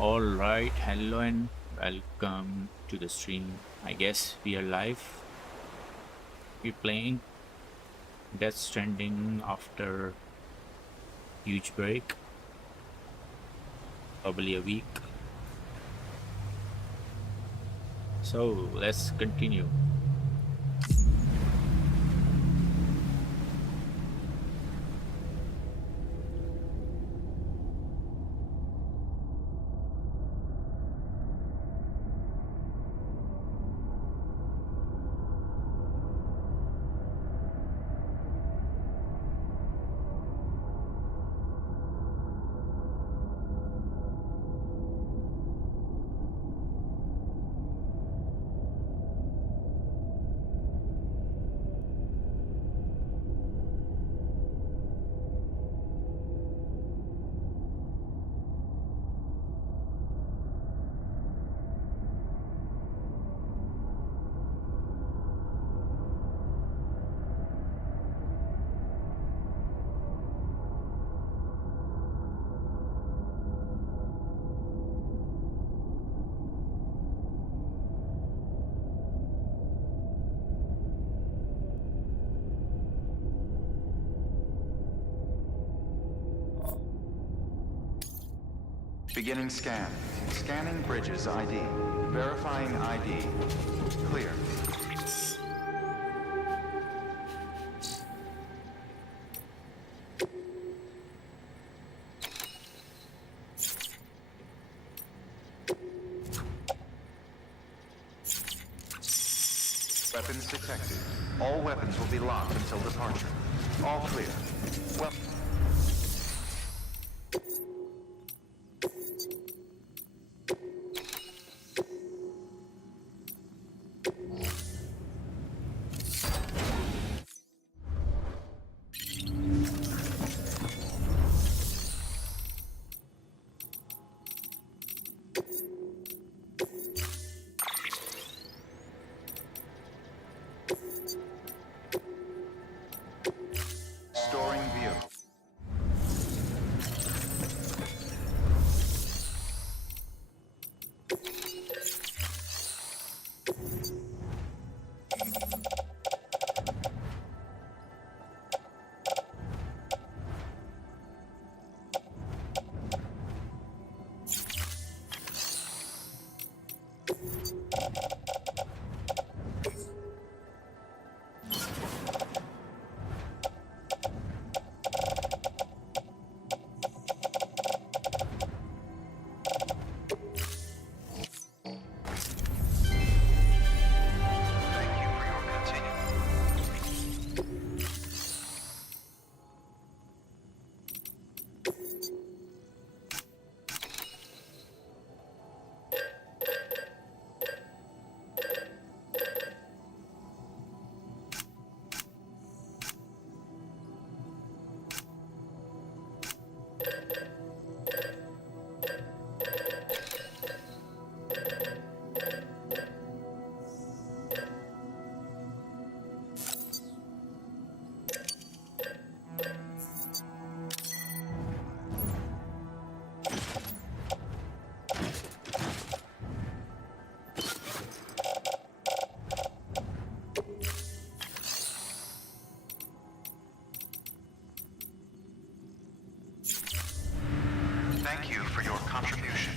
Alright, hello and welcome to the stream. I guess we are live. We're playing Death Stranding after huge break. Probably a week. So let's continue. Beginning scan. Scanning bridges ID. Verifying ID. Clear. Weapons detected. All weapons will be locked until departure. All clear. Well. Storing view. Thank you for your contribution.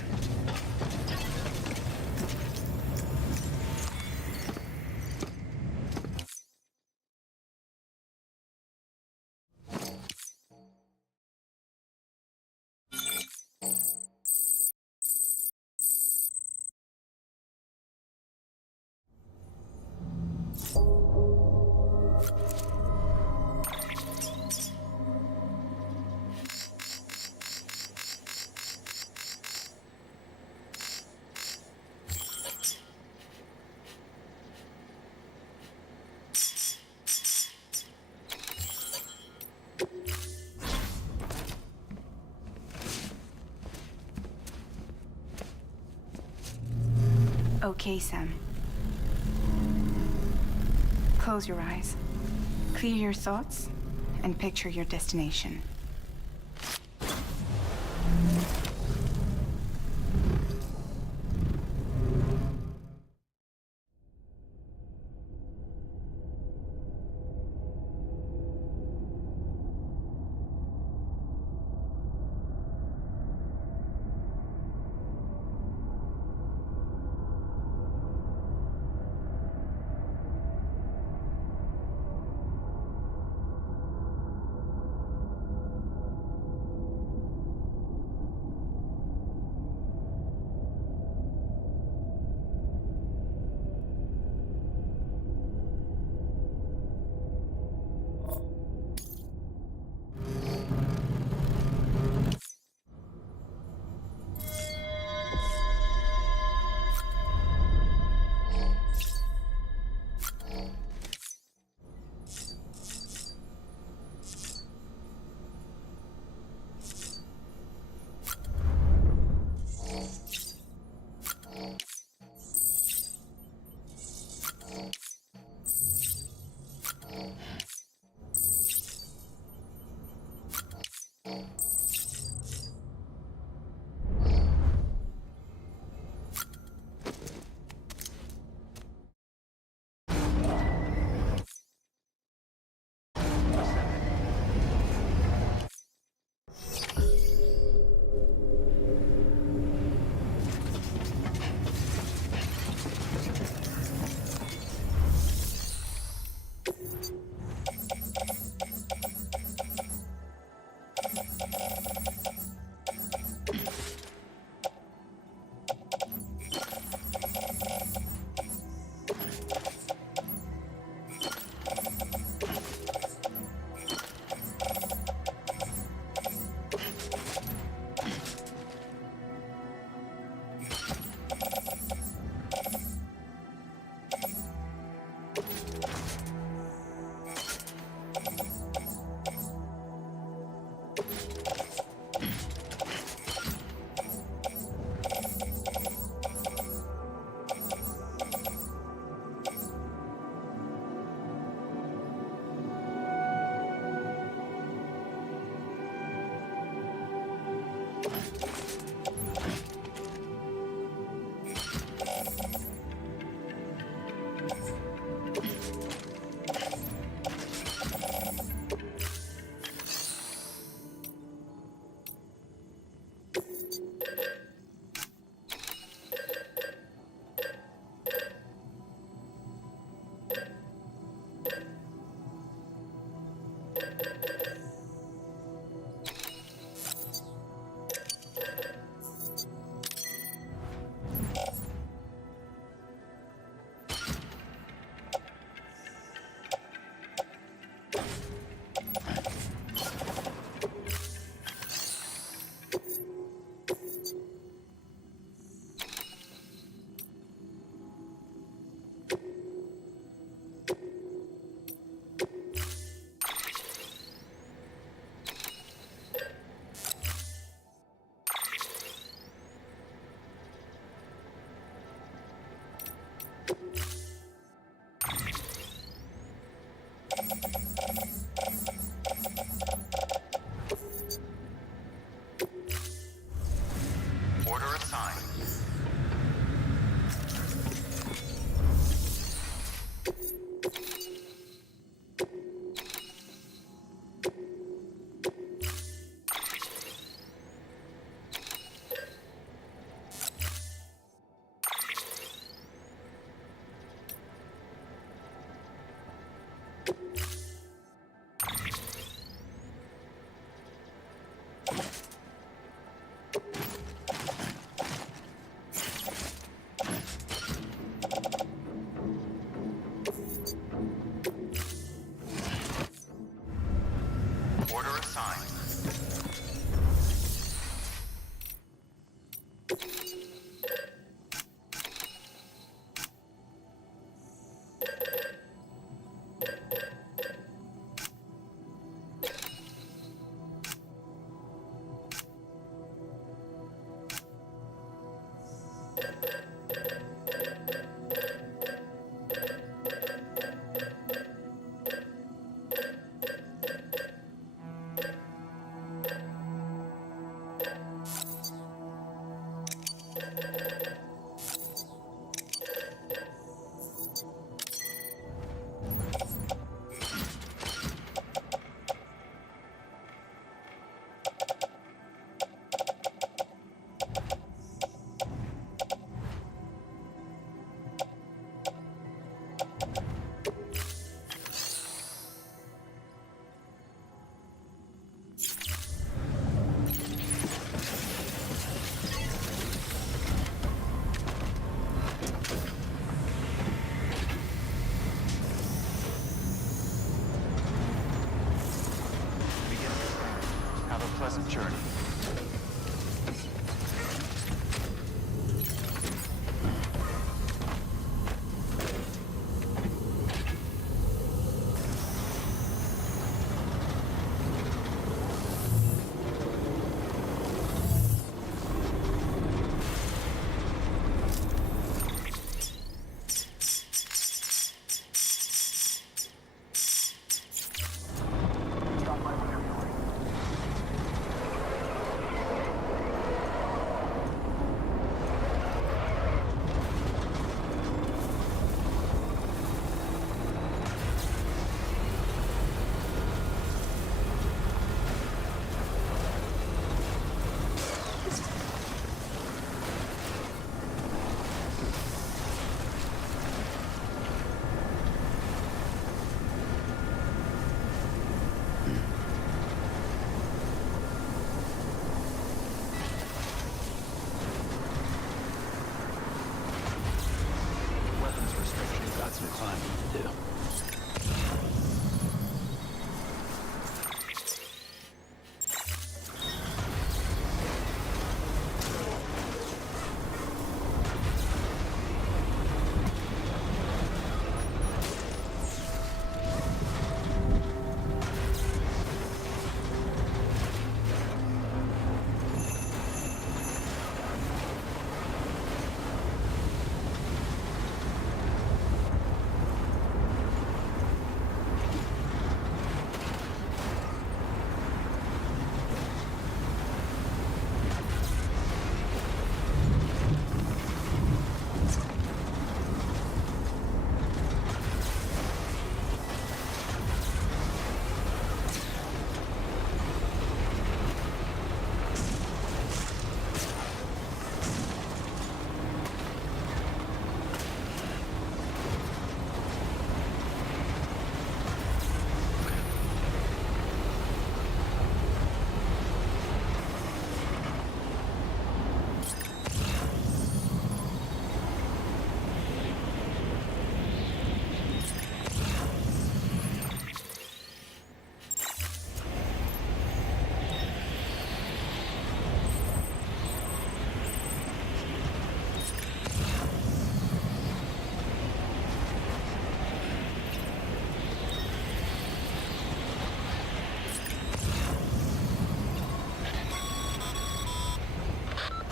Okay, Sam. Close your eyes. Clear your thoughts and picture your destination. Order assigned. Order assigned. Have a pleasant journey.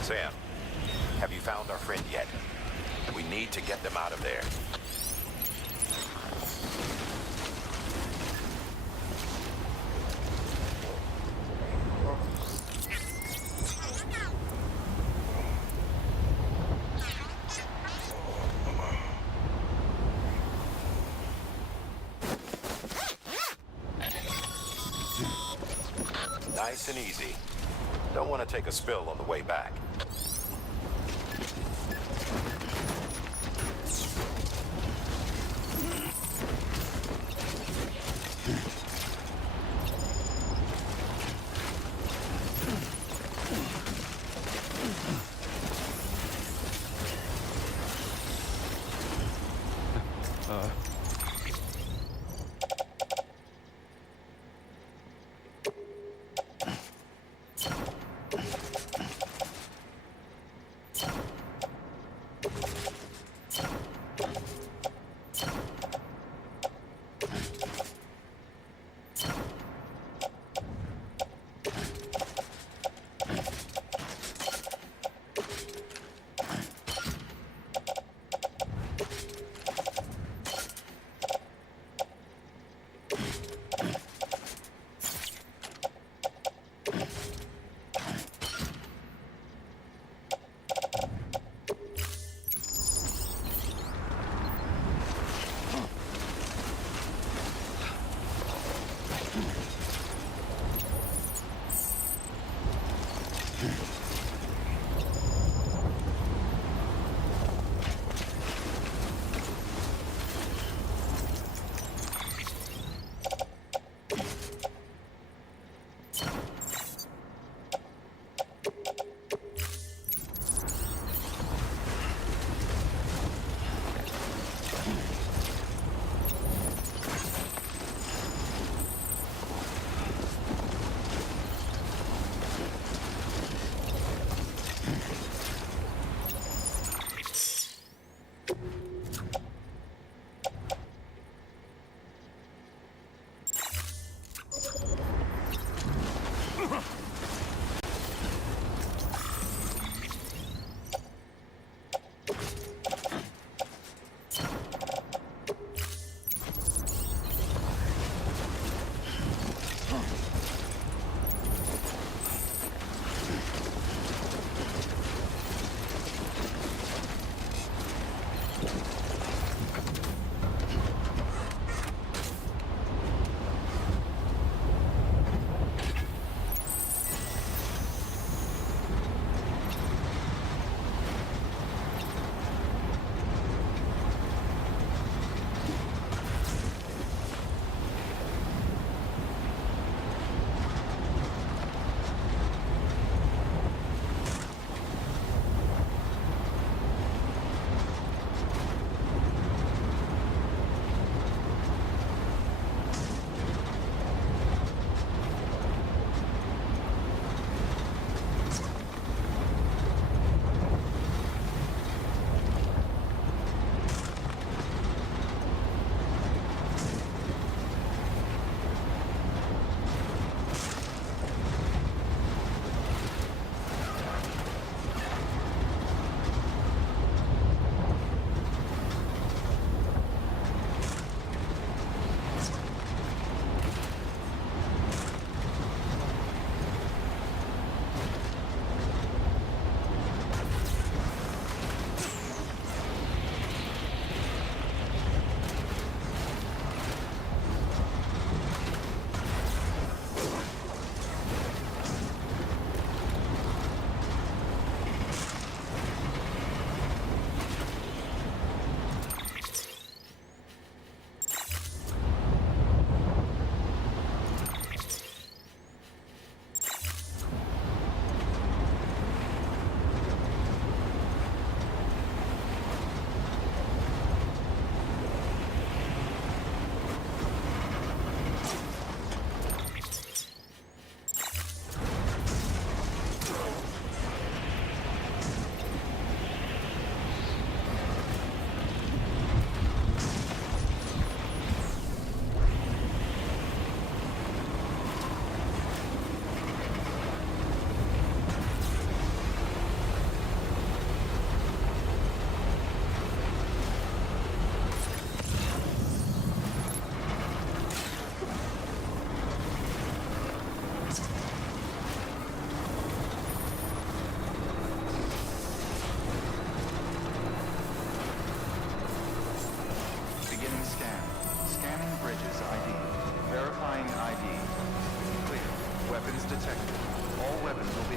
Sam, have you found our friend yet? We need to get them out of there. Nice and easy. Don't want to take a spill on the way back.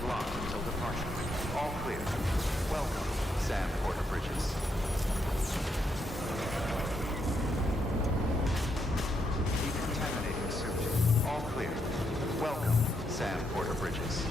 locked until departure. All clear. Welcome, Sam Porter Bridges. Decontaminating suit. All clear. Welcome, Sam Porter Bridges.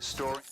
Story.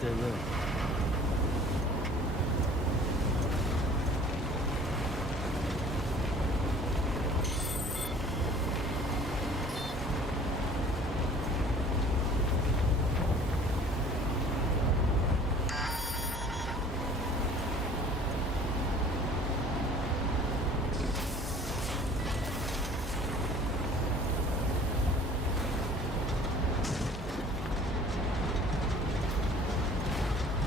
เจอเลย All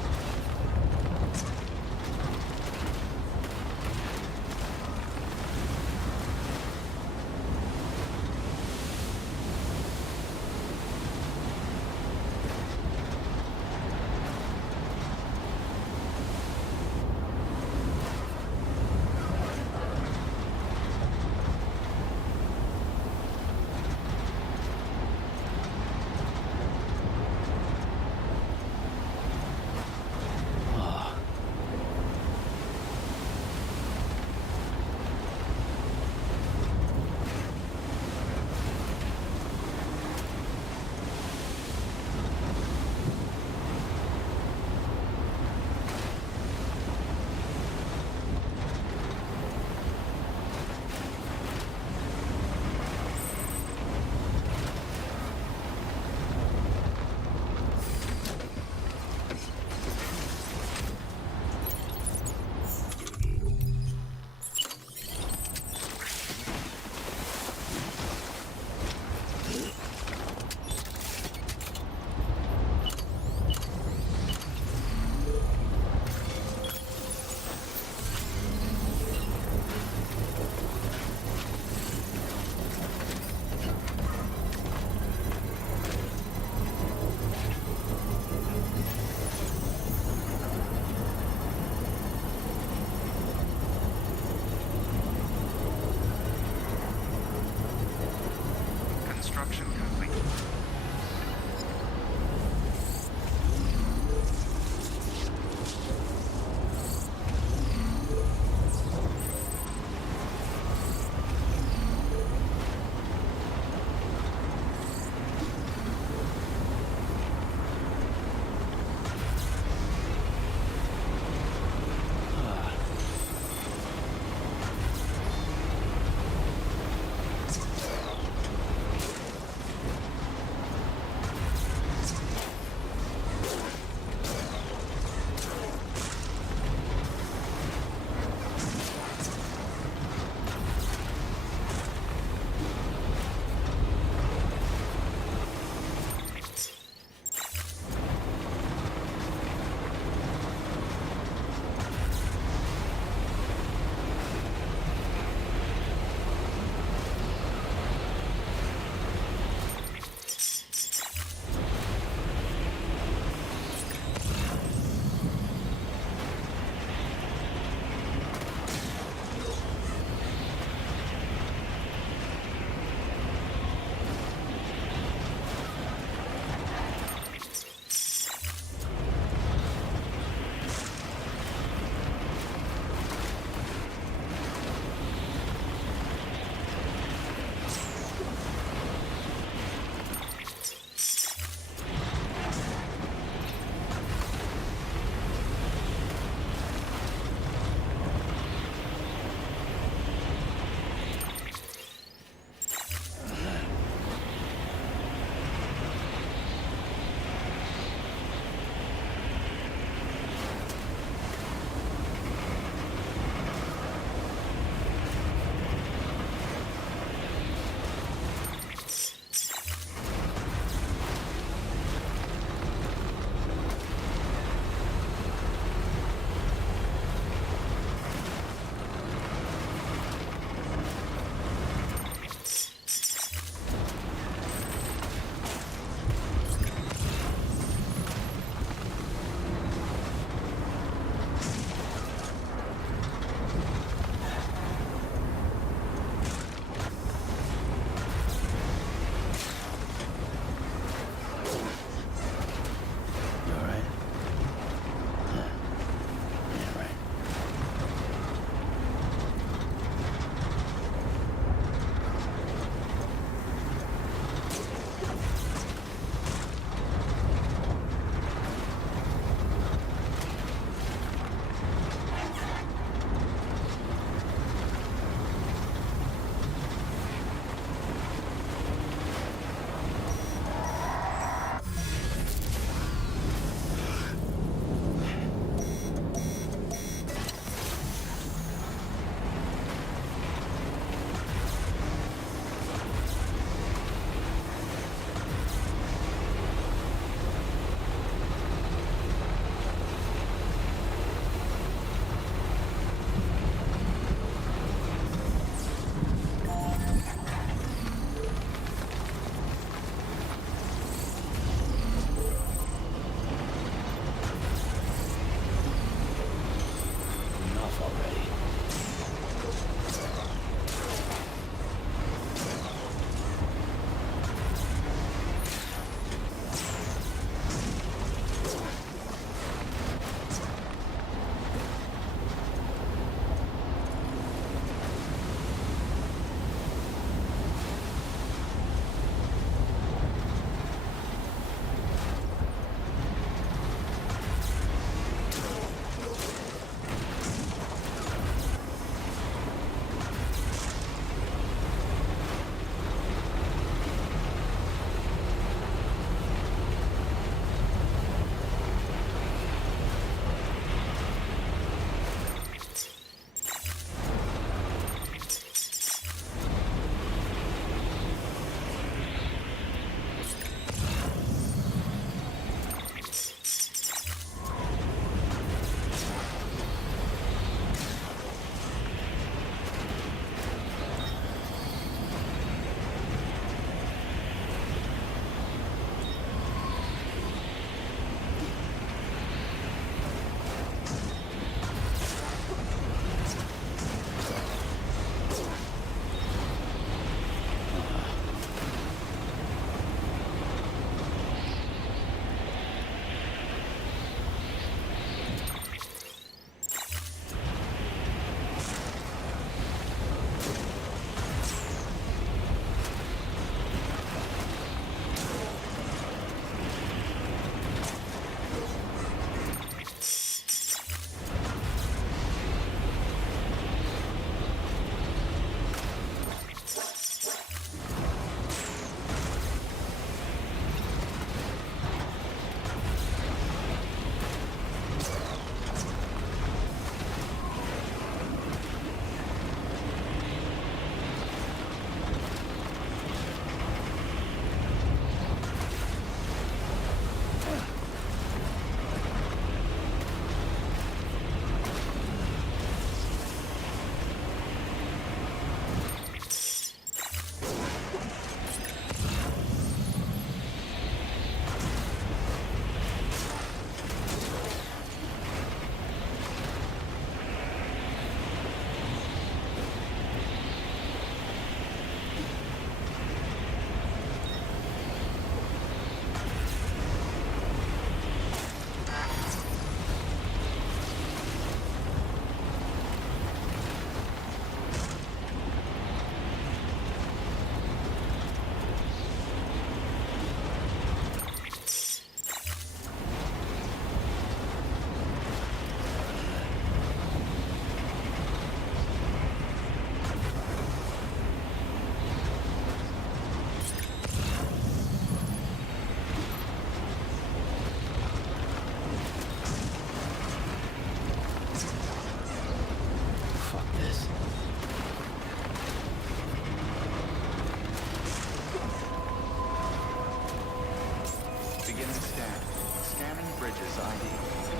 Bridges ID.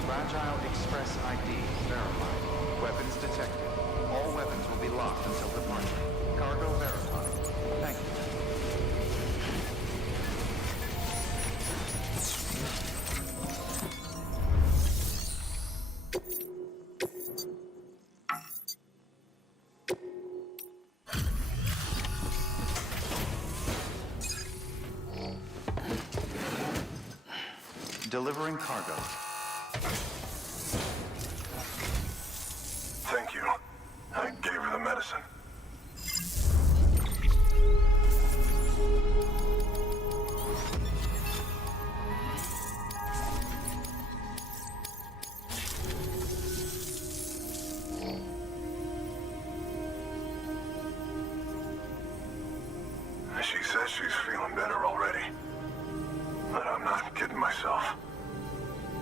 Fragile Express ID verified. Weapons detected. All weapons will be locked until departure. Cargo verified. Thank you. Delivering cargo. Thank you. I gave her the medicine. She says she's feeling better already. But I'm not kidding myself.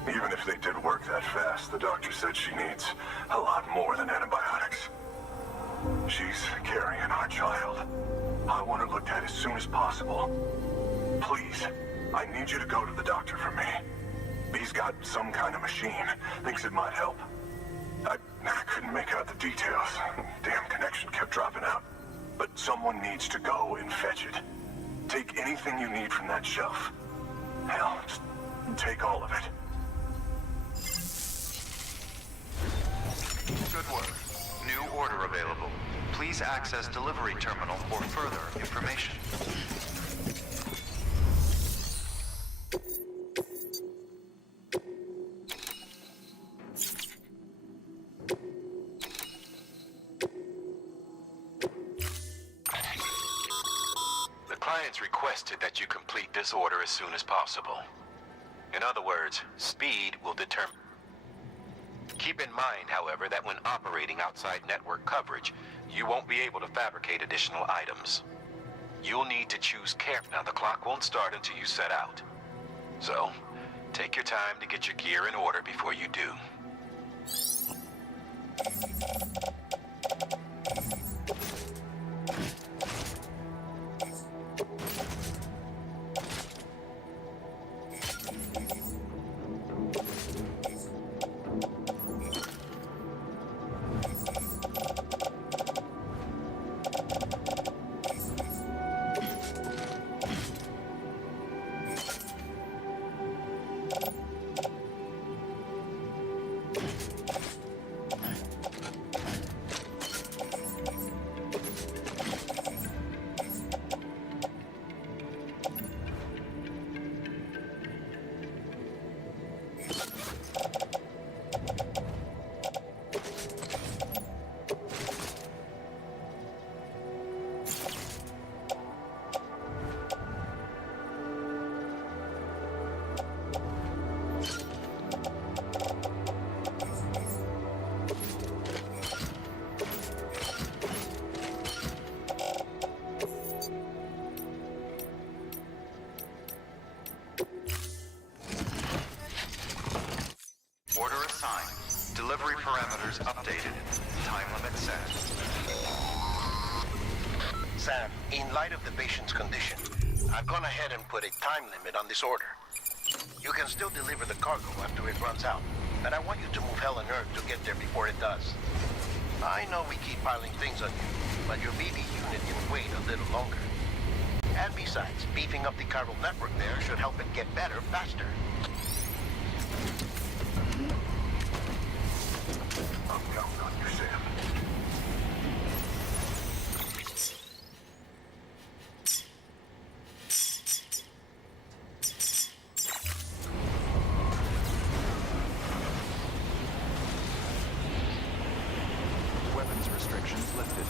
Even if they did work that fast, the doctor said she needs a lot more than antibiotics. She's carrying our child. I want her looked at as soon as possible. Please, I need you to go to the doctor for me. He's got some kind of machine. Thinks it might help. I couldn't make out the details. Damn connection kept dropping out. But someone needs to go and fetch it. Take anything you need from that shelf. Hell, just take all of it. Good work. New order available. Please access delivery terminal for further information. The client's requested that you complete this order as soon as possible. In other words, speed will determine. Keep in mind, however, that when operating outside network coverage, you won't be able to fabricate additional items. You'll need to choose care. Now, the clock won't start until you set out. So, take your time to get your gear in order before you do. Order assigned. Delivery parameters updated. Time limit set. Sam, in light of the patient's condition, I've gone ahead and put a time limit on this order. You can still deliver the cargo after it runs out, but I want you to move hell and earth to get there before it does. I know we keep piling things on you, but your BD unit can wait a little longer. And besides, beefing up the chiral network there should help it get better faster. I'm counting on you, Sam. Weapons restrictions lifted.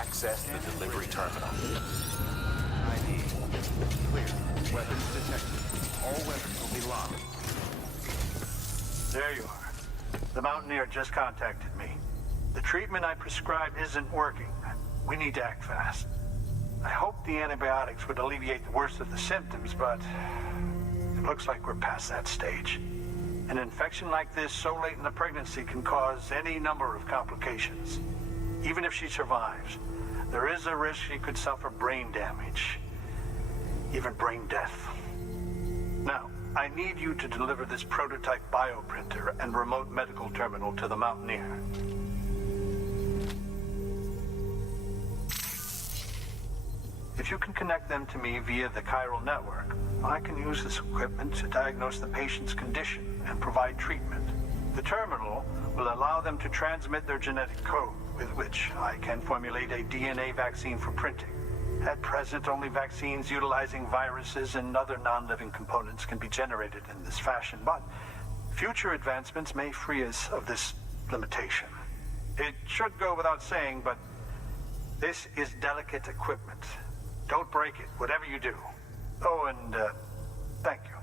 Access the delivery terminal. ID. Clear. Weapons detected. All weapons will be locked. There you are. The Mountaineer just contacted me. The treatment I prescribed isn't working. We need to act fast. I hope the antibiotics would alleviate the worst of the symptoms, but it looks like we're past that stage. An infection like this so late in the pregnancy can cause any number of complications. Even if she survives, there is a risk she could suffer brain damage, even brain death. Now, I need you to deliver this prototype bioprinter and remote medical terminal to the Mountaineer. If you can connect them to me via the chiral network, I can use this equipment to diagnose the patient's condition and provide treatment. The terminal will allow them to transmit their genetic code, with which I can formulate a DNA vaccine for printing. At present, only vaccines utilizing viruses and other non-living components can be generated in this fashion, but future advancements may free us of this limitation. It should go without saying, but this is delicate equipment. Don't break it, whatever you do. Oh, and thank you.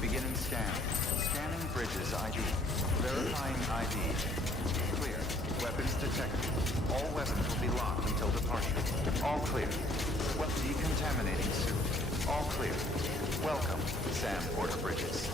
Beginning scan. Scanning bridges ID. Verifying ID. Clear. Weapons detected. All weapons will be locked until departure. All clear. Well, decontaminating suit. All clear. Welcome, Sam Porter Bridges.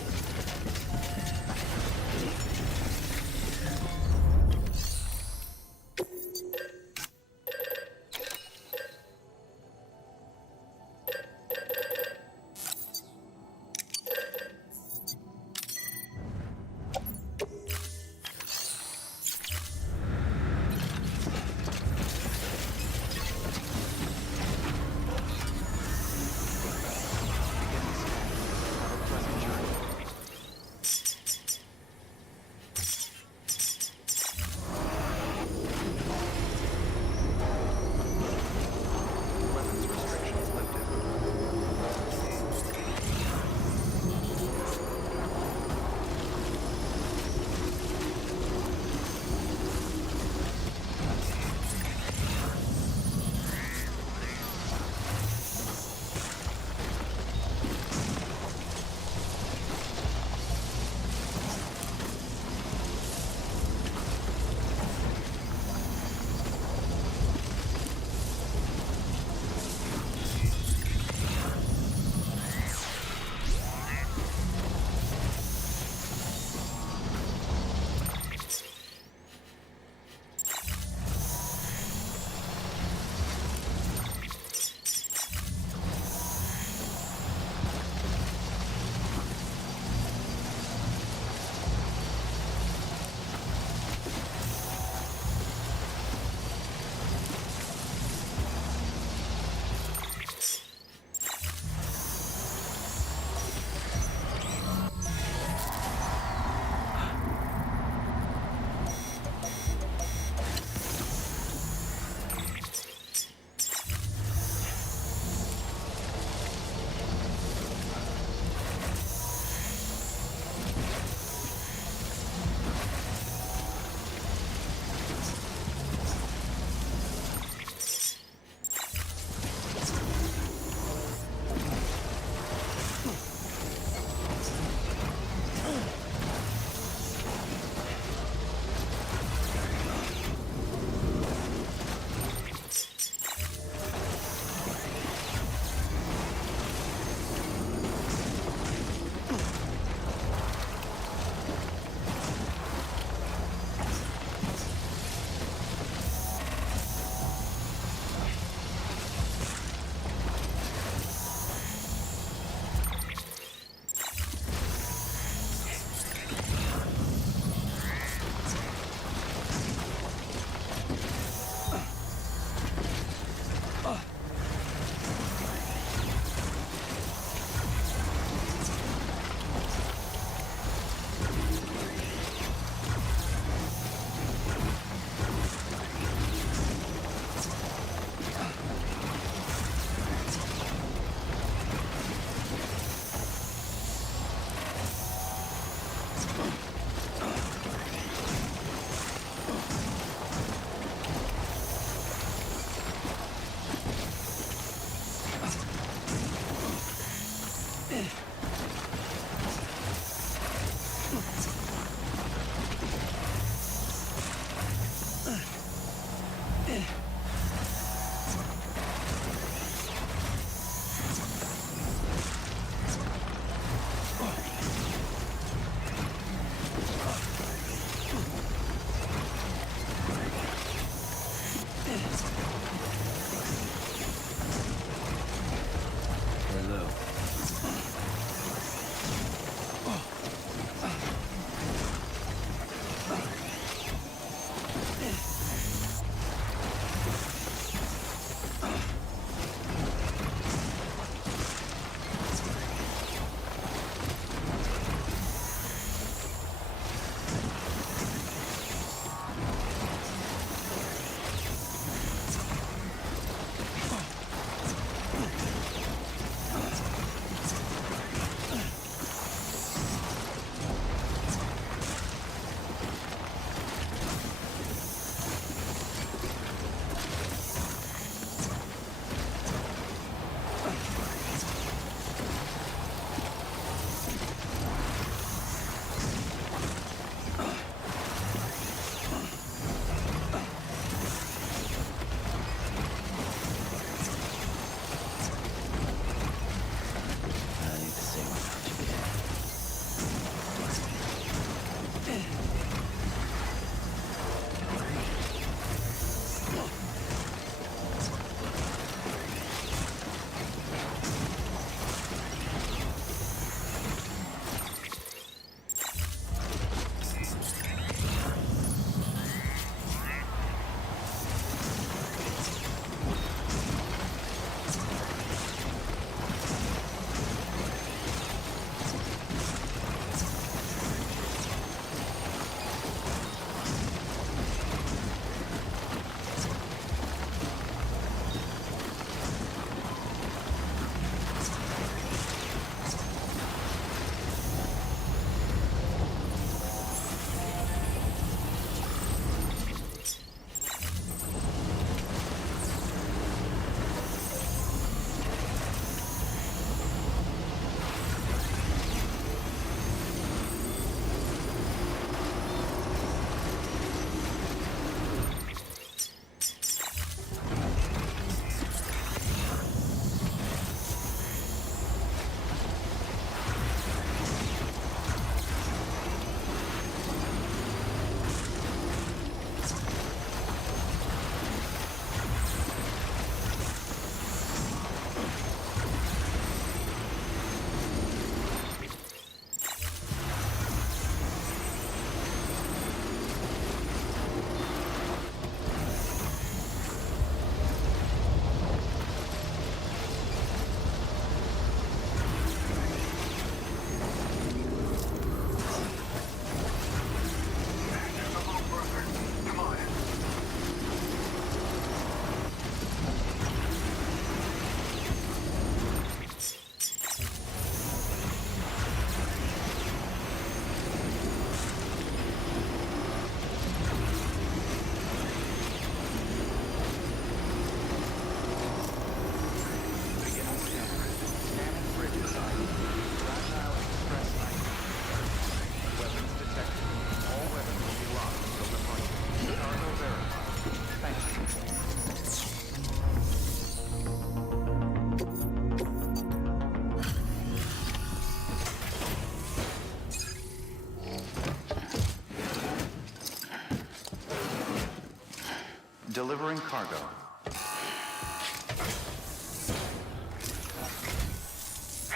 Delivering cargo.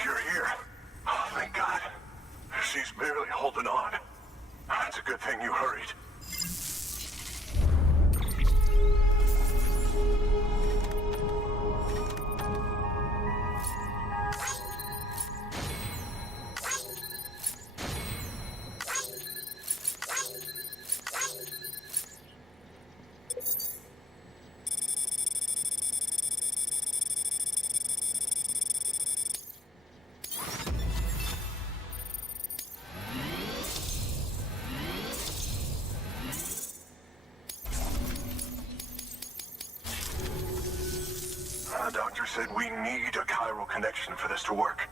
You're here. Oh, thank God. She's barely holding on. It's a good thing you hurried. doctor said we need a chiral connection for this to work.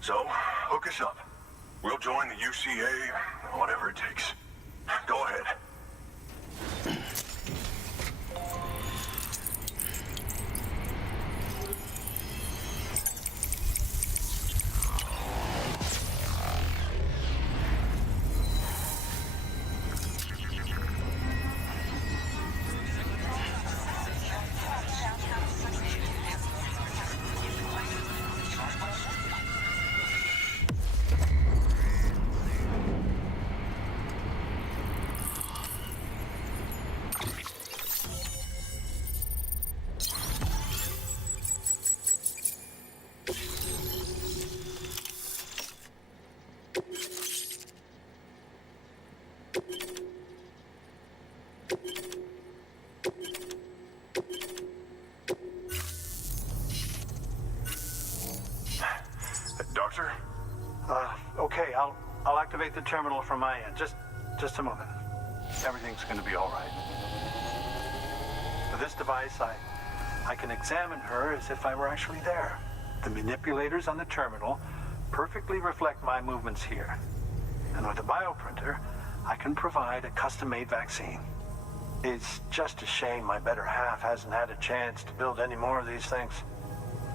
So, hook us up. We'll join the UCA, whatever it takes. Go ahead. Doctor? Okay, I'll activate the terminal from my end. Just a moment. Everything's gonna be all right. With this device, I can examine her as if I were actually there. The manipulators on the terminal perfectly reflect my movements here. And with the bioprinter, I can provide a custom-made vaccine. It's just a shame my better half hasn't had a chance to build any more of these things.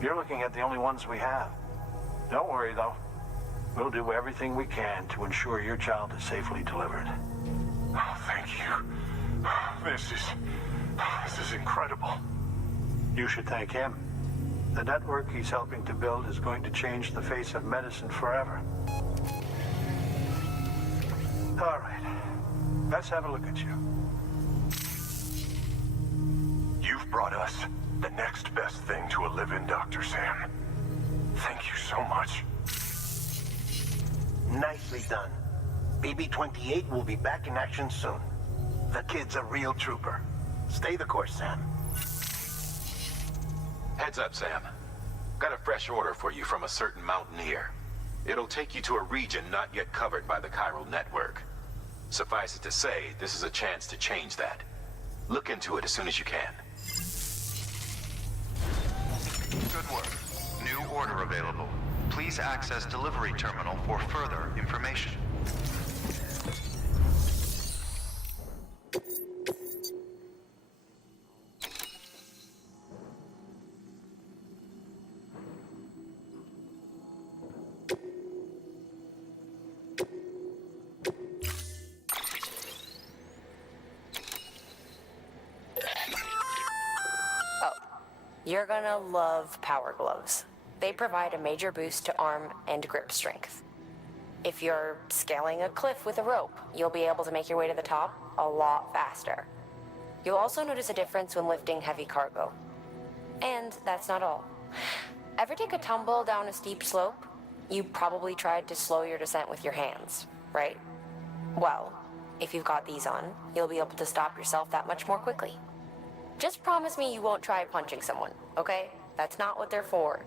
You're looking at the only ones we have. Don't worry, though. We'll do everything we can to ensure your child is safely delivered. Oh, thank you. This is incredible. You should thank him. The network he's helping to build is going to change the face of medicine forever. All right. Let's have a look at you. You've brought us the next best thing to a live-in, Dr. Sam. Thank you so much. Nicely done. BB-28 will be back in action soon. The kid's a real trooper. Stay the course, Sam. Heads up, Sam. Got a fresh order for you from a certain mountaineer. It'll take you to a region not yet covered by the chiral network. Suffice it to say, this is a chance to change that. Look into it as soon as you can. Good work. New order available. Please access delivery terminal for further information. You're gonna love power gloves. They provide a major boost to arm and grip strength. If you're scaling a cliff with a rope, you'll be able to make your way to the top a lot faster. You'll also notice a difference when lifting heavy cargo. And that's not all. Ever take a tumble down a steep slope? You probably tried to slow your descent with your hands, right? Well, if you've got these on, you'll be able to stop yourself that much more quickly. Just promise me you won't try punching someone, okay? That's not what they're for.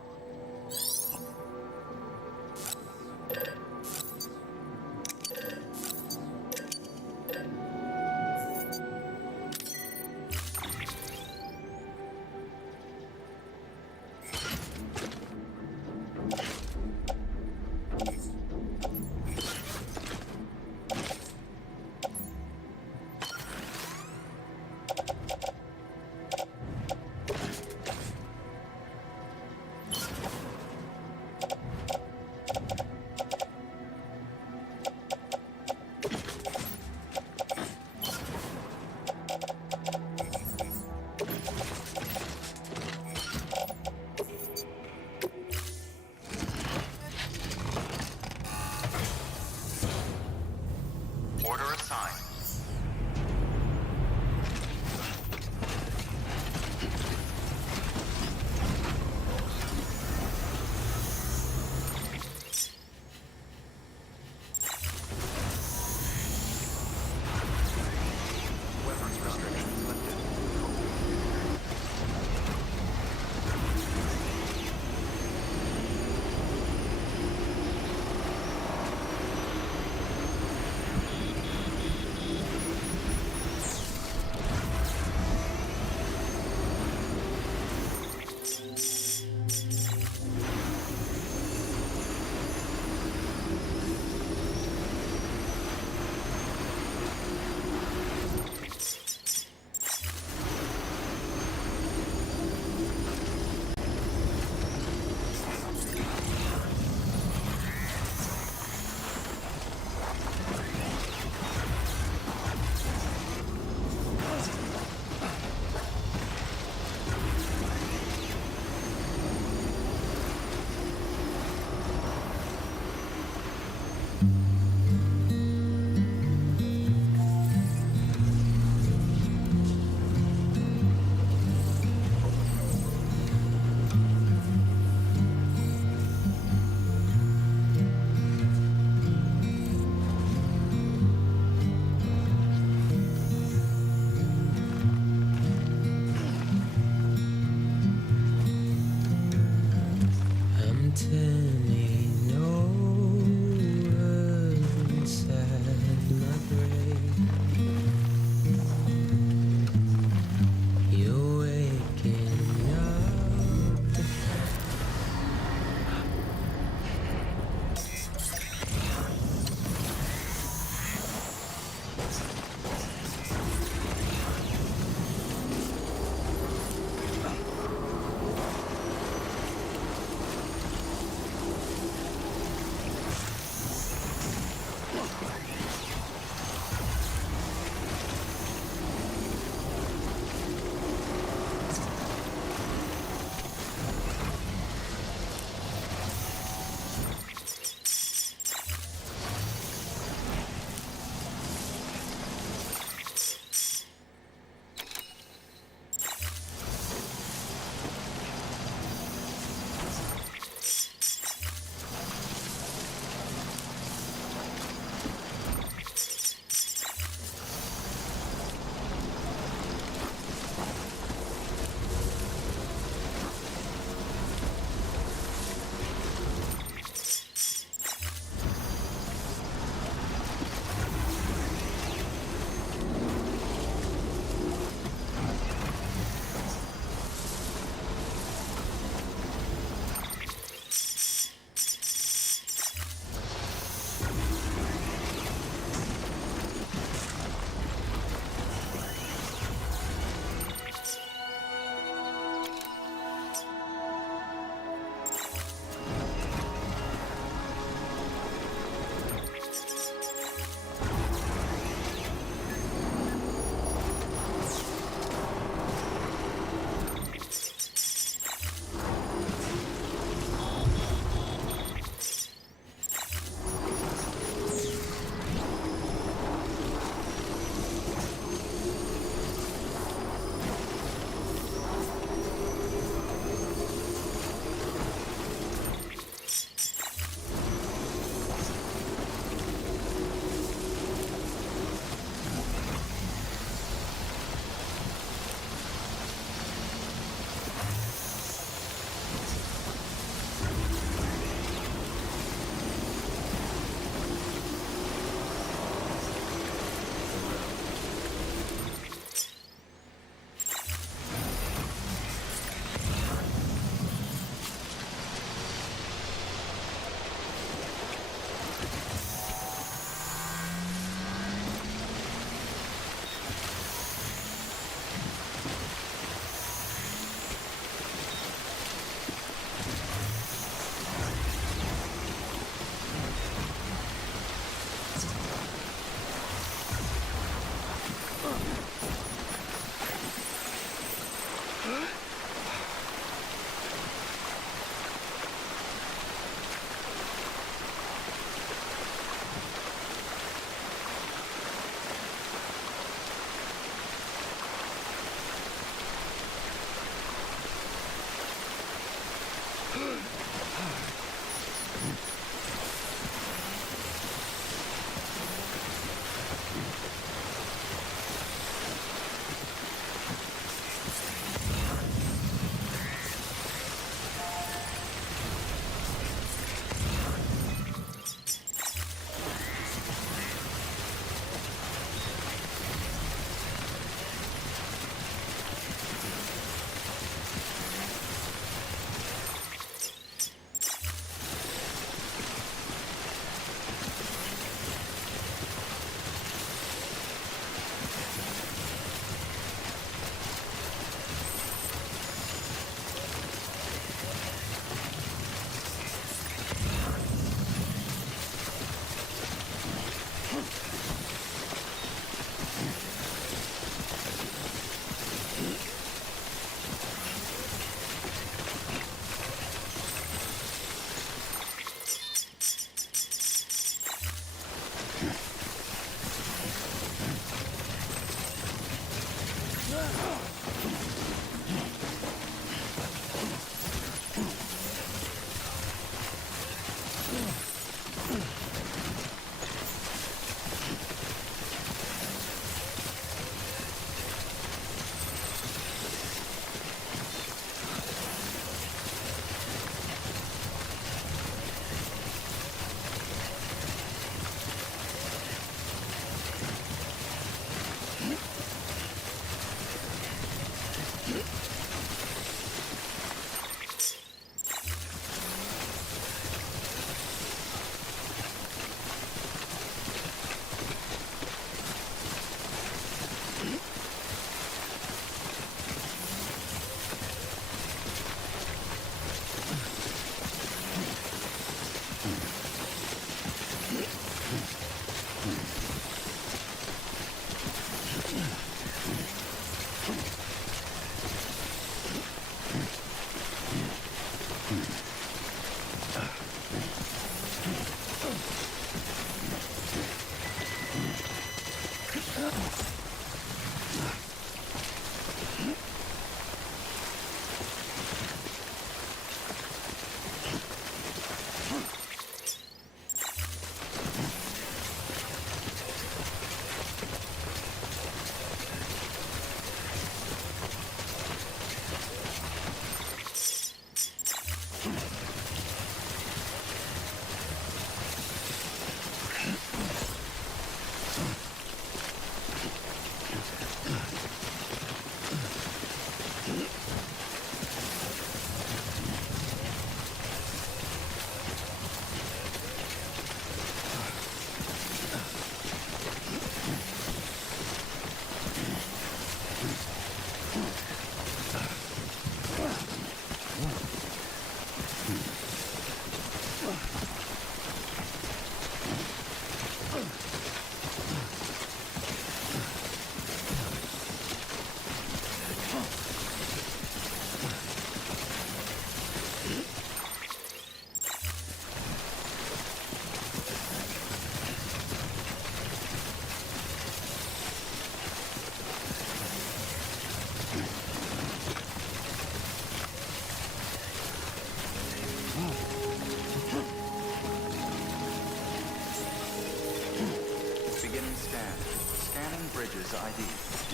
Beginning scan. Scanning bridges ID.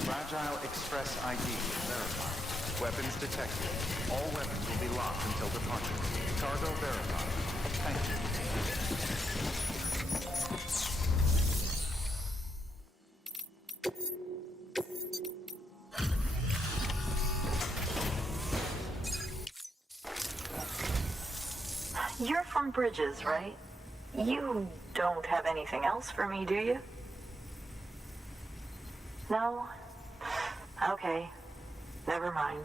Fragile Express ID verified. Weapons detected. All weapons will be locked until departure. Cargo verified. Thank you. You're from Bridges, right? You don't have anything else for me, do you? No? Okay. Never mind.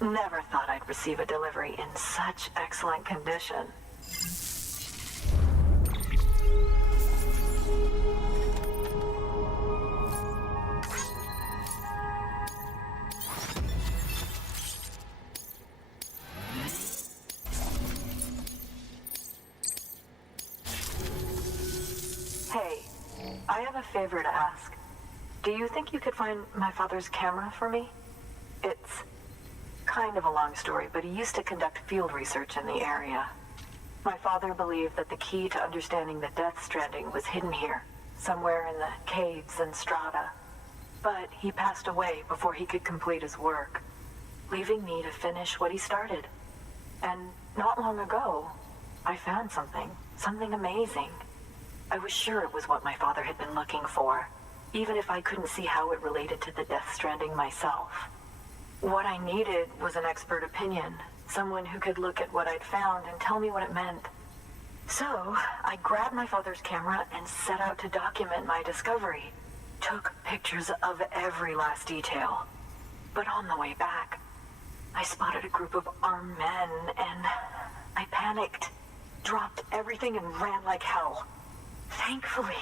Never thought I'd receive a delivery in such excellent condition. Hey, I have a favor to ask. Do you think you could find my father's camera for me? It's kind of a long story, but he used to conduct field research in the area. My father believed that the key to understanding the Death Stranding was hidden here, somewhere in the caves and strata. But he passed away before he could complete his work, leaving me to finish what he started. And not long ago, I found something amazing. I was sure it was what my father had been looking for, even if I couldn't see how it related to the Death Stranding myself. What I needed was an expert opinion, someone who could look at what I'd found and tell me what it meant. So, I grabbed my father's camera and set out to document my discovery. Took pictures of every last detail. But on the way back, I spotted a group of armed men and I panicked, dropped everything and ran like hell. Thankfully,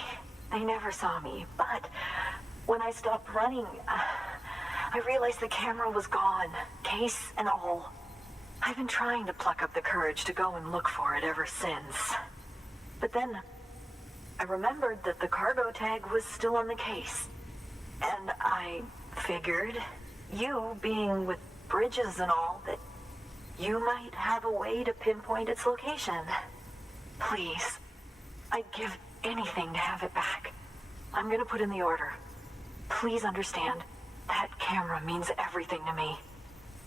they never saw me, but when I stopped running, I realized the camera was gone, case and all. I've been trying to pluck up the courage to go and look for it ever since. But then, I remembered that the cargo tag was still on the case. And I figured, you being with Bridges and all, that you might have a way to pinpoint its location. Please, I'd give anything to have it back. I'm gonna put in the order. Please understand, that camera means everything to me.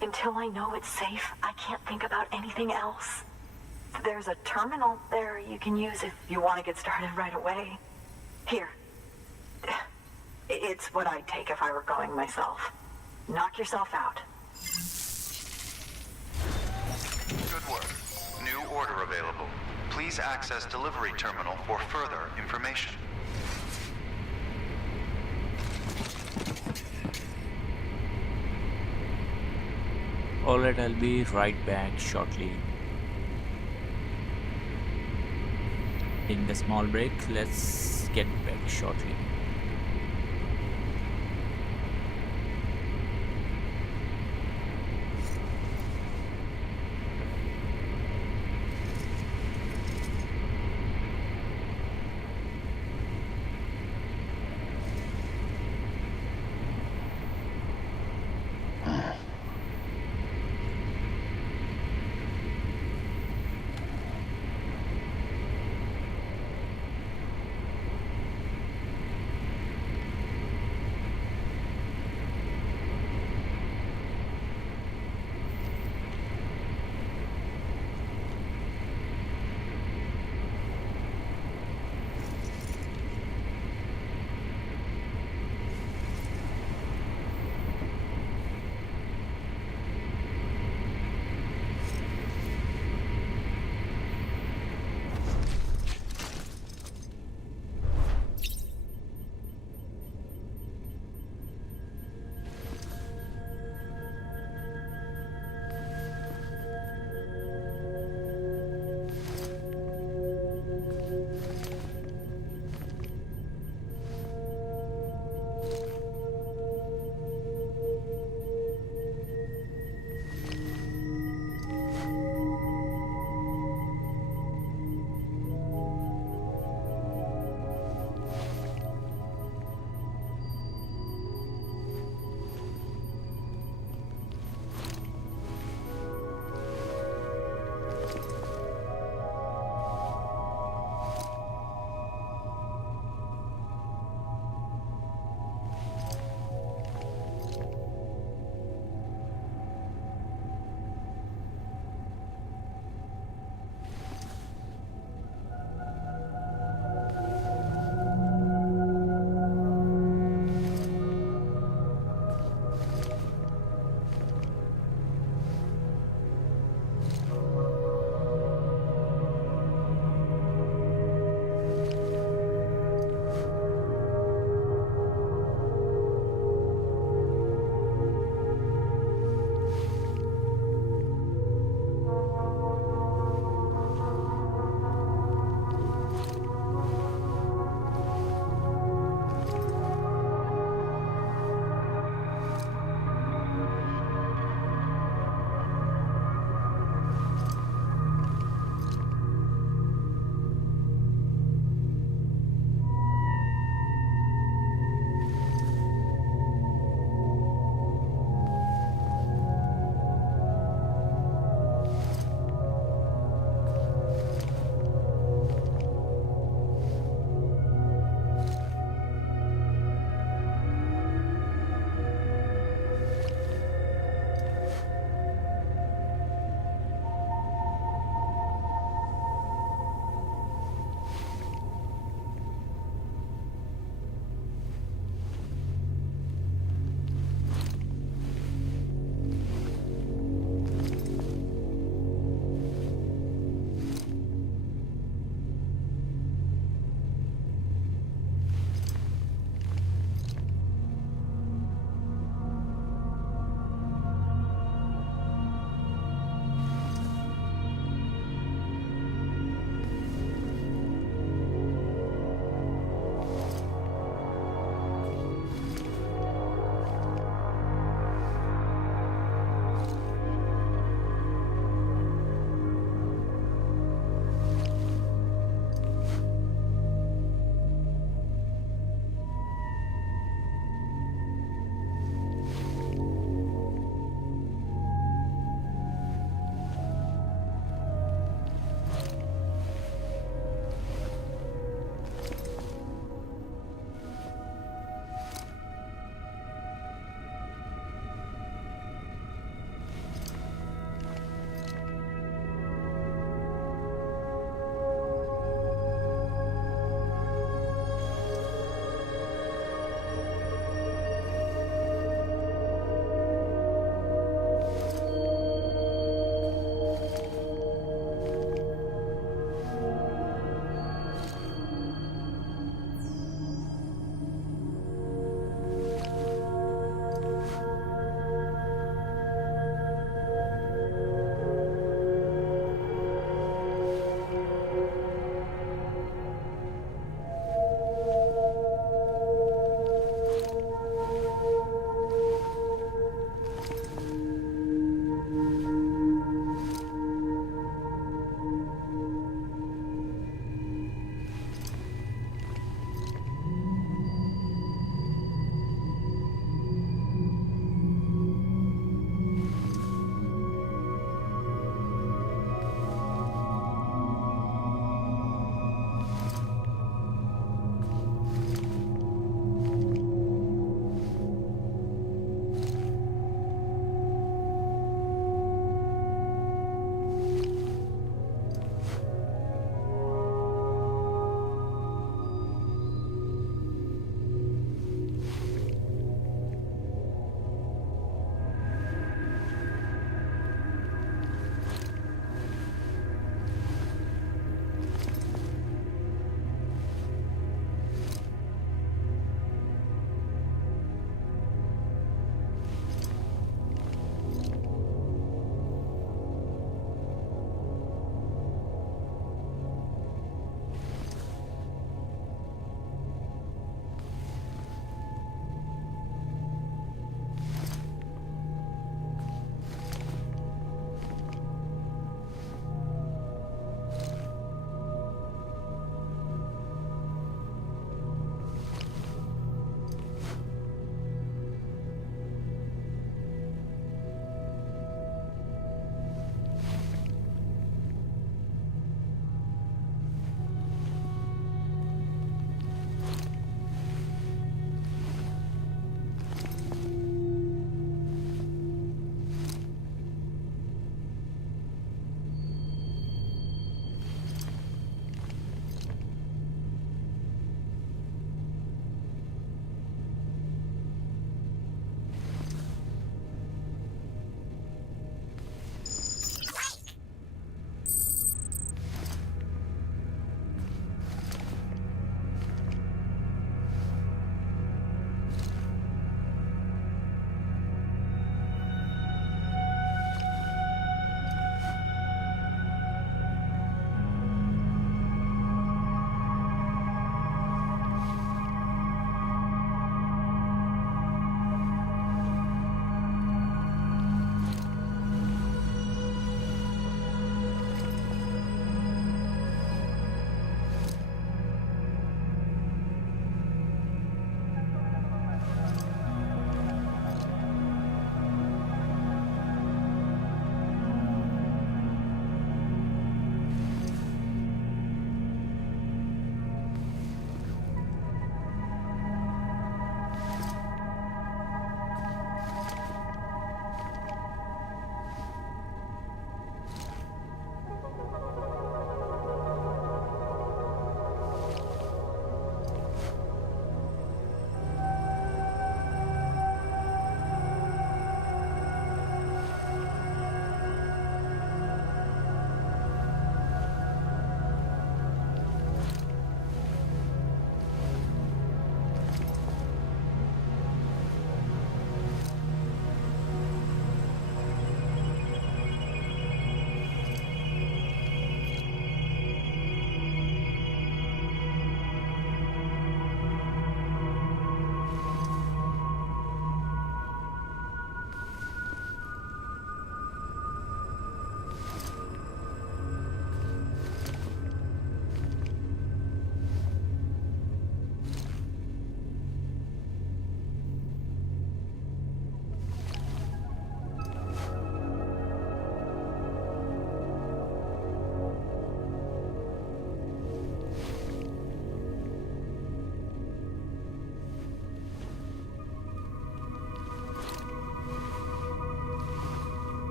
Until I know it's safe, I can't think about anything else. There's a terminal there you can use if you want to get started right away. Here. It's what I'd take if I were going myself. Knock yourself out. Good work. New order available. Please access delivery terminal for further information. Alright, I'll be right back shortly. In the small break, let's get back shortly.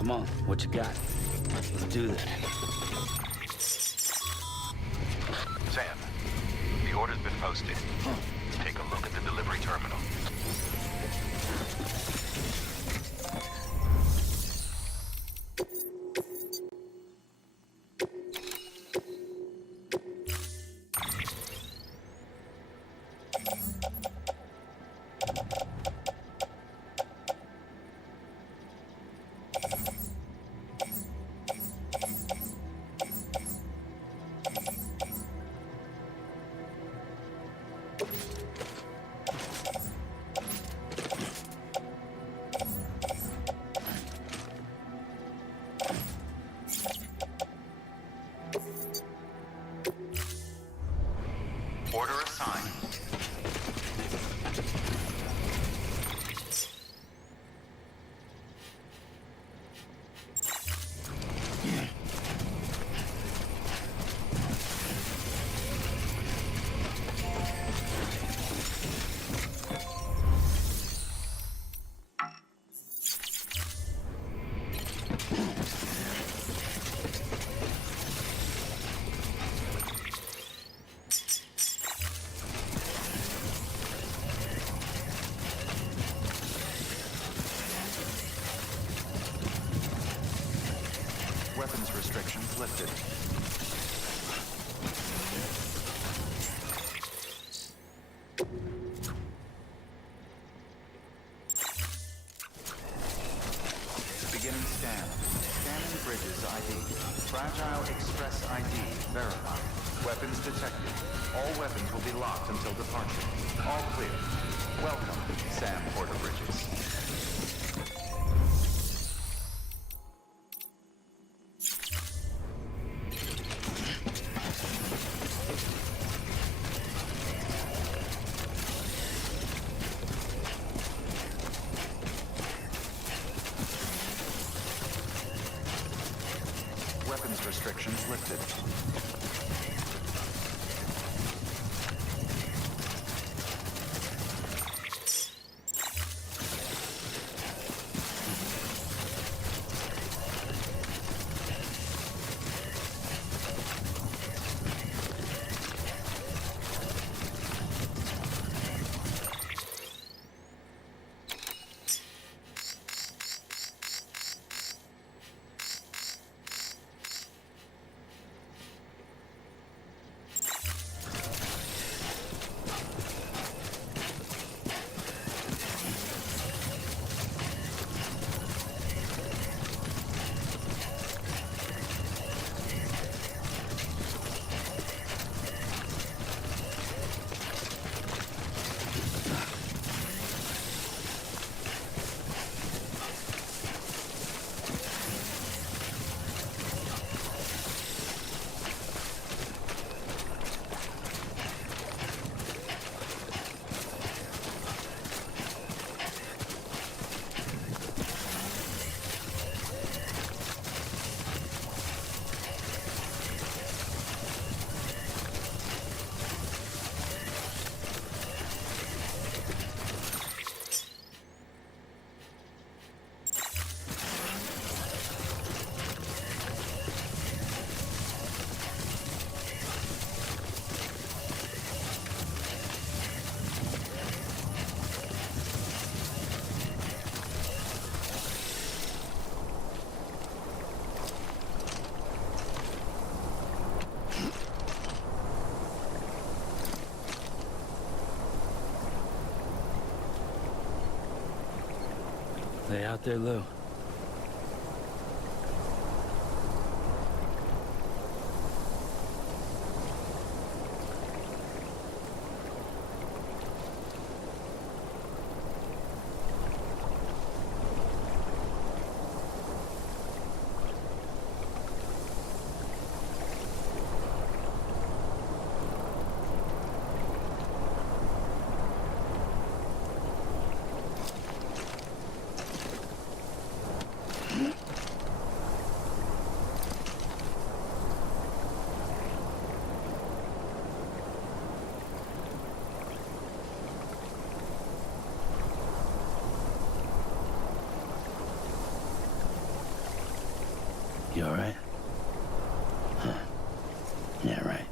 Come on, what you got? Let's do this. Sam, the order's been posted. Take a look at the delivery terminal. Order assigned. Weapons restrictions lifted. Beginning scan. Scanning bridges ID. Fragile Express ID verified. Weapons detected. All weapons will be locked until departure. All clear. Welcome, Sam Porter Bridges. Weapons restrictions lifted. They out there, Lou? You all right? Huh. Yeah, right.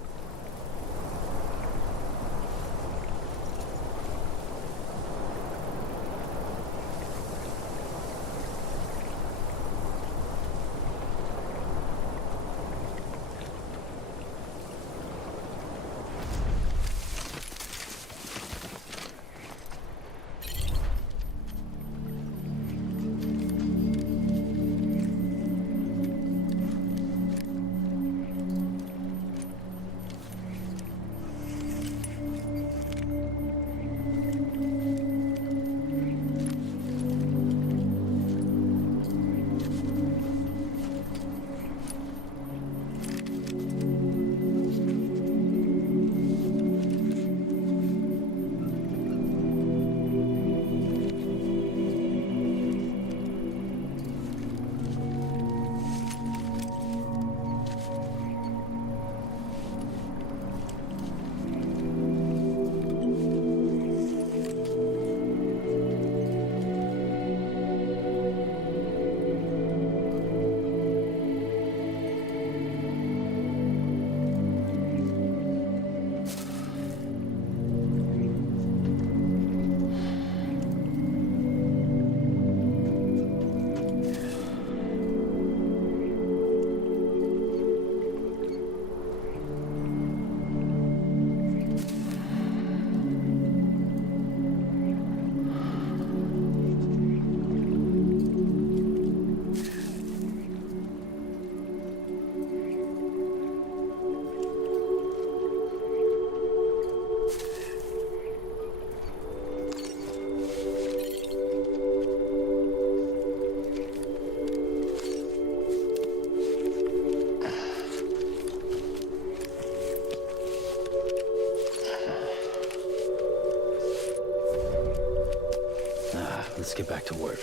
Let's get back to work.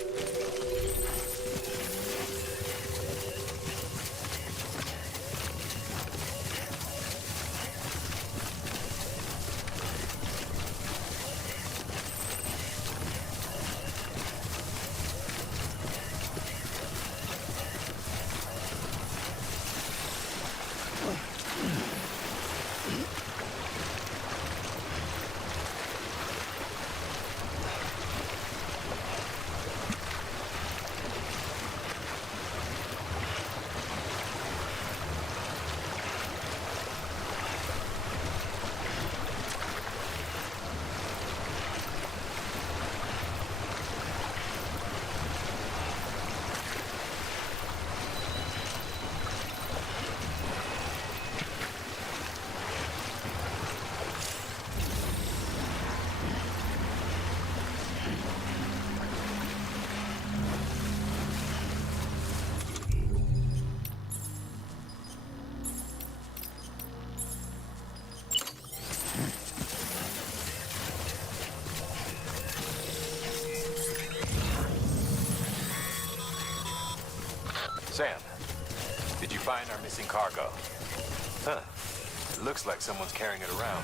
Sam, did you find our missing cargo? Huh. It looks like someone's carrying it around.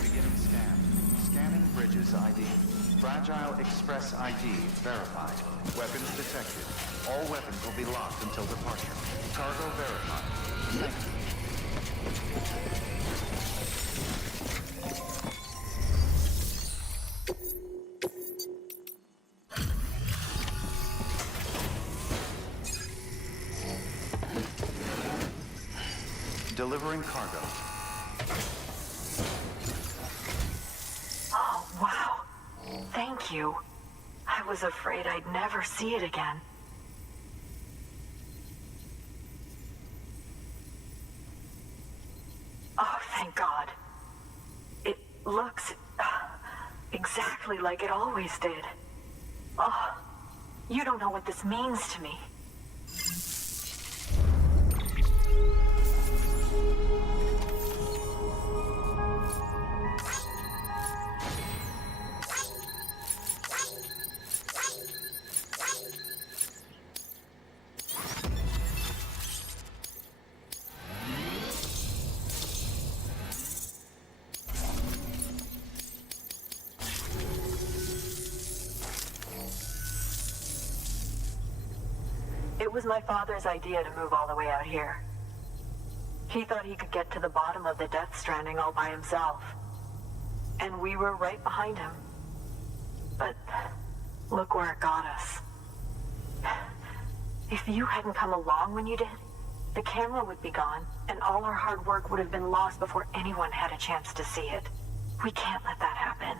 Beginning scan. Scanning bridges ID. Fragile Express ID verified. Weapons detected. All weapons will be locked until departure. Cargo verified. Thank you. Delivering cargo. Oh, wow. Thank you. I was afraid I'd never see it again. Oh, thank God. It looks exactly like it always did. Oh, you don't know what this means to me. It was my father's idea to move all the way out here. He thought he could get to the bottom of the Death Stranding all by himself. And we were right behind him. But look where it got us. If you hadn't come along when you did, the camera would be gone, and all our hard work would have been lost before anyone had a chance to see it. We can't let that happen.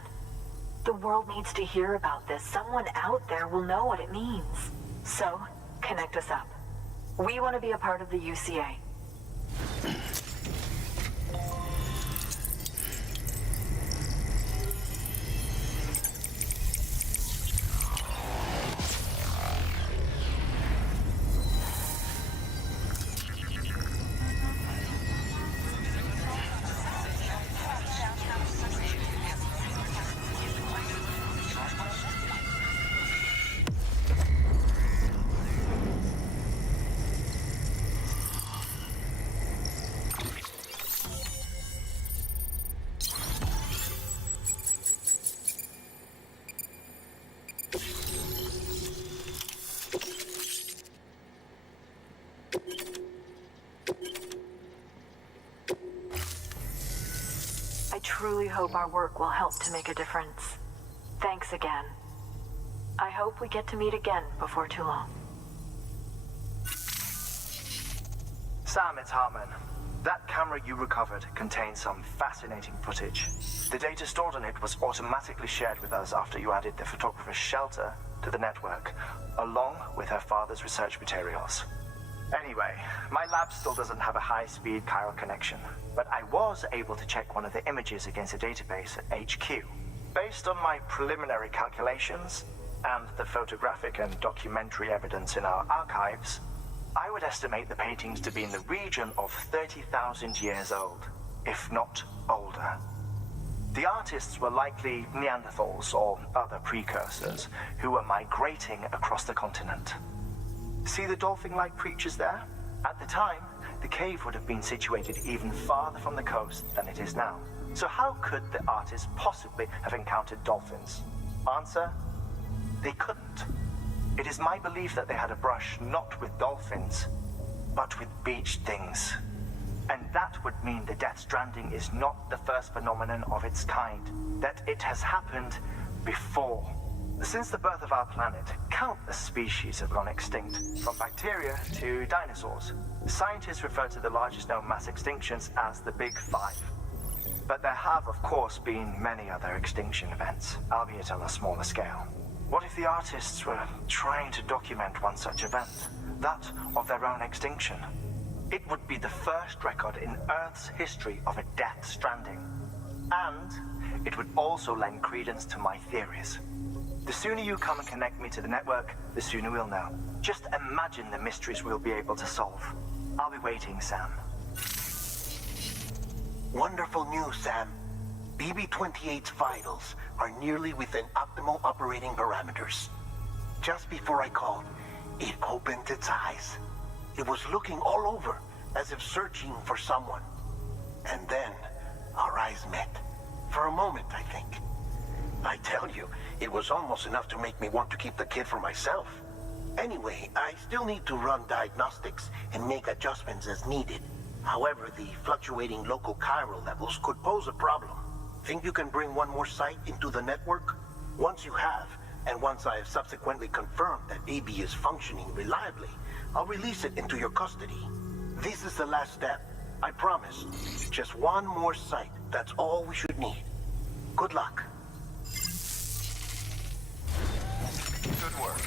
The world needs to hear about this. Someone out there will know what it means. So, connect us up. We want to be a part of the UCA. I truly hope our work will help to make a difference. Thanks again. I hope we get to meet again before too long. Sam, it's Hartman. That camera you recovered contains some fascinating footage. The data stored on it was automatically shared with us after you added the photographer's shelter to the network, along with her father's research materials. Anyway, my lab still doesn't have a high-speed chiral connection, but I was able to check one of the images against a database at HQ. Based on my preliminary calculations and the photographic and documentary evidence in our archives, I would estimate the paintings to be in the region of 30,000 years old, if not older. The artists were likely Neanderthals or other precursors who were migrating across the continent. See the dolphin-like creatures there? At the time, the cave would have been situated even farther from the coast than it is now. So how could the artists possibly have encountered dolphins? Answer: they couldn't. It is my belief that they had a brush not with dolphins, but with beach things. And that would mean the Death Stranding is not the first phenomenon of its kind, that it has happened before. Since the birth of our planet, countless species have gone extinct, from bacteria to dinosaurs. Scientists refer to the largest known mass extinctions as the Big Five. But there have, of course, been many other extinction events, albeit on a smaller scale. What if the artists were trying to document one such event, that of their own extinction? It would be the first record in Earth's history of a death stranding. And it would also lend credence to my theories. The sooner you come and connect me to the network, the sooner we'll know. Just imagine the mysteries we'll be able to solve. I'll be waiting, Sam. Wonderful news, Sam. BB-28's vitals are nearly within optimal operating parameters. Just before I called, it opened its eyes. It was looking all over, as if searching for someone. And then, our eyes met. For a moment, I think. I tell you, it was almost enough to make me want to keep the kid for myself. Anyway, I still need to run diagnostics and make adjustments as needed. However, the fluctuating local chiral levels could pose a problem. Think you can bring one more site into the network? Once you have, and once I have subsequently confirmed that AB is functioning reliably, I'll release it into your custody. This is the last step. I promise. Just one more site. That's all we should need. Good luck. Good work.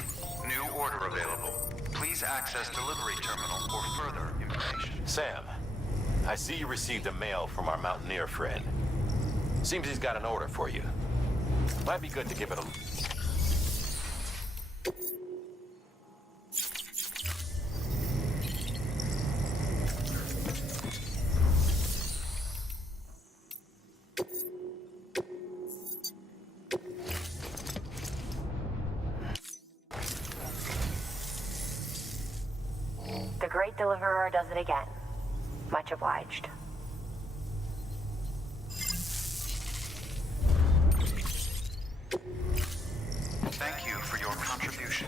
New order available. Please access delivery terminal for further information. Sam, I see you received a mail from our mountaineer friend. Seems he's got an order for you. Might be good to give it a... The Great Deliverer does it again. Much obliged. Thank you for your contribution.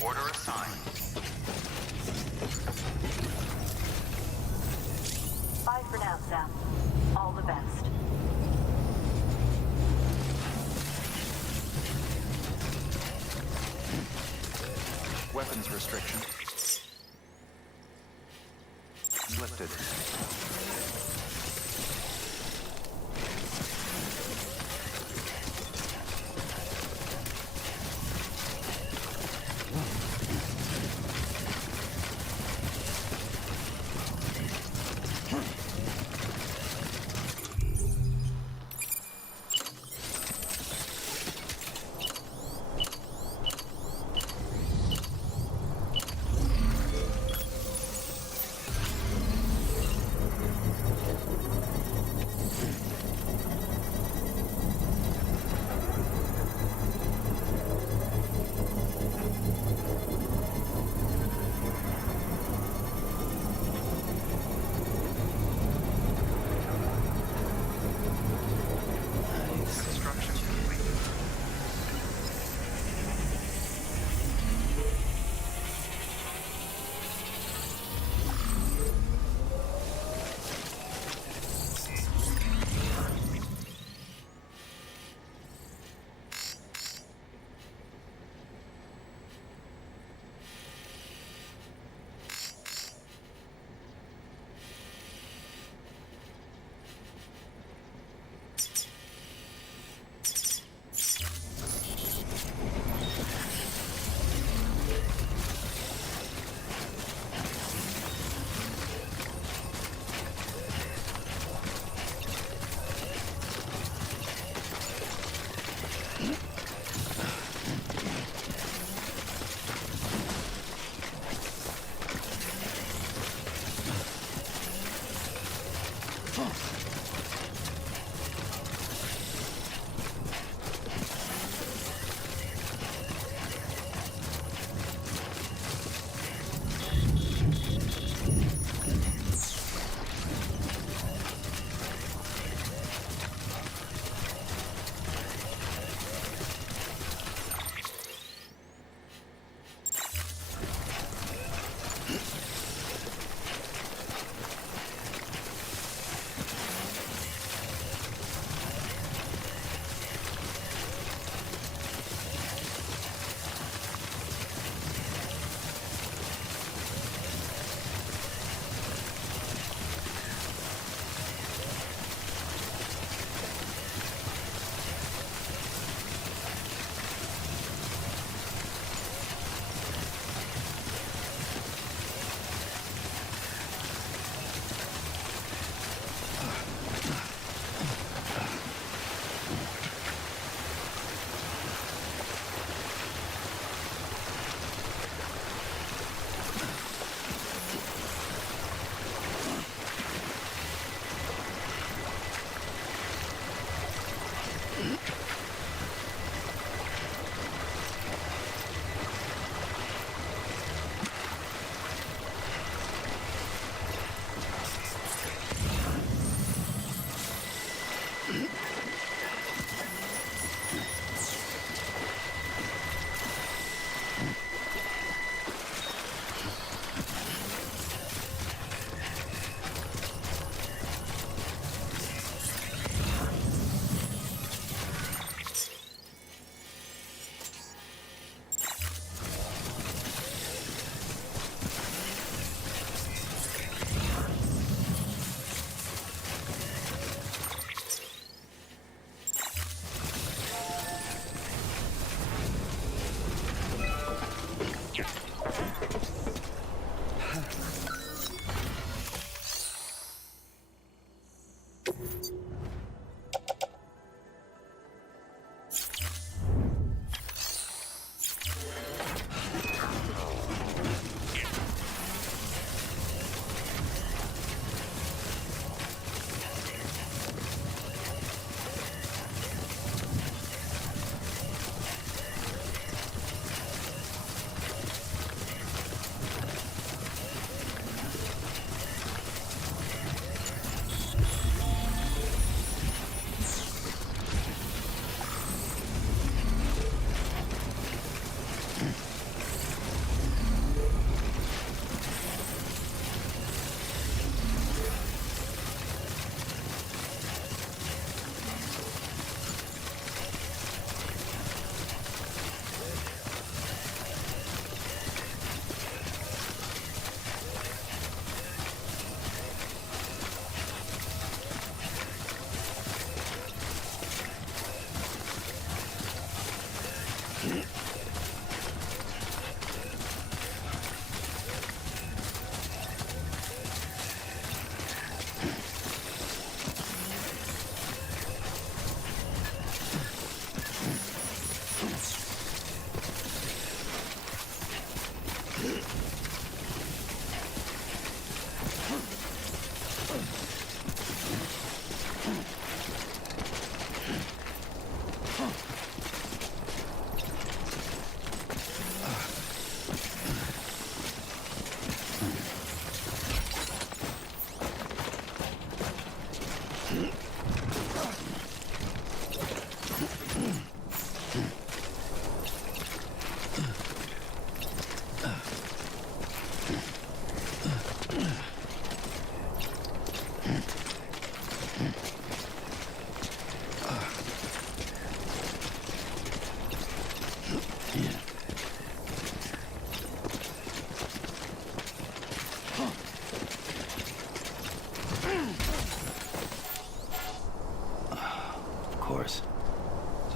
Order assigned. Bye for now, Sam. All the best. Weapons restriction lifted.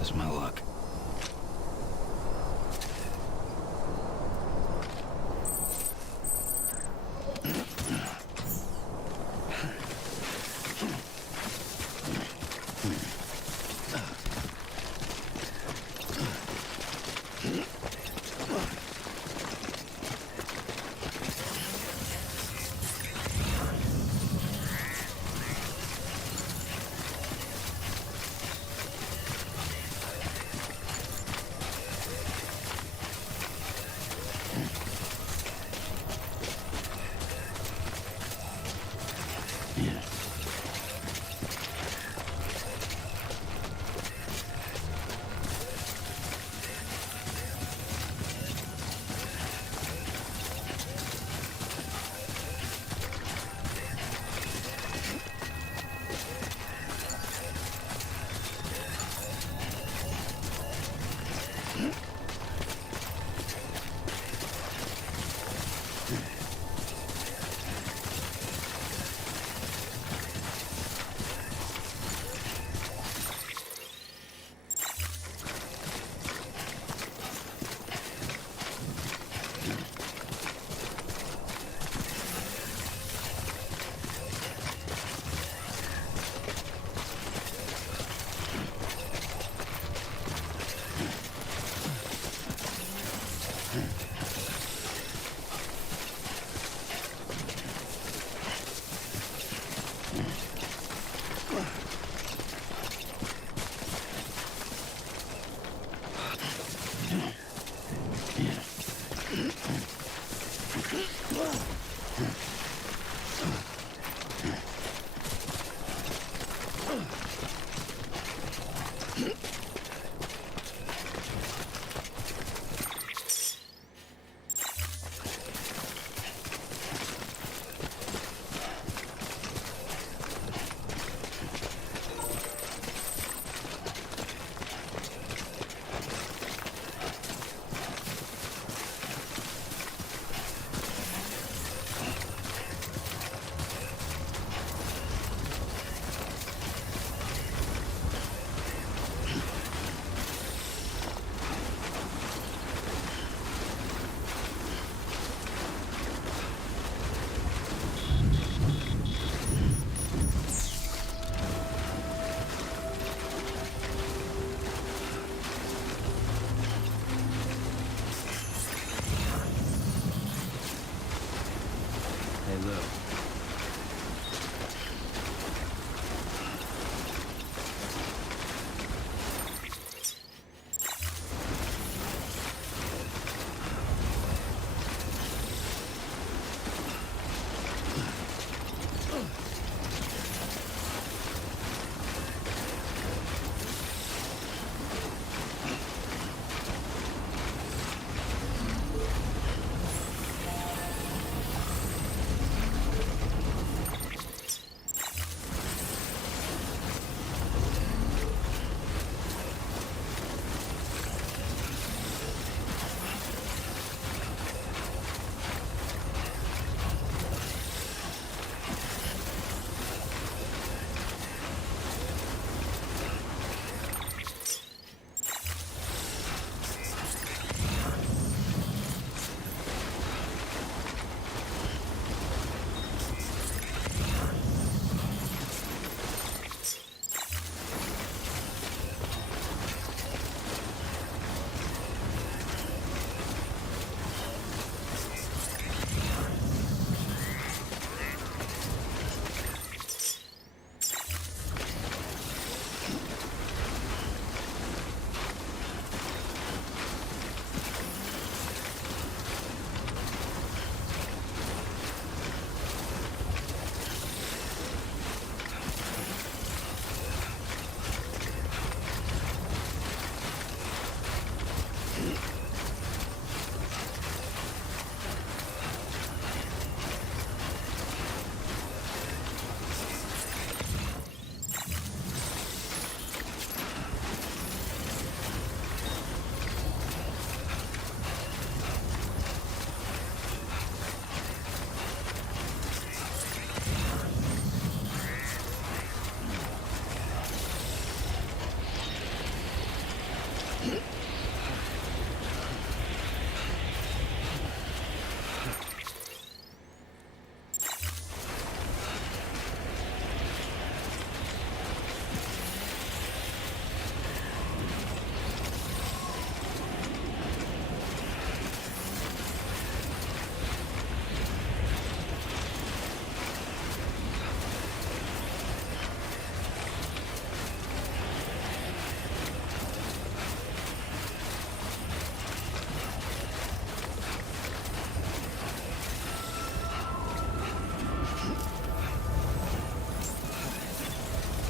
Just my luck.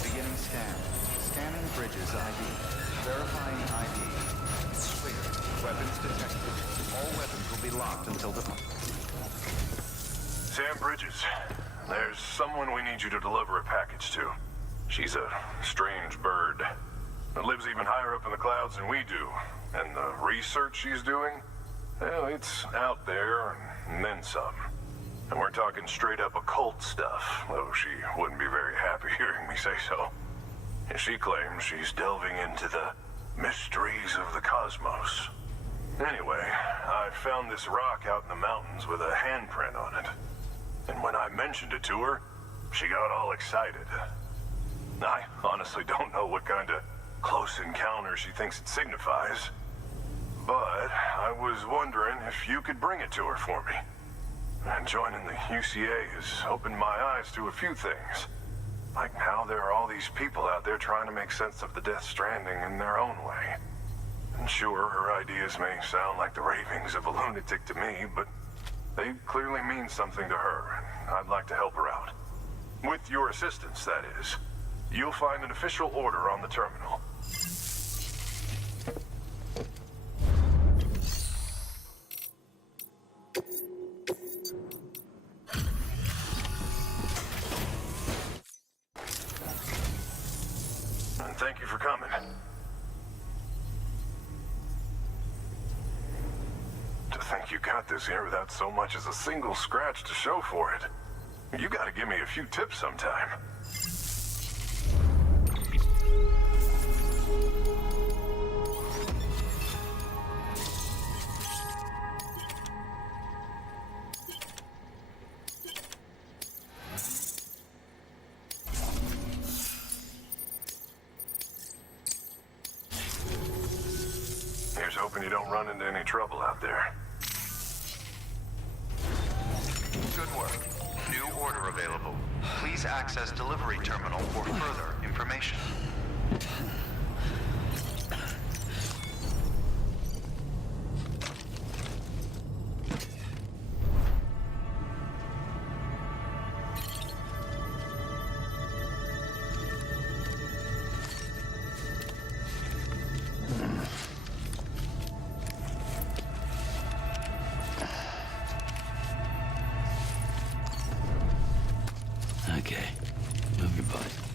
Beginning scan. Scanning bridges ID. Verifying ID. Clear. Weapons detected. All weapons will be locked until the... Sam Bridges, there's someone we need you to deliver a package to. She's a strange bird that lives even higher up in the clouds than we do. And the research she's doing, well, it's out there and then some. And we're talking straight up occult stuff, though she wouldn't be very happy hearing me say so. And she claims she's delving into the mysteries of the cosmos. Anyway, I found this rock out in the mountains with a handprint on it. And when I mentioned it to her, she got all excited. I honestly don't know what kind of close encounter she thinks it signifies. But I was wondering if you could bring it to her for me. And joining the UCA has opened my eyes to a few things. Like how there are all these people out there trying to make sense of the Death Stranding in their own way. And sure, her ideas may sound like the ravings of a lunatic to me, but they clearly mean something to her, and I'd like to help her out. With your assistance, that is. You'll find an official order on the terminal. And thank you for coming. To think you got this here without so much as a single scratch to show for it. You gotta give me a few tips sometime. Here's hoping you don't run into any trouble out there. Good work. New order available. Please access delivery terminal for further information. Okay, move your butt.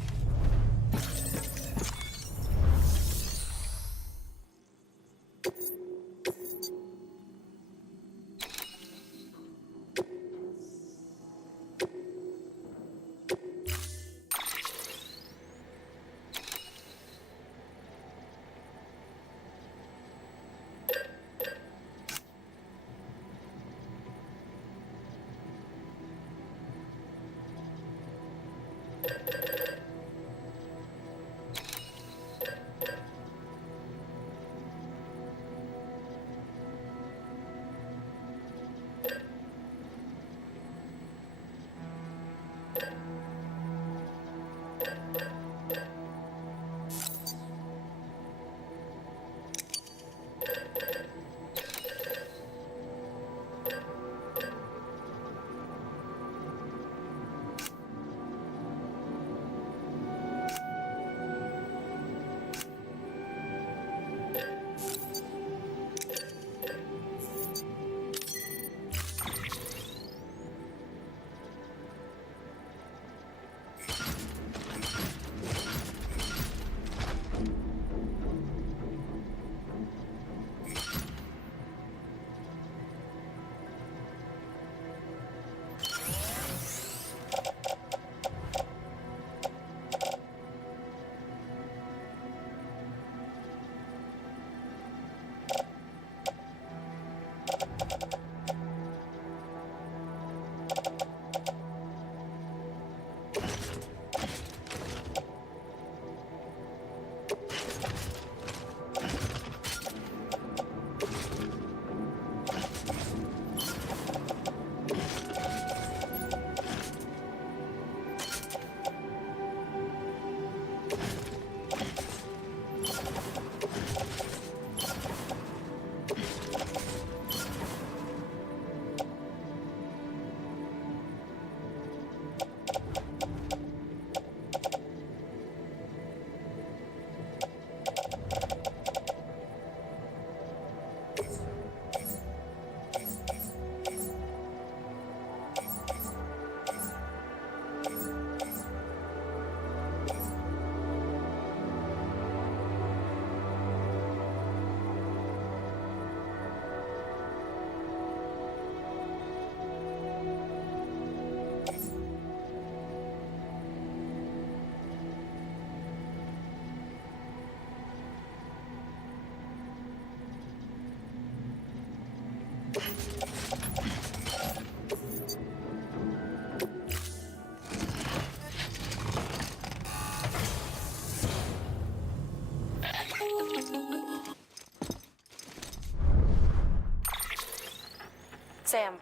Sam,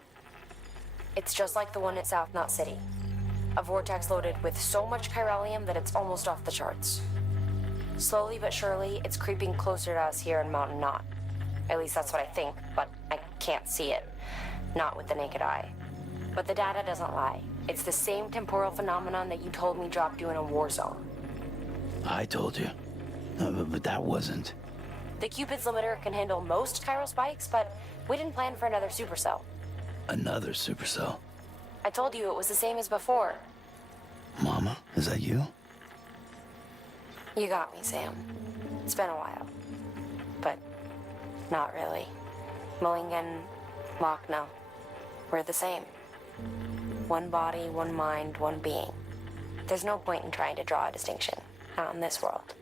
it's just like the one at South Knot City. A vortex loaded with so much chiralium that it's almost off the charts. Slowly but surely, it's creeping closer to us here in Mountain Knot. At least that's what I think, but I can't see it. Not with the naked eye. But the data doesn't lie. It's the same temporal phenomenon that you told me dropped you in a war zone. I told you. But that wasn't. The Cupid's limiter can handle most chiral spikes, but we didn't plan for another supercell. Another supercell? I told you it was the same as before. Mama, is that you? You got me, Sam. It's been a while. But not really. Mulligan, Lochner, we're the same. One body, one mind, one being. There's no point in trying to draw a distinction. Not in this world.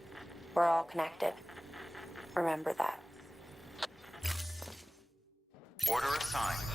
We're all connected. Remember that. Order assigned.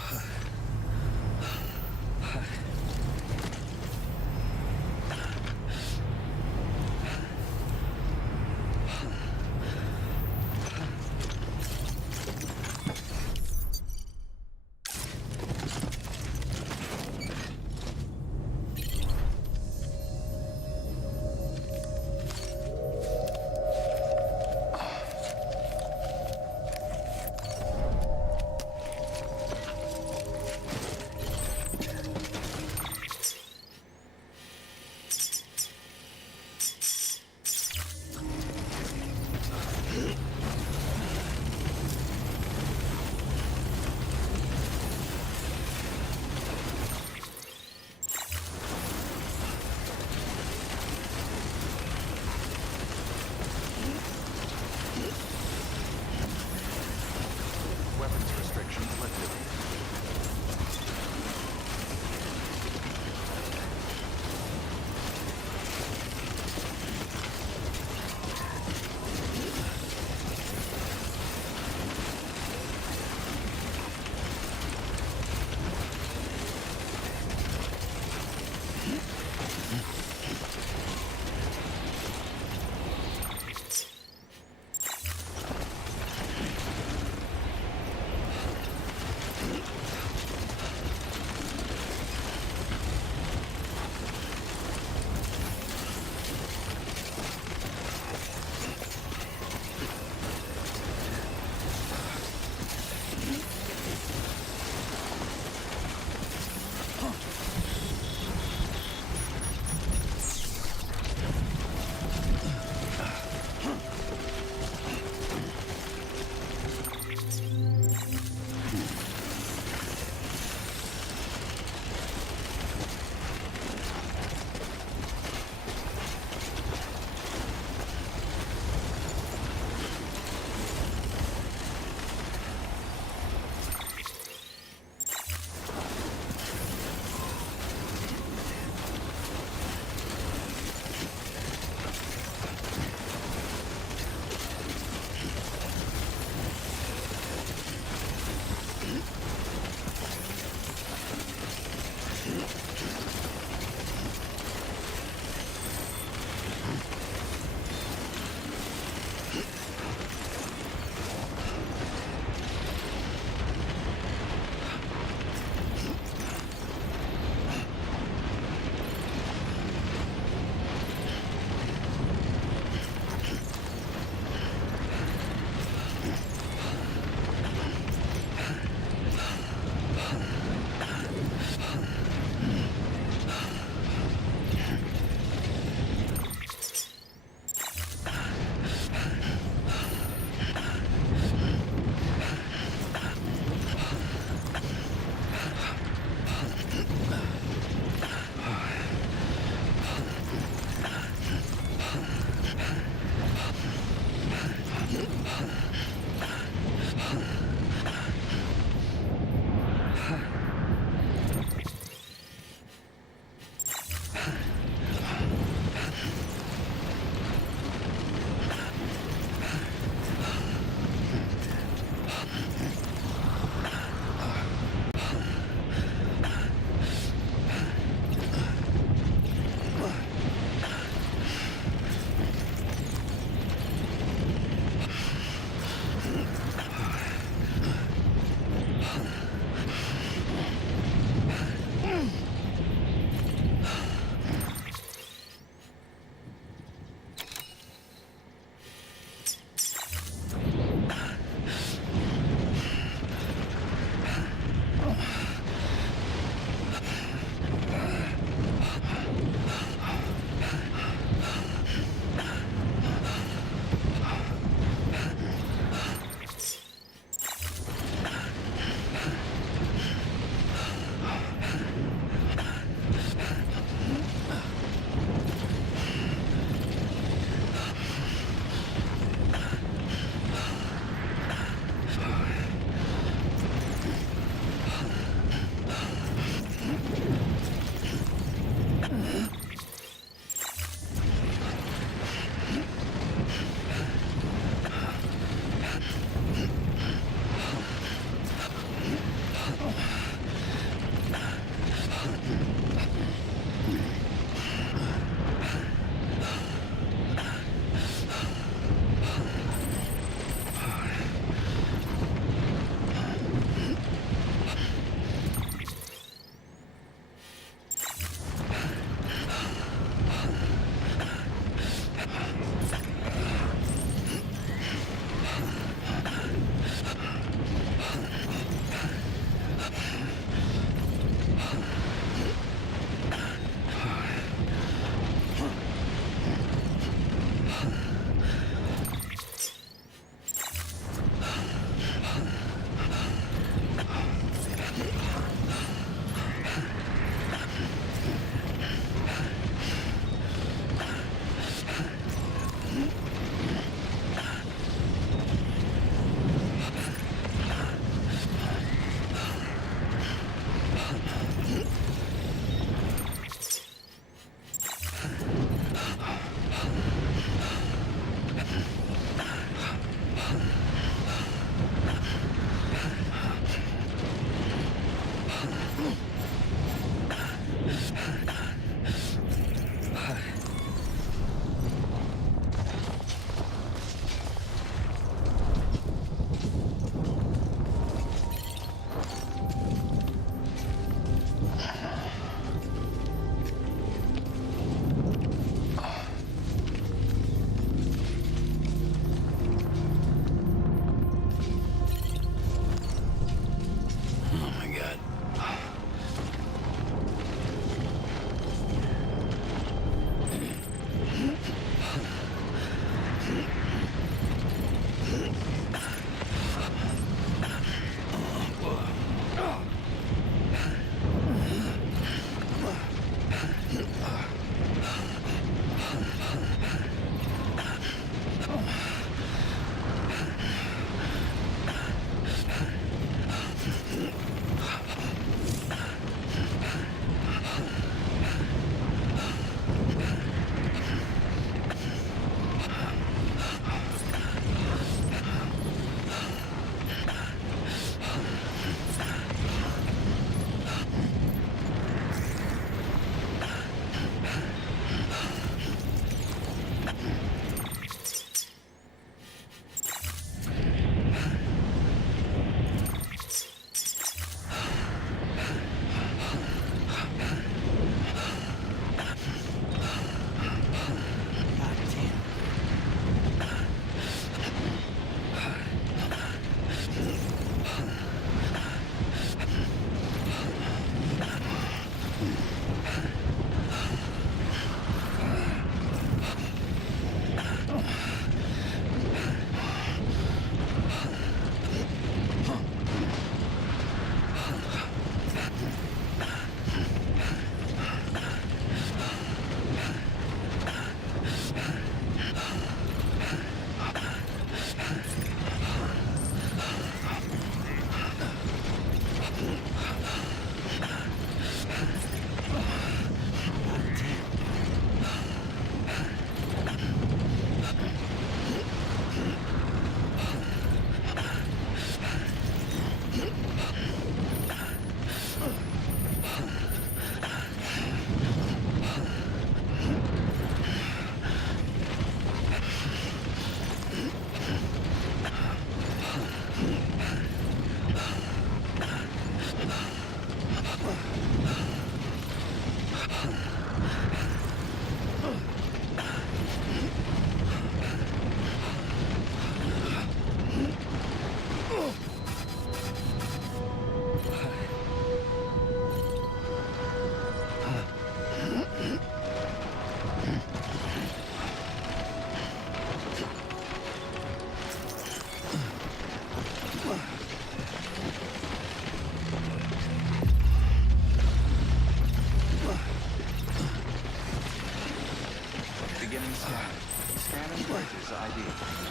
Scanning bridges ID.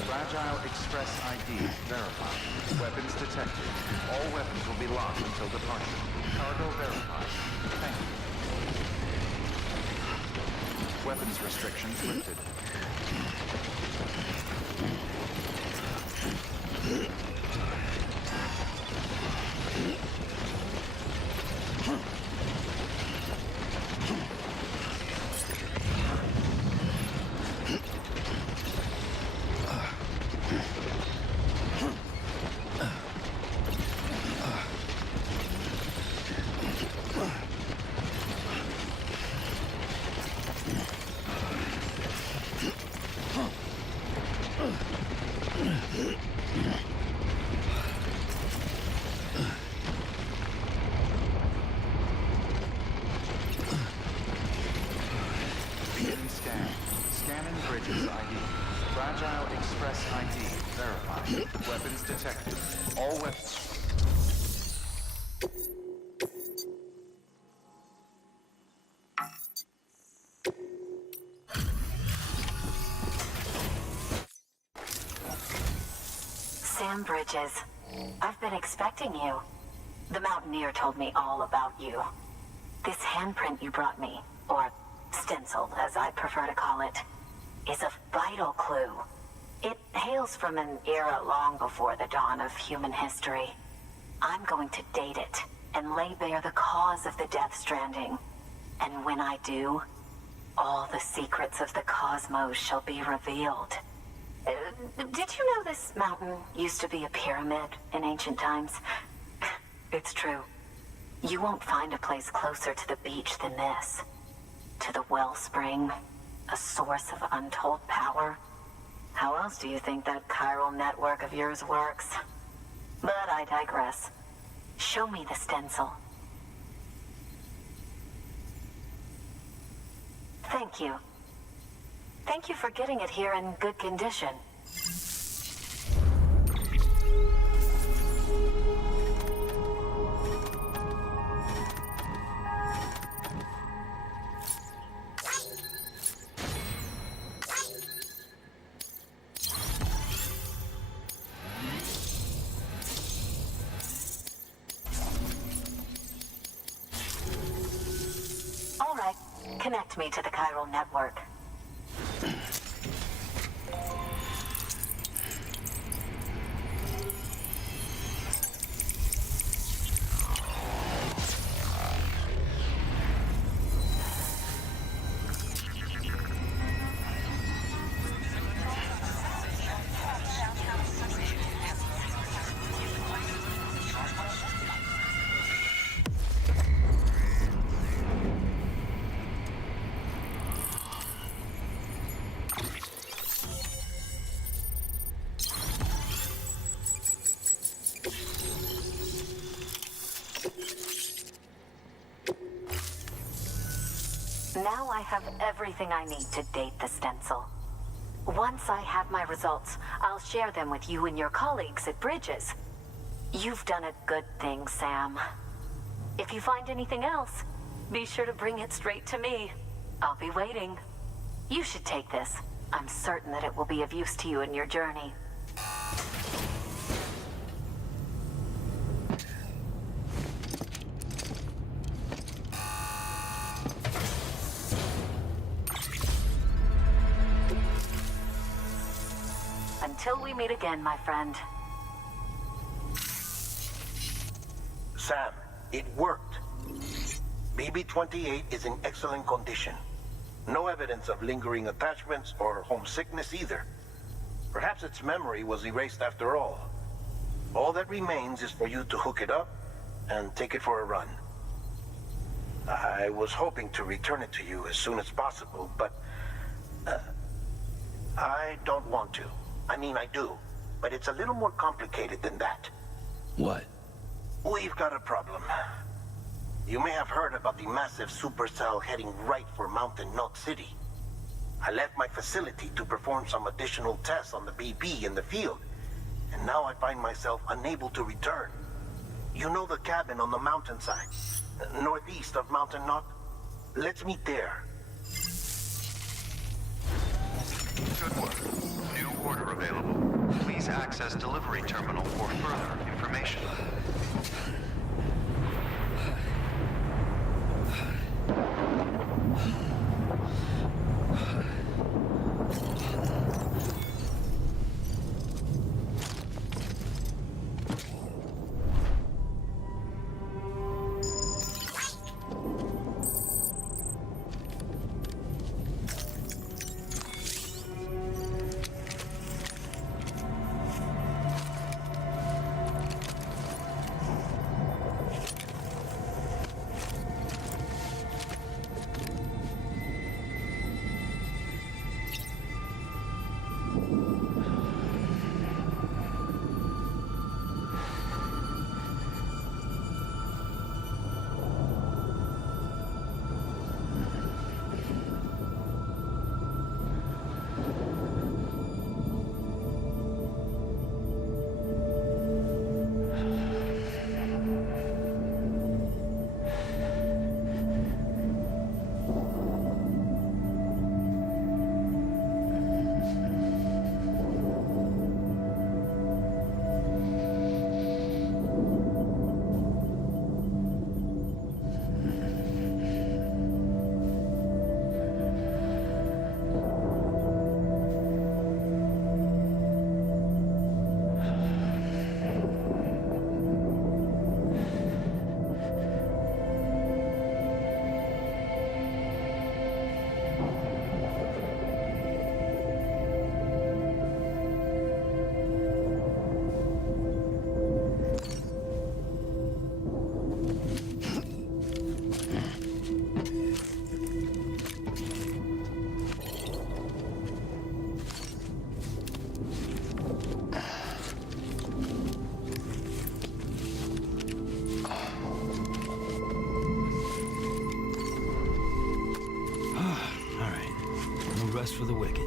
Fragile Express ID verified. Weapons detected. All weapons will be locked until departure. Cargo verified. Thank you. Weapons restrictions lifted. Scanning bridges ID. Fragile Express ID verified. Weapons detected. All weapons. Sam Bridges, I've been expecting you. The Mountaineer told me all about you. This handprint you brought me, or stencil, as I prefer to call it, is a vital clue. It hails from an era long before the dawn of human history. I'm going to date it and lay bare the cause of the Death Stranding. And when I do, all the secrets of the cosmos shall be revealed. Did you know this mountain used to be a pyramid in ancient times? It's true. You won't find a place closer to the beach than this. To the wellspring, a source of untold power. How else do you think that chiral network of yours works? But I digress. Show me the stencil. Thank you. Thank you for getting it here in good condition. All right, connect me to the chiral network. Now I have everything I need to date the stencil. Once I have my results, I'll share them with you and your colleagues at Bridges. You've done a good thing, Sam. If you find anything else, be sure to bring it straight to me. I'll be waiting. You should take this. I'm certain that it will be of use to you in your journey. Until we meet again, my friend. Sam, it worked. BB-28 is in excellent condition. No evidence of lingering attachments or homesickness either. Perhaps its memory was erased after all. All that remains is for you to hook it up and take it for a run. I was hoping to return it to you as soon as possible, but I don't want to. I mean, I do, but it's a little more complicated than that. What? We've got a problem. You may have heard about the massive supercell heading right for Mountain Milk City. I left my facility to perform some additional tests on the BB in the field, and now I find myself unable to return. You know the cabin on the mountainside, northeast of Mountain Knock? Let's meet there. access delivery terminal for further information. Rest for the wicked.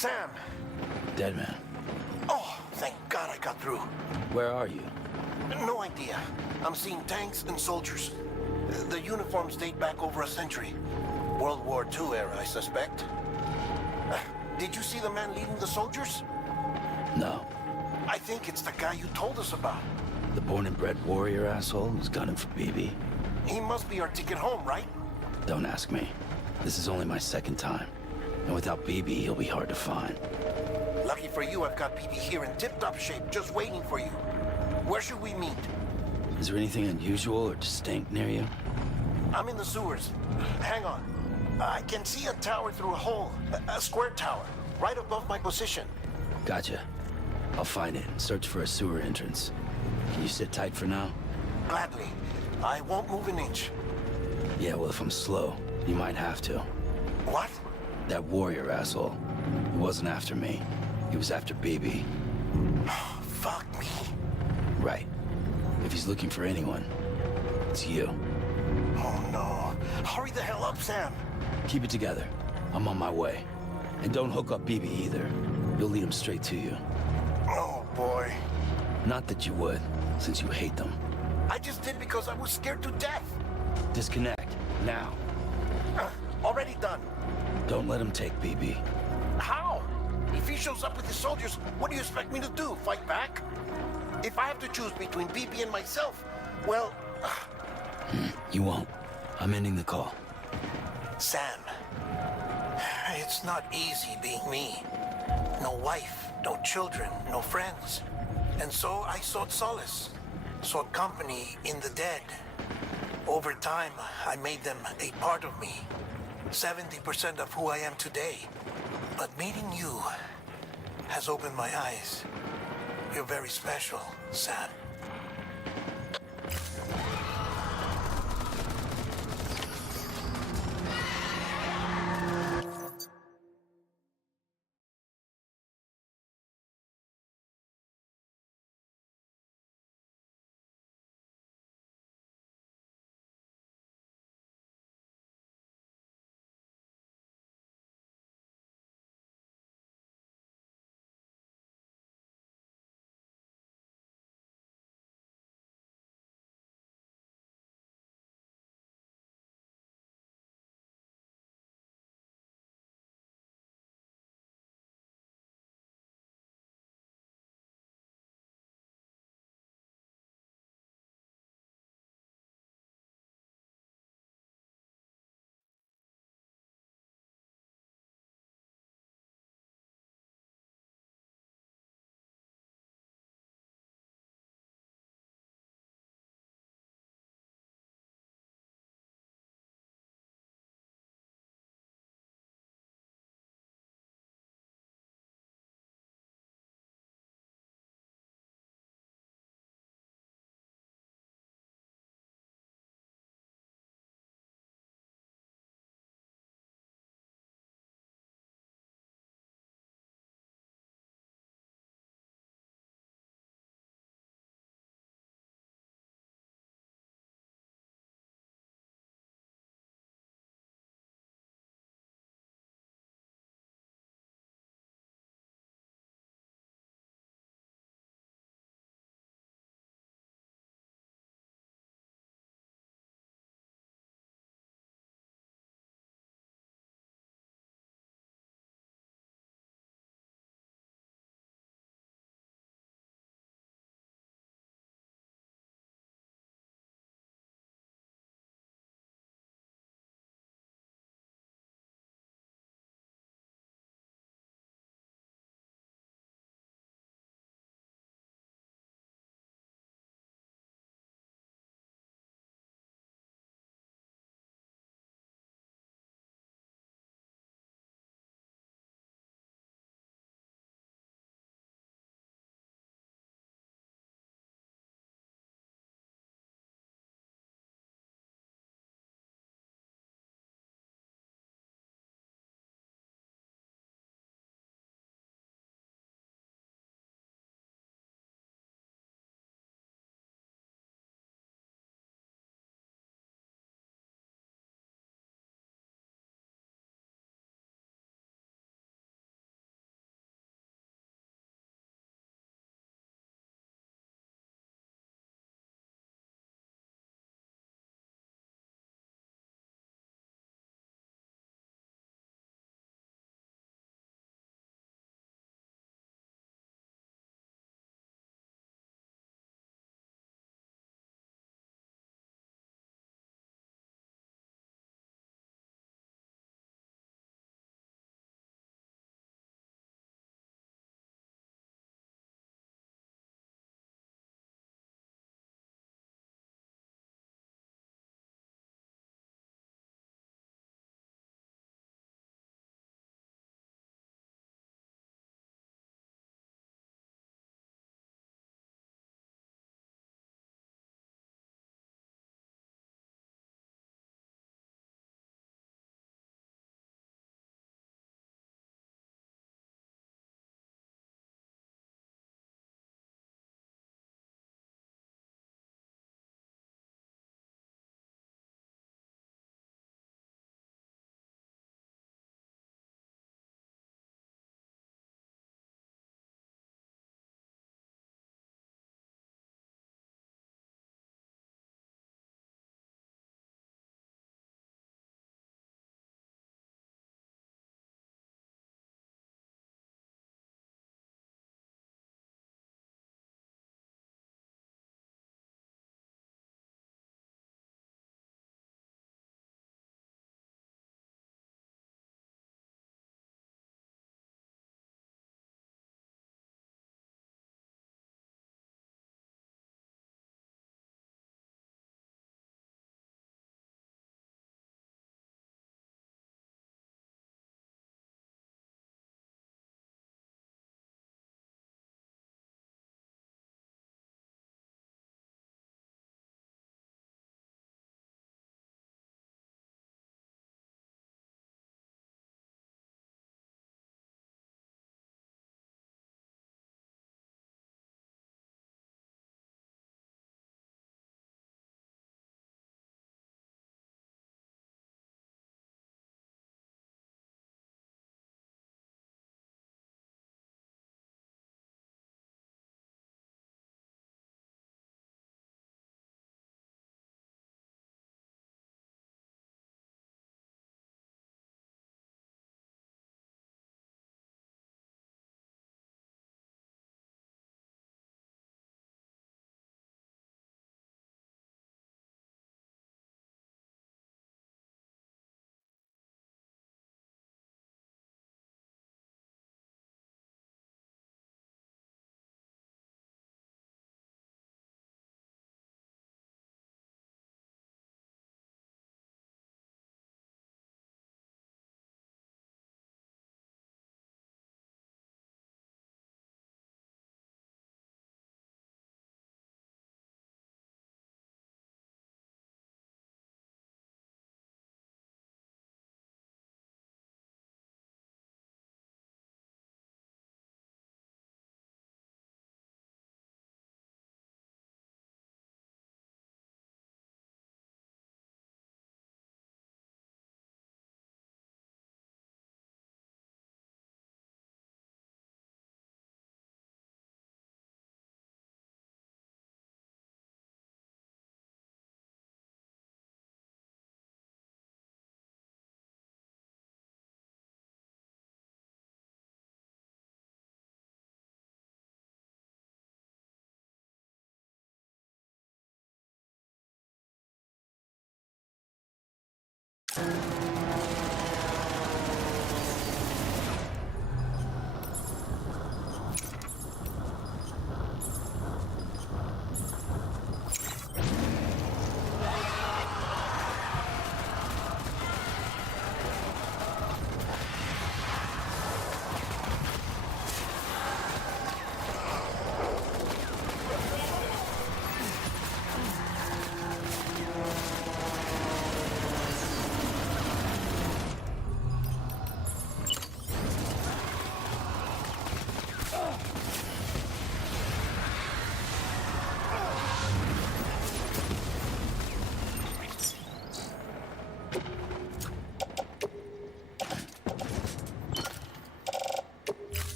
Sam! Dead man. Oh, thank God I got through. Where are you? No idea. I'm seeing tanks and soldiers. The uniforms date back over a century. World War II era, I suspect. Did you see the man leading the soldiers? No. I think it's the guy you told us about. The born and bred warrior asshole who's gunning for BB. He must be our ticket home, right? Don't ask me. This is only my second time. And without BB, he'll be hard to find. Lucky for you, I've got BB here in tip-top shape, just waiting for you. Where should we meet? Is there anything unusual or distinct near you? I'm in the sewers. Hang on. I can see a tower through a hole. A square tower, right above my position. Gotcha. I'll find it and search for a sewer entrance. Can you sit tight for now? Gladly. I won't move an inch. Yeah, well, if I'm slow, you might have to. What? That warrior asshole. He wasn't after me. He was after BB. Fuck me. Right. If he's looking for anyone, it's you. Oh no. Hurry the hell up, Sam. Keep it together. I'm on my way. And don't hook up BB either. You'll lead him straight to you. Oh boy. Not that you would, since you hate them. I just did because I was scared to death. Disconnect. Now. Already done. Don't let him take BB. How? If he shows up with his soldiers, what do you expect me to do? Fight back? If I have to choose between BB and myself, well... You won't. I'm ending the call. Sam, it's not easy being me. No wife, no children, no friends. And so I sought solace, sought company in the dead. Over time, I made them a part of me. 70% of who I am today. But meeting you has opened my eyes. You're very special, Sam.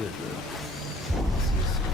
good, Lou. I'll see you soon.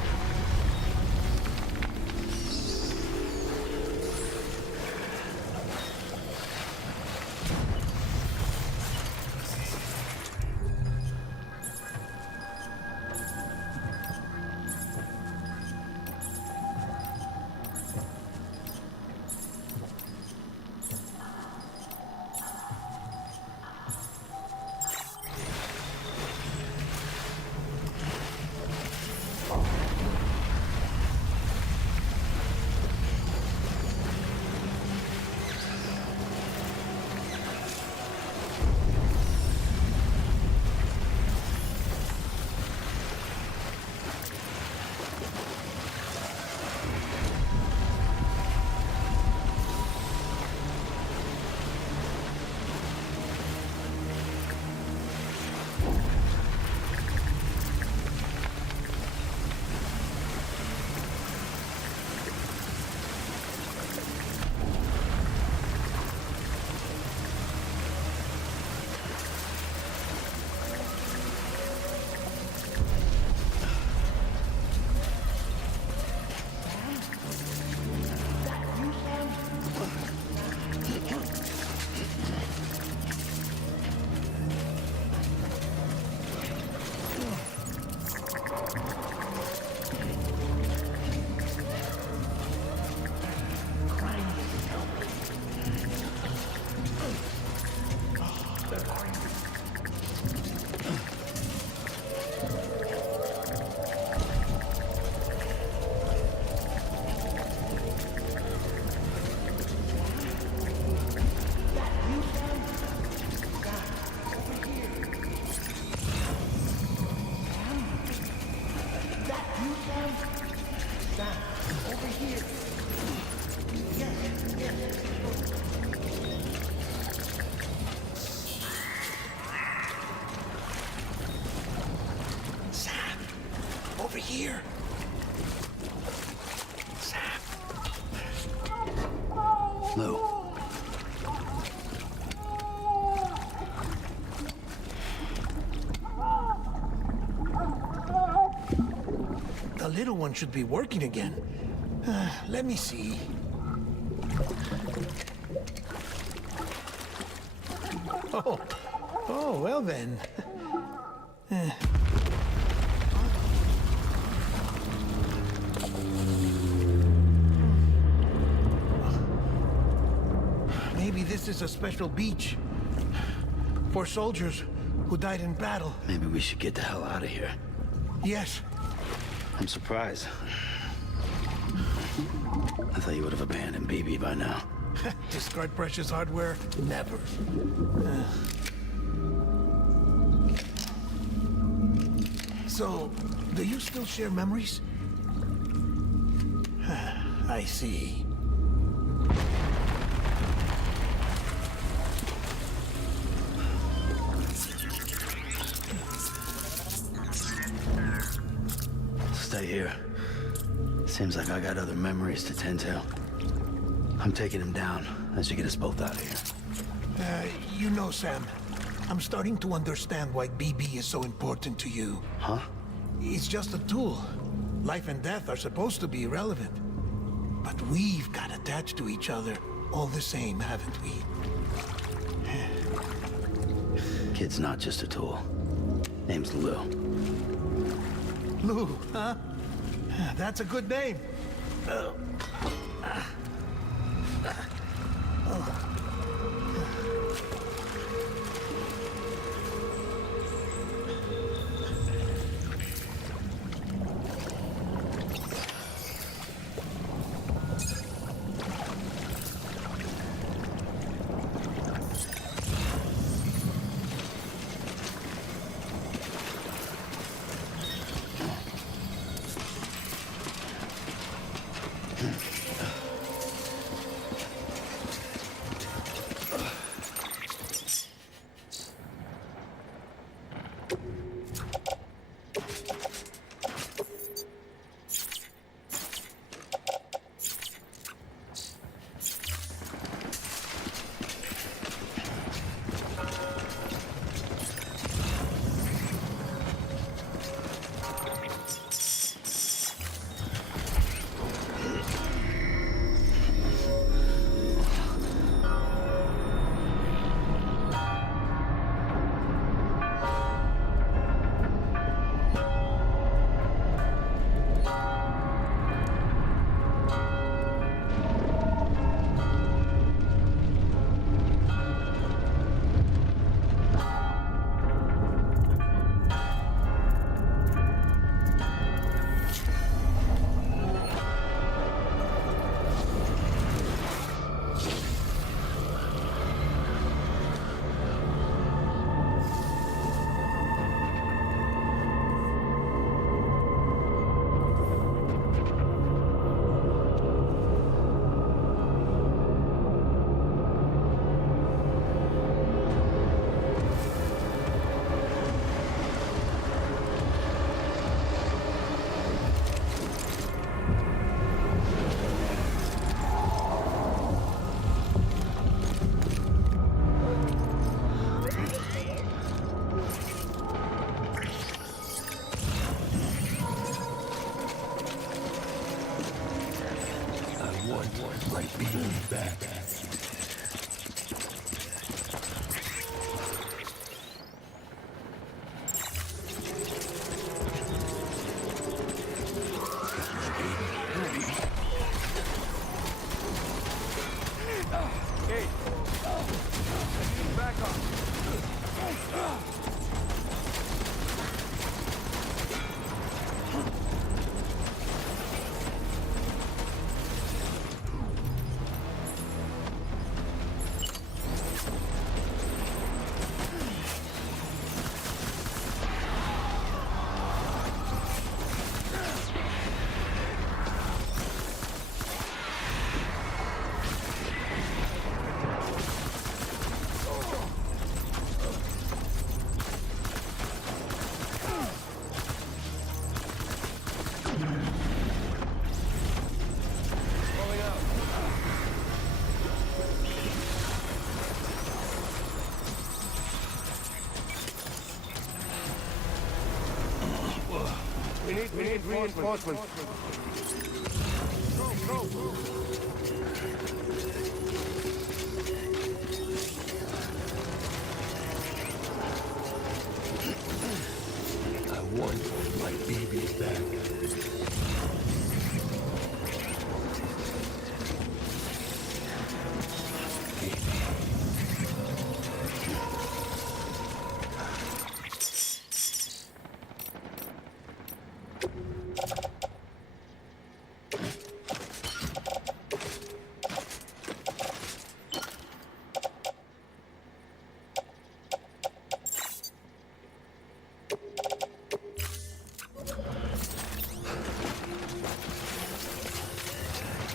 Here. Sam. Lou. The little one should be working again. Let me see. Oh, well then. Maybe this is a special beach for soldiers who died in battle. Maybe we should get the hell out of here. Yes. I'm surprised. I thought you would have abandoned BB by now. Discard precious hardware? Never. So, do you still share memories? I see. Stay here. Seems like I got other memories to tend to. I'm taking him down as you get us both out of here. You know, Sam, I'm starting to understand why BB is so important to you. Huh? It's just a tool. Life and death are supposed to be irrelevant. But we've got attached to each other all the same, haven't we? Kid's not just a tool. Name's Lou. Lou, huh? That's a good name. my baby back. We need reinforcements. Go. I want my baby back.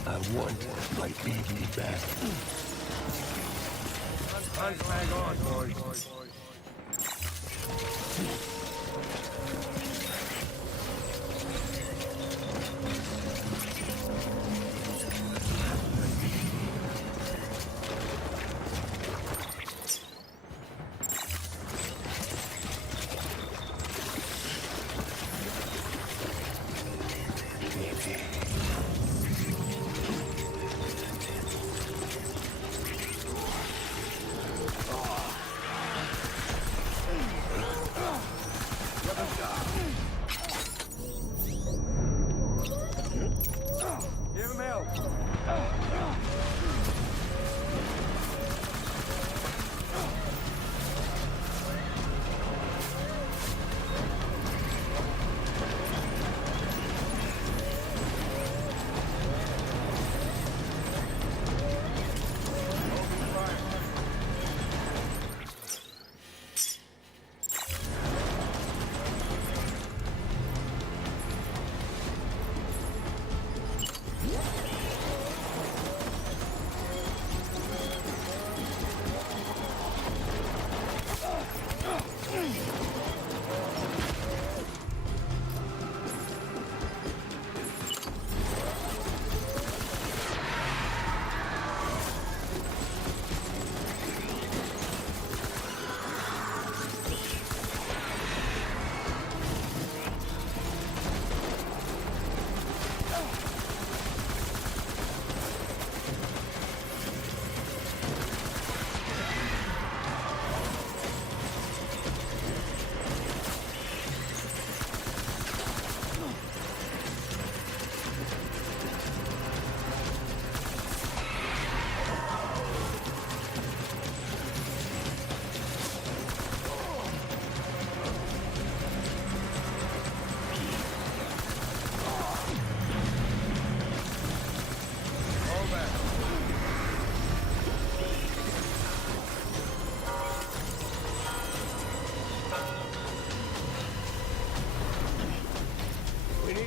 I want my baby back. Hang on, boys.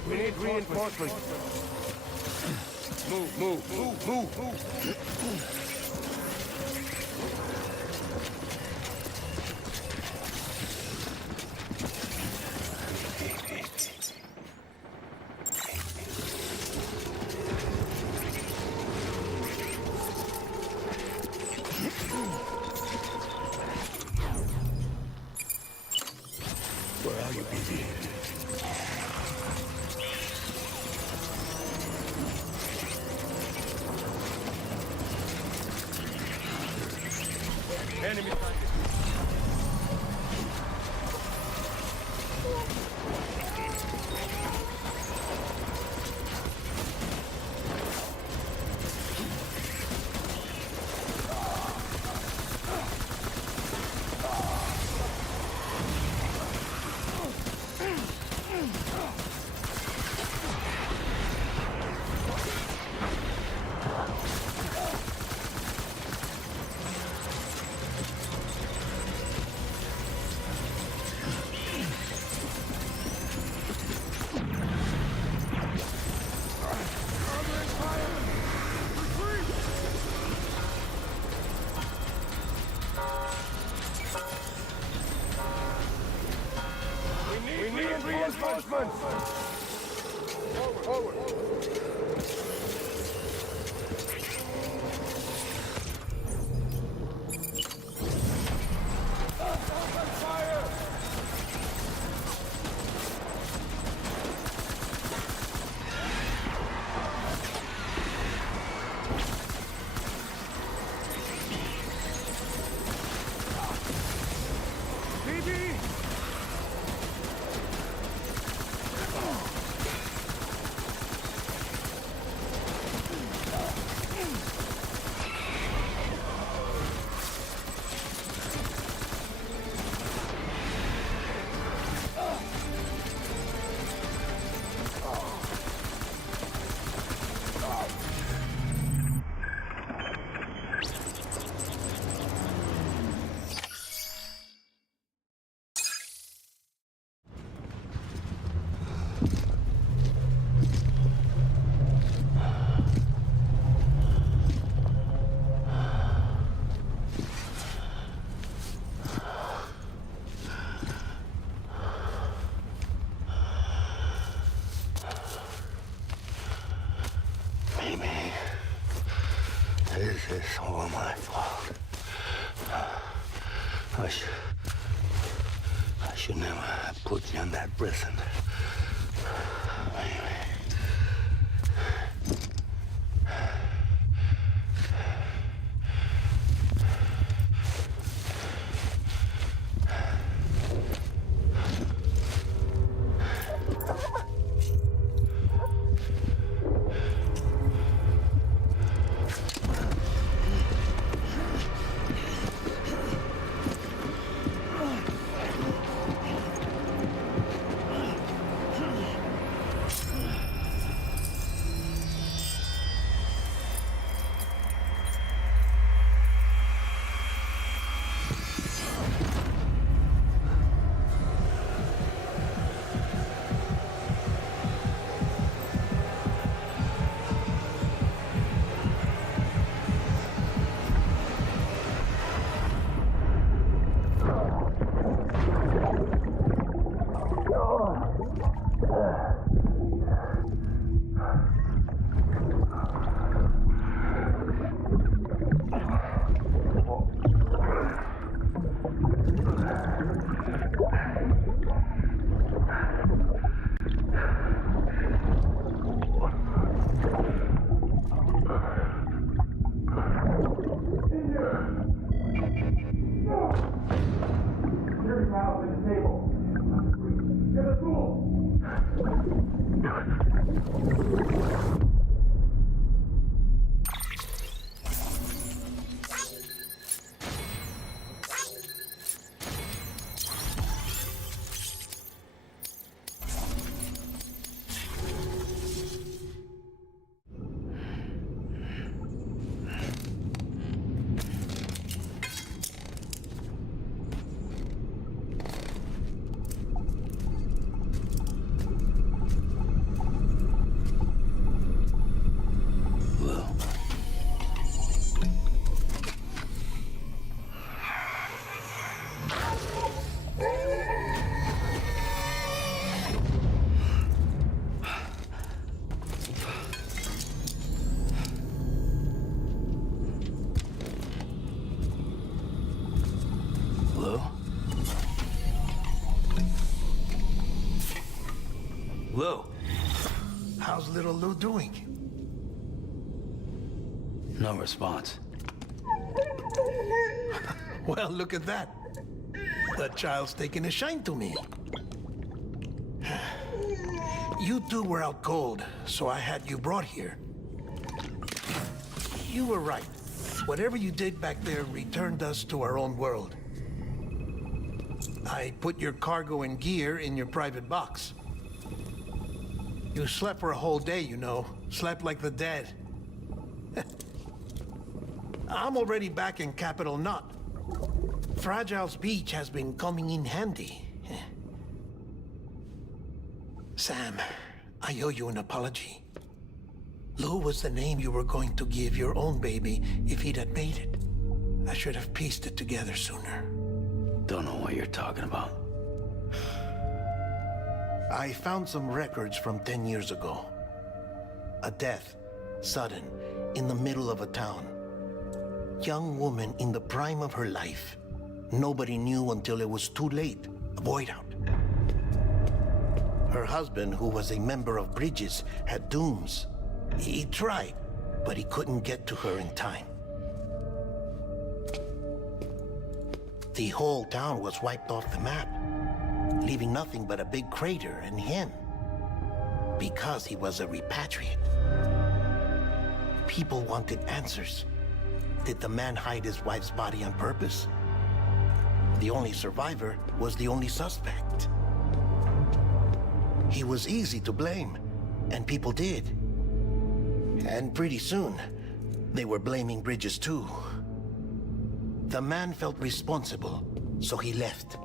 We need reinforcements. Move. Where are you, baby? Reinforcements! Forward! Open fire! TB! This is all my fault. I should never have put you in that prison. Lou, how's little Lou doing? No response. Well, look at that. The child's taking a shine to me. You two were out cold, so I had you brought here. You were right. Whatever you did back there returned us to our own world. I put your cargo and gear in your private box. You slept for a whole day, you know. Slept like the dead. I'm already back in Capital Knot. Fragile's beach has been coming in handy. Sam, I owe you an apology. Lou was the name you were going to give your own baby if he'd had made it. I should have pieced it together sooner. Don't know what you're talking about. I found some records from 10 years ago. A death, sudden, in the middle of a town. Young woman in the prime of her life. Nobody knew until it was too late. A void out. Her husband, who was a member of Bridges, had dooms. He tried, but he couldn't get to her in time. The whole town was wiped off the map, leaving nothing but a big crater and him. Because he was a repatriate. People wanted answers. Did the man hide his wife's body on purpose? The only survivor was the only suspect. He was easy to blame, and people did. And pretty soon, they were blaming Bridges too. The man felt responsible, so he left.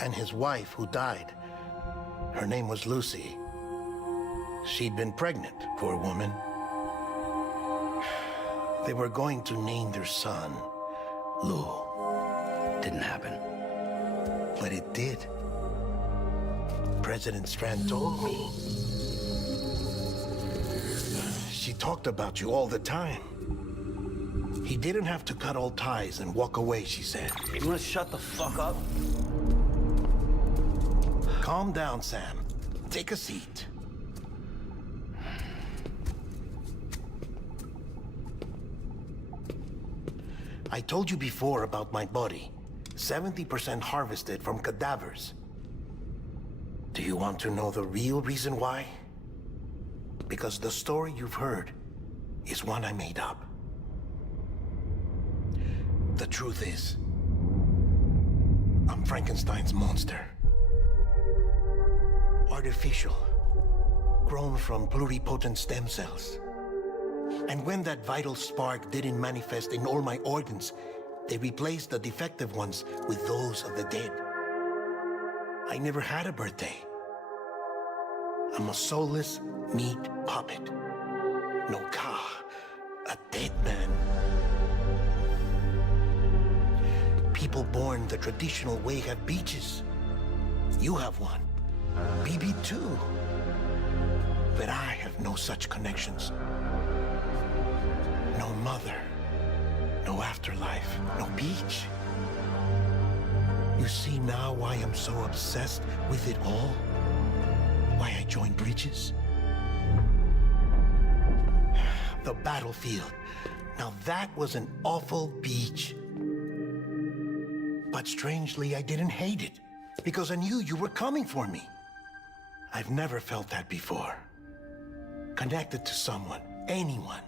And his wife, who died, her name was Lucy. She'd been pregnant, poor woman. They were going to name their son Lou. Didn't happen. But it did. President Strand told me. She talked about you all the time. He didn't have to cut all ties and walk away, she said. You wanna shut the fuck up? Calm down, Sam. Take a seat. I told you before about my body. 70% harvested from cadavers. Do you want to know the real reason why? Because the story you've heard is one I made up. The truth is, I'm Frankenstein's monster. Artificial, grown from pluripotent stem cells. And when that vital spark didn't manifest in all my organs, they replaced the defective ones with those of the dead. I never had a birthday. I'm a soulless meat puppet. No ka, a dead man. People born the traditional way have beaches. You have one. BB too. But I have no such connections. No mother. No afterlife. No beach. You see now why I'm so obsessed with it all? Why I joined Bridges? The battlefield. Now that was an awful beach. But strangely, I didn't hate it. Because I knew you were coming for me. I've never felt that before. Connected to someone, anyone.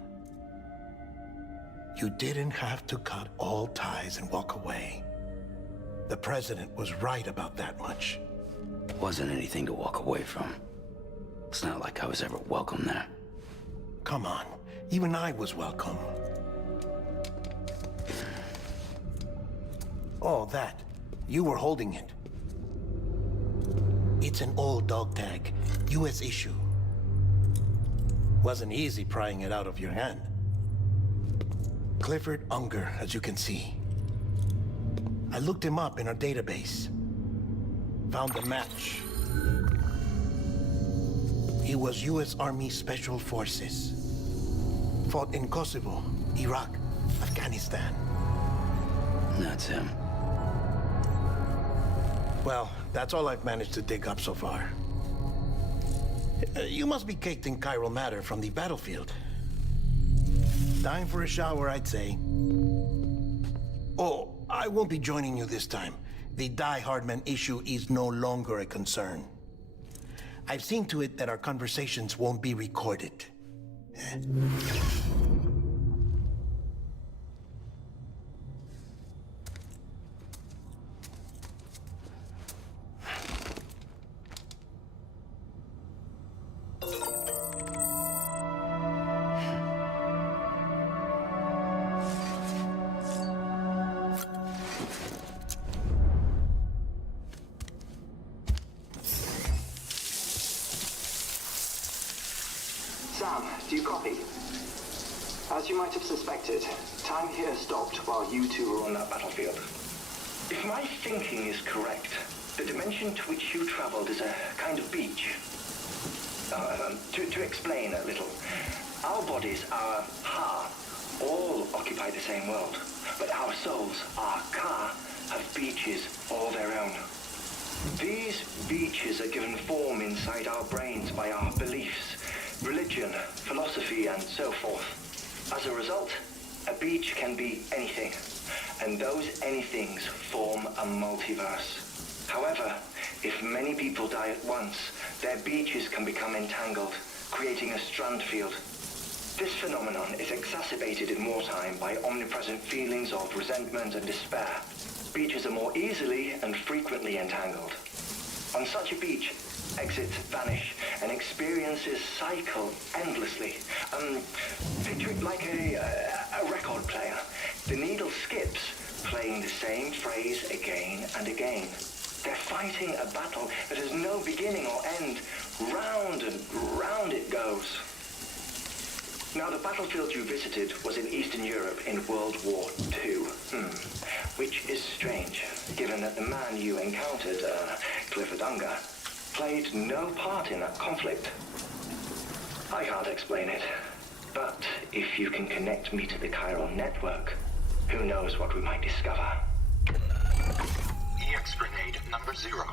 You didn't have to cut all ties and walk away. The president was right about that much. Wasn't anything to walk away from. It's not like I was ever welcome there. Come on, even I was welcome. Oh, that. You were holding it. It's an old dog tag, US issue. Wasn't easy prying it out of your hand. Clifford Unger, as you can see. I looked him up in our database. Found a match. He was US Army Special Forces. Fought in Kosovo, Iraq, Afghanistan. That's him. Well, that's all I've managed to dig up so far. You must be caked in chiral matter from the battlefield. Time for a shower, I'd say. Oh, I won't be joining you this time. The Die Hardman issue is no longer a concern. I've seen to it that our conversations won't be recorded. Sam, do you copy? As you might have suspected, time here stopped while you two were on that battlefield. If my thinking is correct, the dimension to which you traveled is a kind of beach. To explain a little, our bodies, our Ha, all occupy the same world, but our souls, our Ka, have beaches all their own. These beaches are given form inside our brains by our beliefs, religion, philosophy, and so forth. As a result, a beach can be anything, and those anythings form a multiverse. However, if many people die at once, their beaches can become entangled, creating a strand field. This phenomenon is exacerbated in wartime by omnipresent feelings of resentment and despair. Beaches are more easily and frequently entangled. On such a beach, exits vanish and experiences cycle endlessly. Picture it like a record player. The needle skips, playing the same phrase again and again. They're fighting a battle that has no beginning or end. Round and round it goes. Now, the battlefield you visited was in Eastern Europe in World War II. Which is strange, given that the man you encountered, Clifford Unger, played no part in that conflict. I can't explain it, but if you can connect me to the chiral network, who knows what we might discover. EX grenade number 0.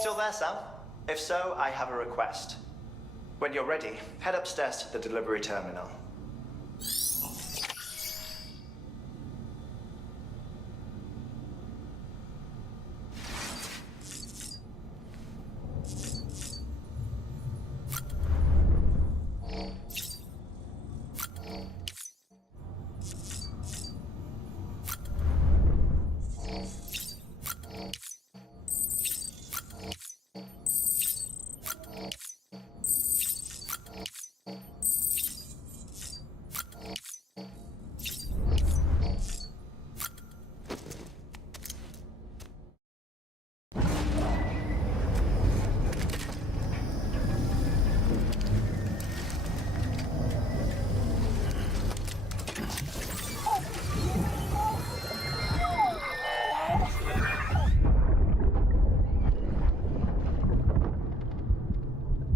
Still there, Sam? If so, I have a request. When you're ready, head upstairs to the delivery terminal.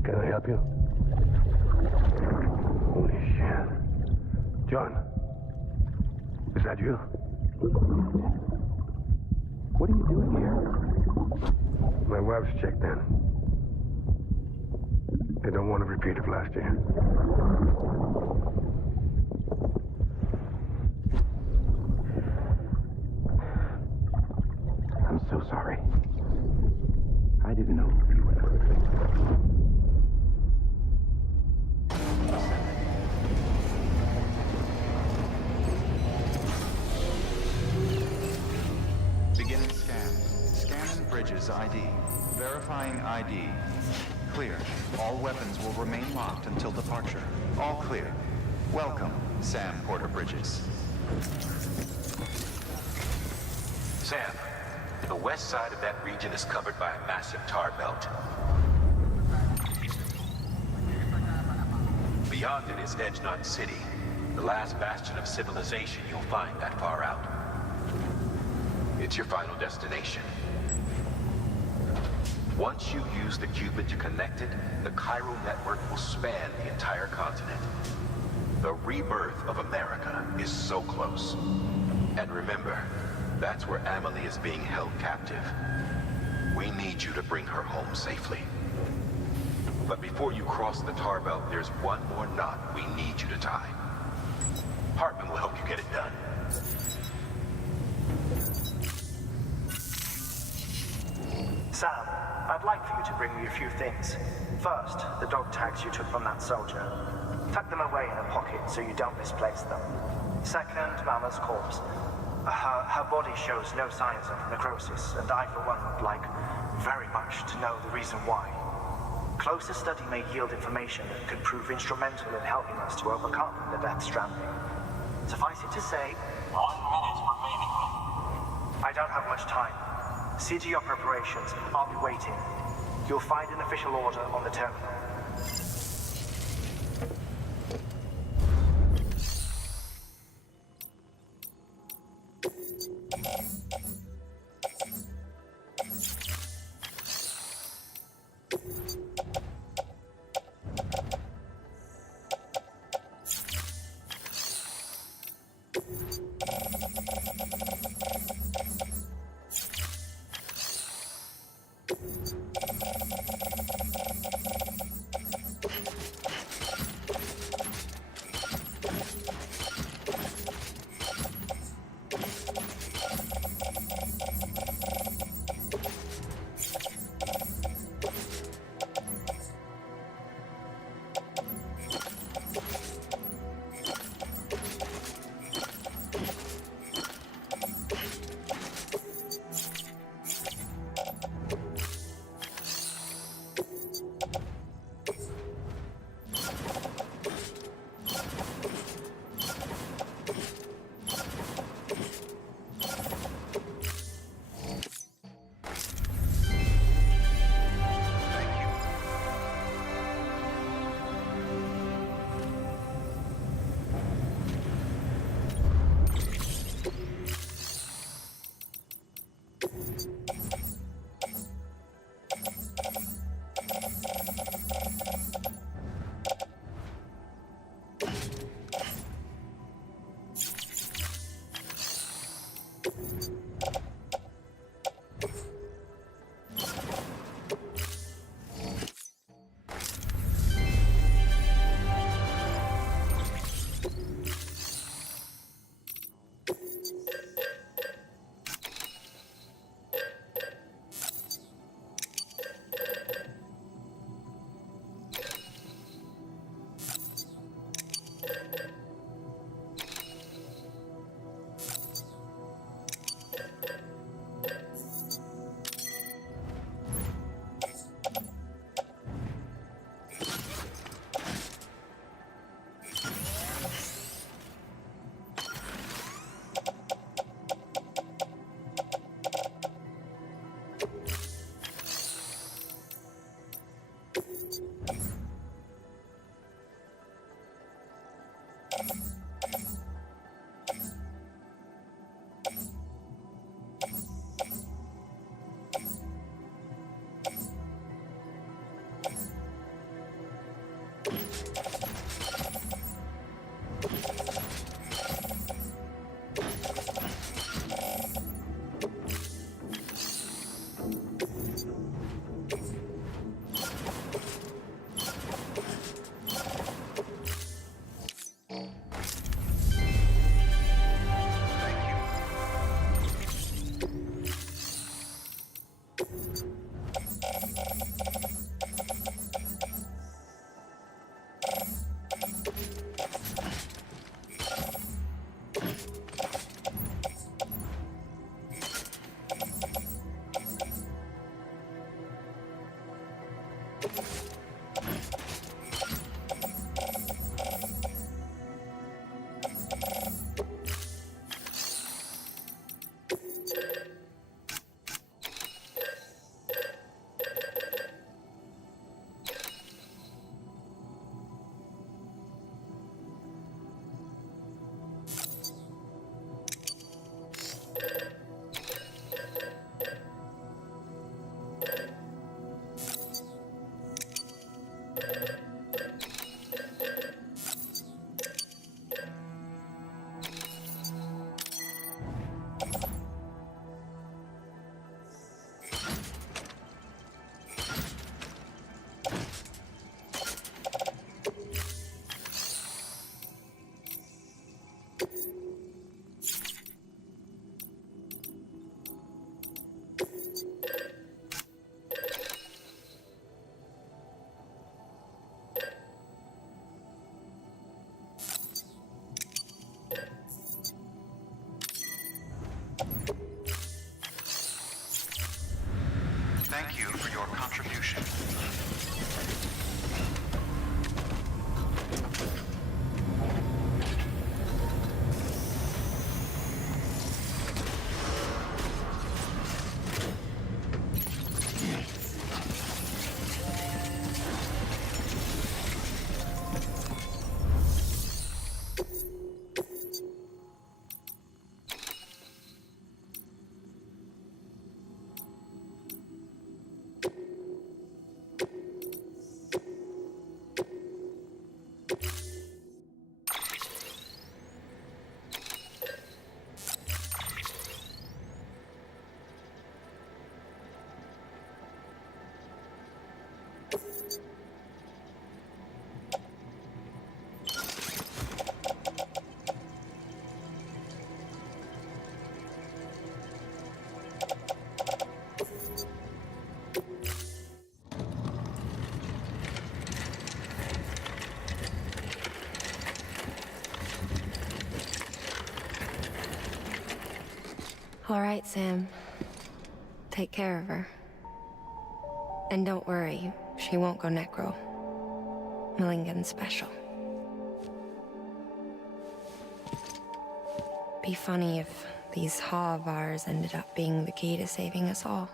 Can I help you? Holy shit. John, is that you? What are you doing here? My wife's checked in. They don't want a repeat of last year. I'm so sorry. I didn't know you were there. Beginning scan. Scanning bridges ID. Verifying ID. Clear. All weapons will remain locked until departure. All clear. Welcome, Sam Porter Bridges. Sam, the west side of that region is covered by a massive tar belt. Beyond it is Edgenut City, the last bastion of civilization you'll find that far out. It's your final destination. Once you use the qubit to connect it, the chiral network will span the entire continent. The rebirth of America is so close. And remember, that's where Amelie is being held captive. We need you to bring her home safely. But before you cross the tar belt, there's one more knot we need you to tie. Hartman will help you get it done. Sam, I'd like for you to bring me a few things. First, the dog tags you took from that soldier. Tuck them away in a pocket so you don't misplace them. Second, Mama's corpse. Her body shows no signs of necrosis, and I, for one, would like very much to know the reason why. Closer study may yield information that could prove instrumental in helping us to overcome the death stranding. Suffice it to say, 1 minute remaining. I don't have much time. See to your preparations. I'll be waiting. You'll find an official order on the terminal. Thank you for your contribution. All right, Sam. Take care of her. And don't worry, she won't go necro. Millingan's special. Be funny if these Ha of ours ended up being the key to saving us all.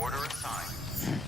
Order assigned.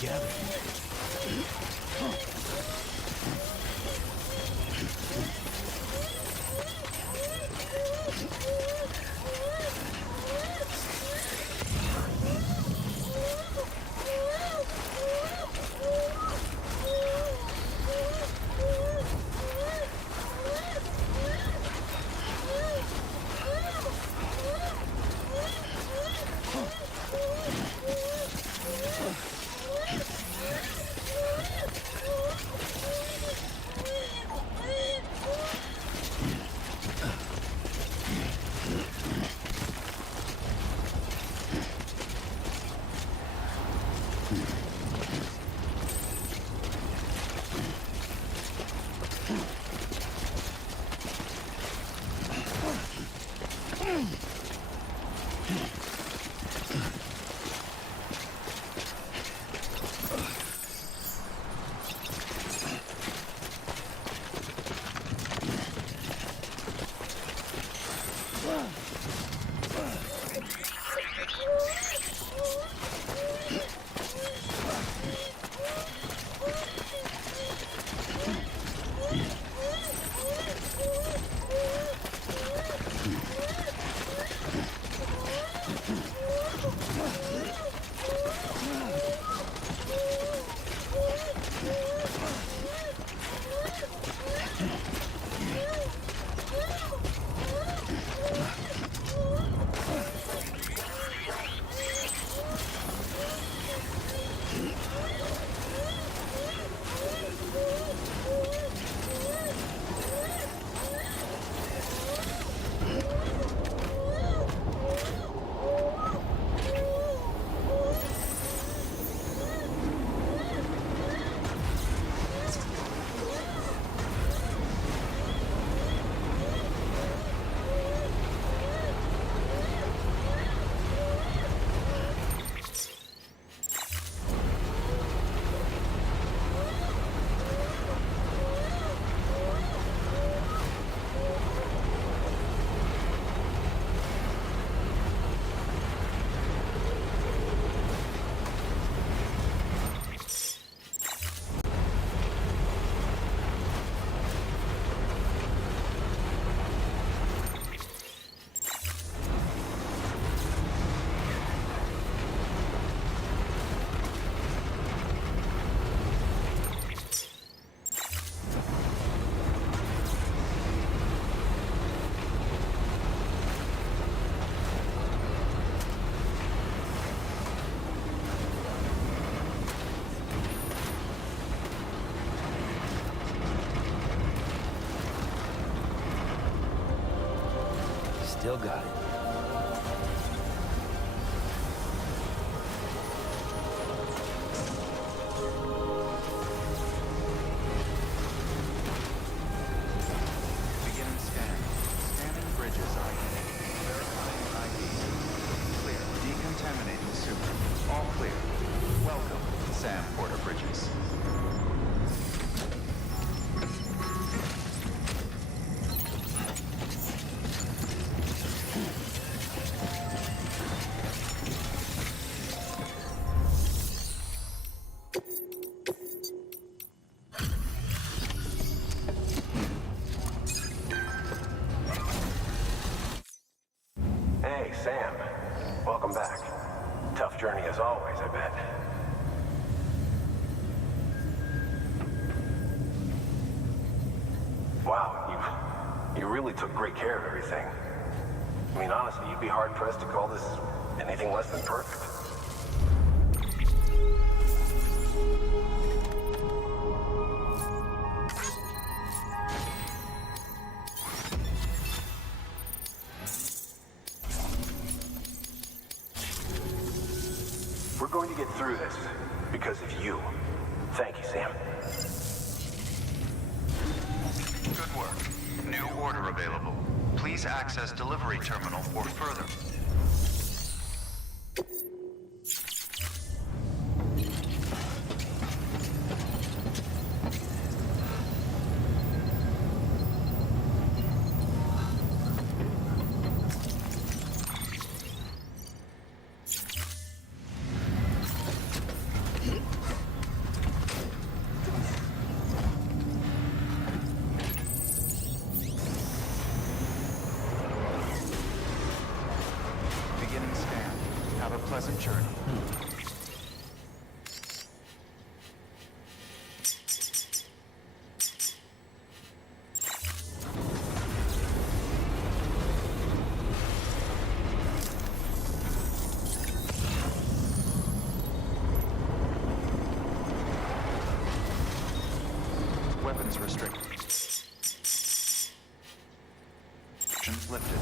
Gather. Still got it. Beginning scan. Scanning bridges ID. Verifying ID. Clear. Decontaminating sewer. All clear. Welcome, Sam Porter Bridges. Hey, Sam. Welcome back. Tough journey as always, I bet. Wow, you really took great care of everything. I mean, honestly, you'd be hard-pressed to call this anything less than perfect. We're going to get through this because of you. Thank you, Sam. Good work. New order available. Please access delivery terminal for further. Weapons restricted. Lifted.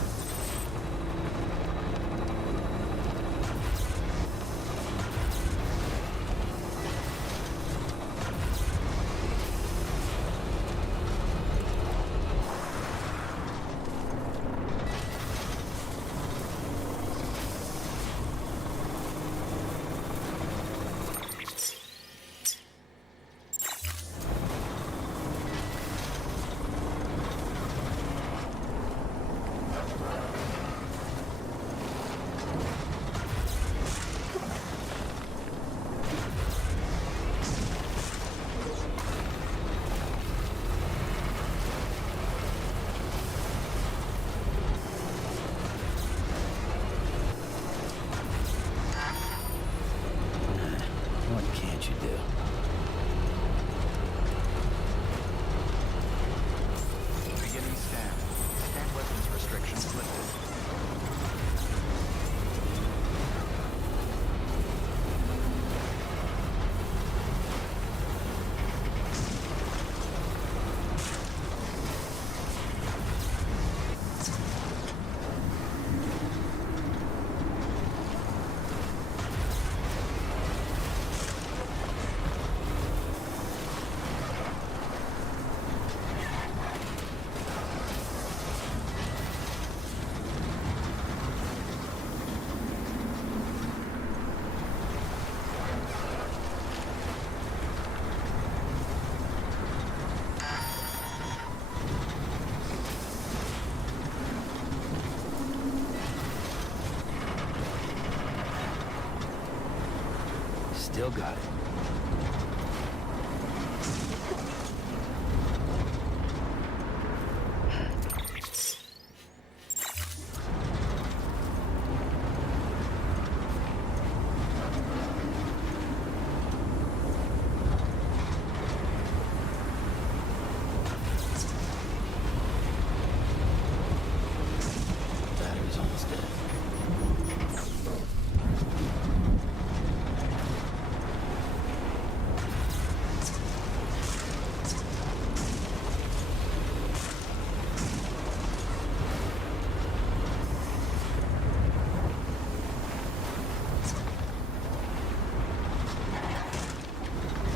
What can't you do? Beginning scan. Scan weapons restrictions lifted. Still got it. Battery's almost dead.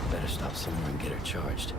Better stop somewhere and get her charged.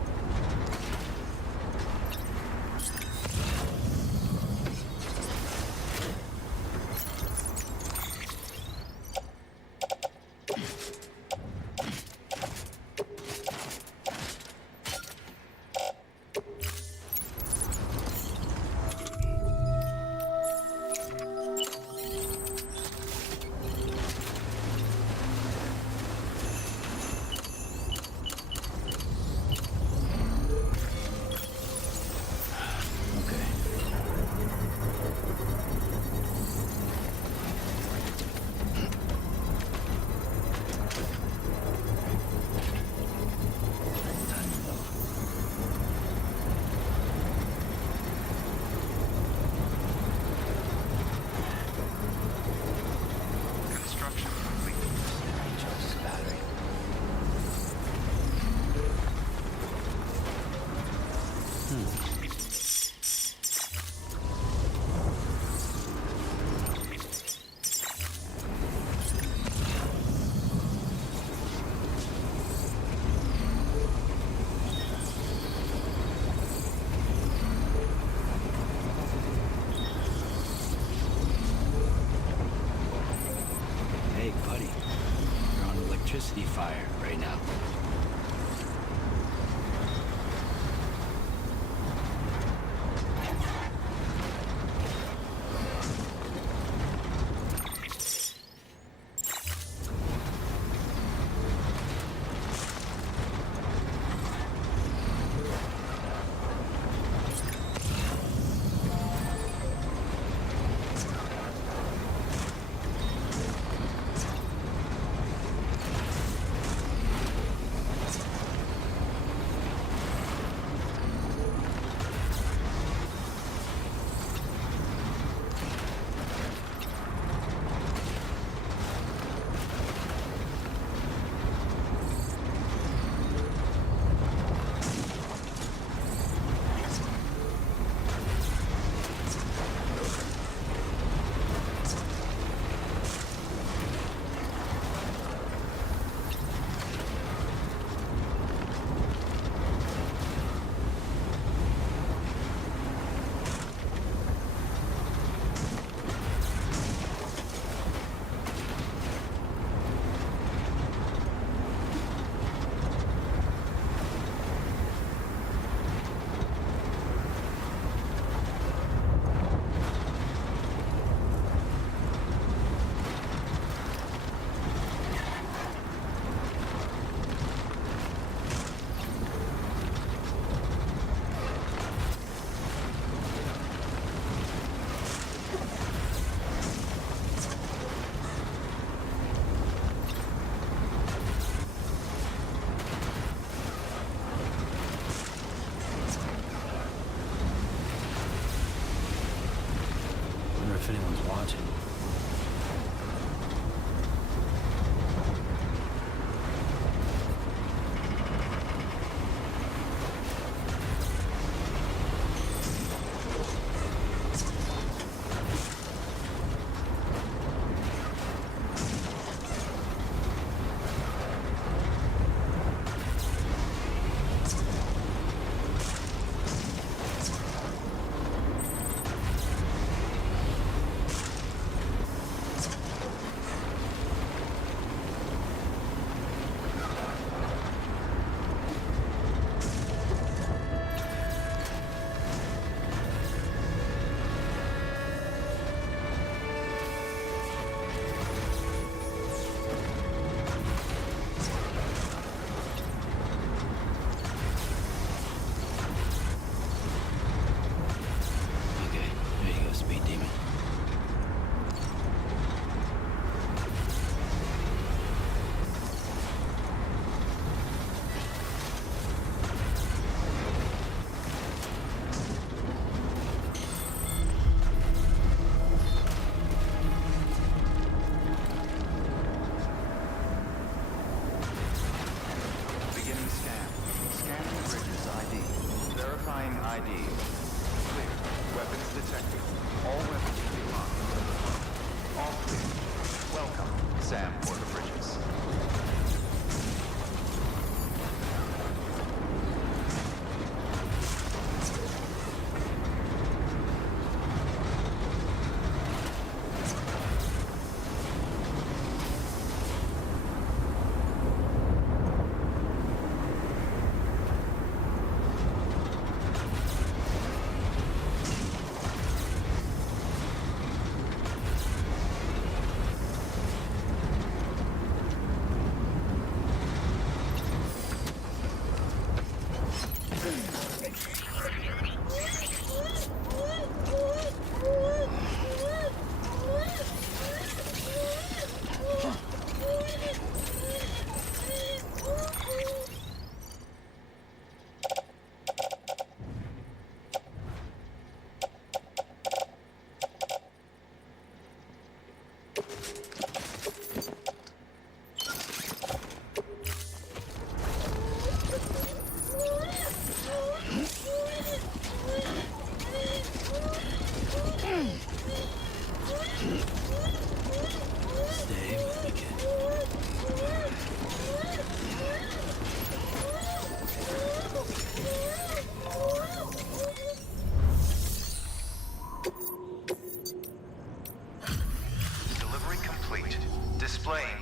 Hey, buddy. You're on electricity fire right now. Sam Porter-Bridges.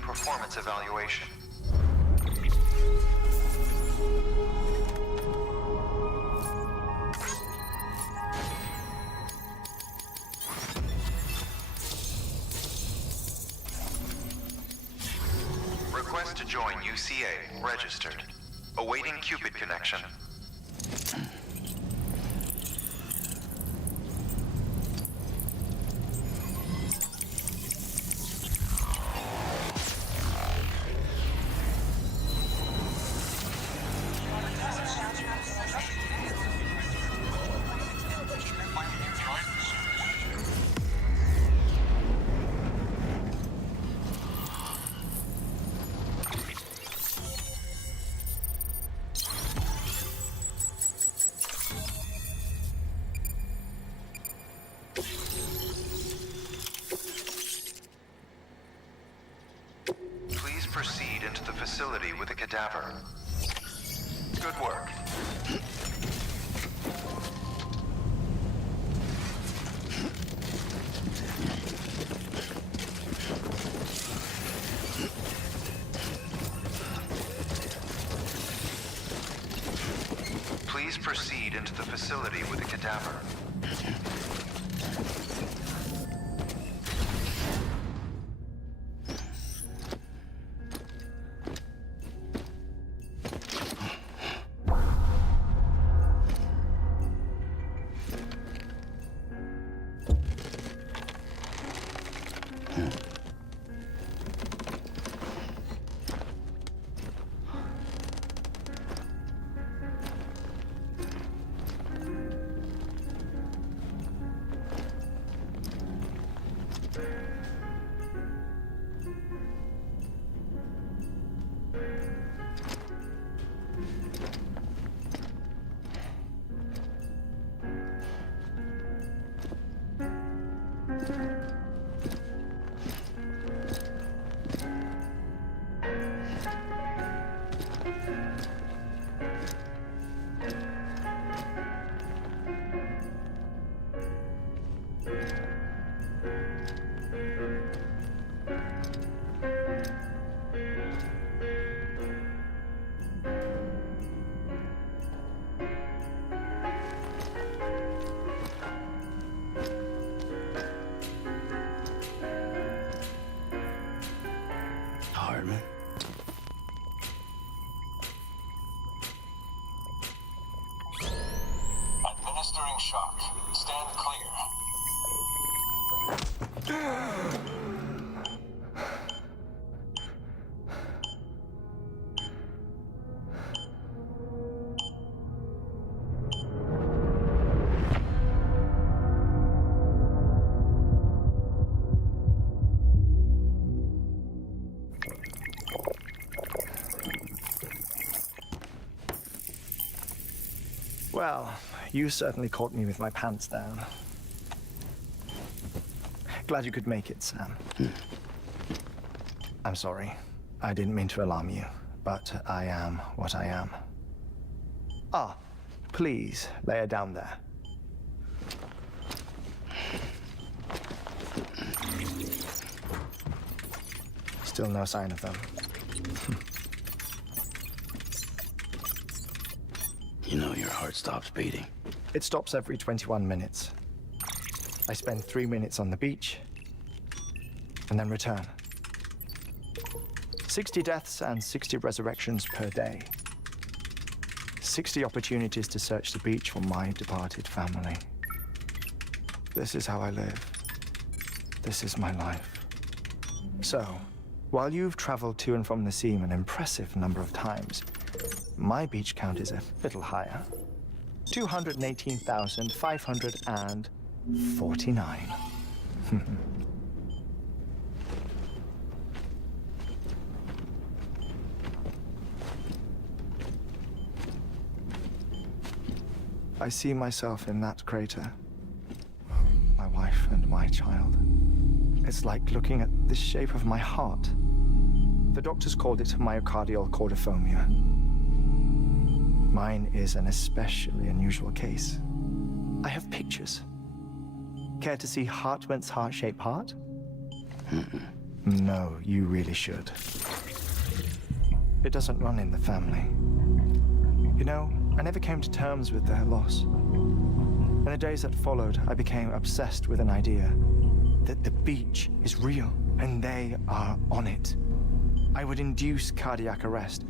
Performance evaluation. Request to join UCA. Registered. Awaiting Cupid connection. Proceed into the facility with a cadaver. Good work. Please proceed into the facility with a cadaver. Administering shock. Stand clear. Well, you certainly caught me with my pants down. Glad you could make it, Sam. I'm sorry. I didn't mean to alarm you, but I am what I am. Ah, please lay her down there. Still no sign of them. You know your heart stops beating. It stops every 21 minutes. I spend 3 minutes on the beach, and then return. 60 deaths and 60 resurrections per day. 60 opportunities to search the beach for my departed family. This is how I live. This is my life. So, while you've traveled to and from the seam an impressive number of times, my beach count is a little higher. 218,549. I see myself in that crater. My wife and my child. It's like looking at the shape of my heart. The doctors called it myocardial cordiformia. Mine is an especially unusual case. I have pictures. Care to see Hartmann's heart-shaped heart? No, you really should. It doesn't run in the family. You know, I never came to terms with their loss. In the days that followed, I became obsessed with an idea that the beach is real and they are on it. I would induce cardiac arrest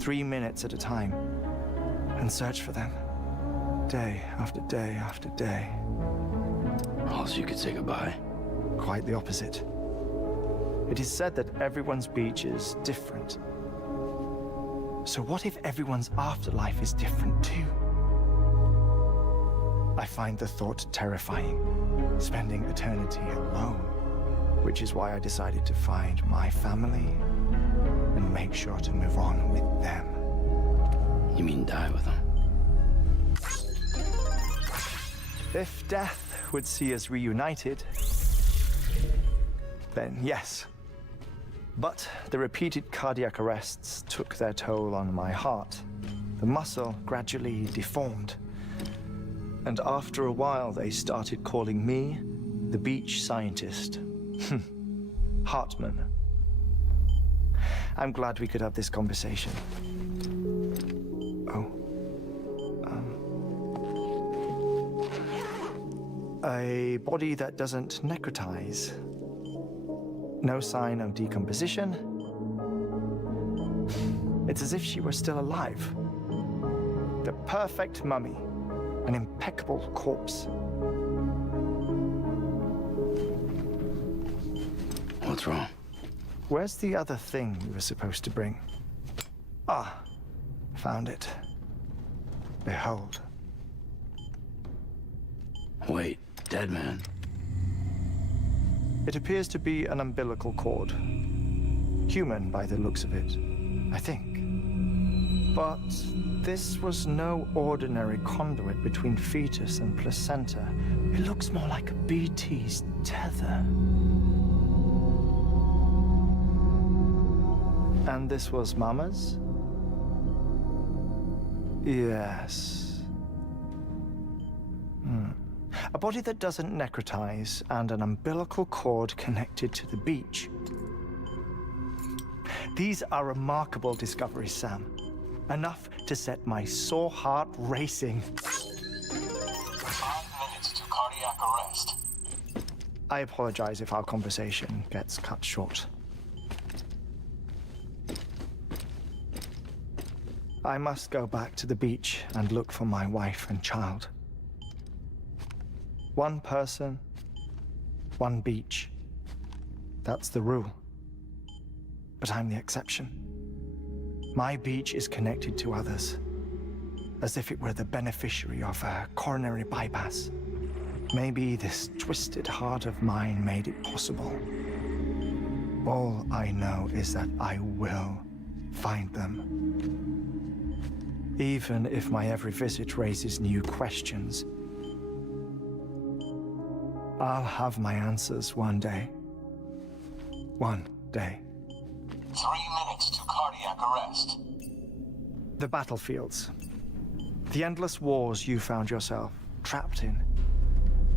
3 minutes at a time and search for them day after day after day. Also, you could say goodbye. Quite the opposite. It is said that everyone's beach is different. So what if everyone's afterlife is different too? I find the thought terrifying, spending eternity alone, which is why I decided to find my family and make sure to move on with them. You mean die with them? If death would see us reunited, then yes. But the repeated cardiac arrests took their toll on my heart. The muscle gradually deformed. And after a while, they started calling me the beach scientist. Hartmann. I'm glad we could have this conversation. Oh. A body that doesn't necrotize. No sign of decomposition. It's as if she were still alive. The perfect mummy. An impeccable corpse. What's wrong? Where's the other thing you were supposed to bring? Ah, found it. Behold. Wait, dead man. It appears to be an umbilical cord. Human by the looks of it, I think. But this was no ordinary conduit between fetus and placenta. It looks more like a BT's tether. And this was Mama's? Yes. A body that doesn't necrotize and an umbilical cord connected to the beach. These are remarkable discoveries, Sam. Enough to set my sore heart racing. 5 minutes to cardiac arrest. I apologize if our conversation gets cut short. I must go back to the beach and look for my wife and child. One person, one beach. That's the rule. But I'm the exception. My beach is connected to others, as if it were the beneficiary of a coronary bypass. Maybe this twisted heart of mine made it possible. All I know is that I will find them. Even if my every visit raises new questions, I'll have my answers one day. One day. 3 minutes to cardiac arrest. The battlefields. The endless wars you found yourself trapped in.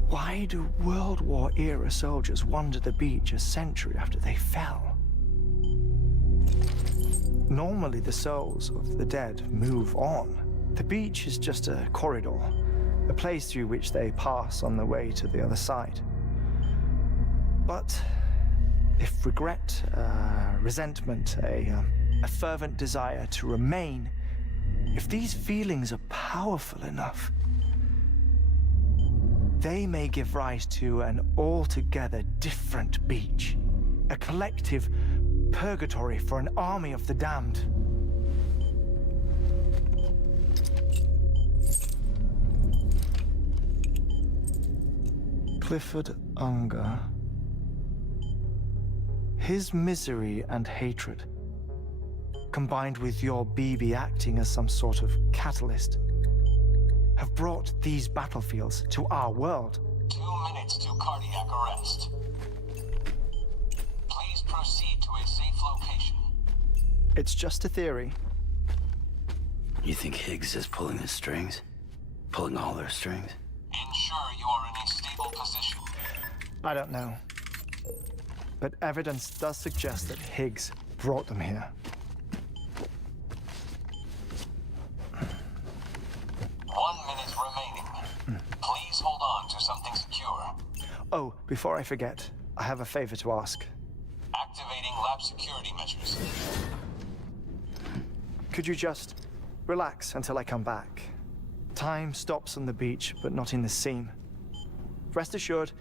Why do World War-era soldiers wander the beach a century after they fell? Normally, the souls of the dead move on. The beach is just a corridor, a place through which they pass on the way to the other side. But if regret, resentment, a fervent desire to remain, if these feelings are powerful enough, they may give rise to an altogether different beach, a collective purgatory for an army of the damned. Clifford Unger. His misery and hatred, combined with your BB acting as some sort of catalyst, have brought these battlefields to our world. 2 minutes to cardiac arrest. Please proceed to a safe location. It's just a theory. You think Higgs is pulling the strings? Pulling all their strings? Ensure you are in a stable position. I don't know. But evidence does suggest that Higgs brought them here. 1 minute remaining. Please hold on to something secure. Oh, before I forget, I have a favor to ask. Activating lab security measures. Could you just relax until I come back? Time stops on the beach, but not in the scene. Rest assured,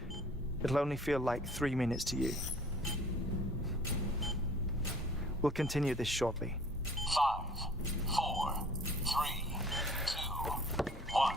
it'll only feel like 3 minutes to you. We'll continue this shortly. 5, 4, 3, 2, 1.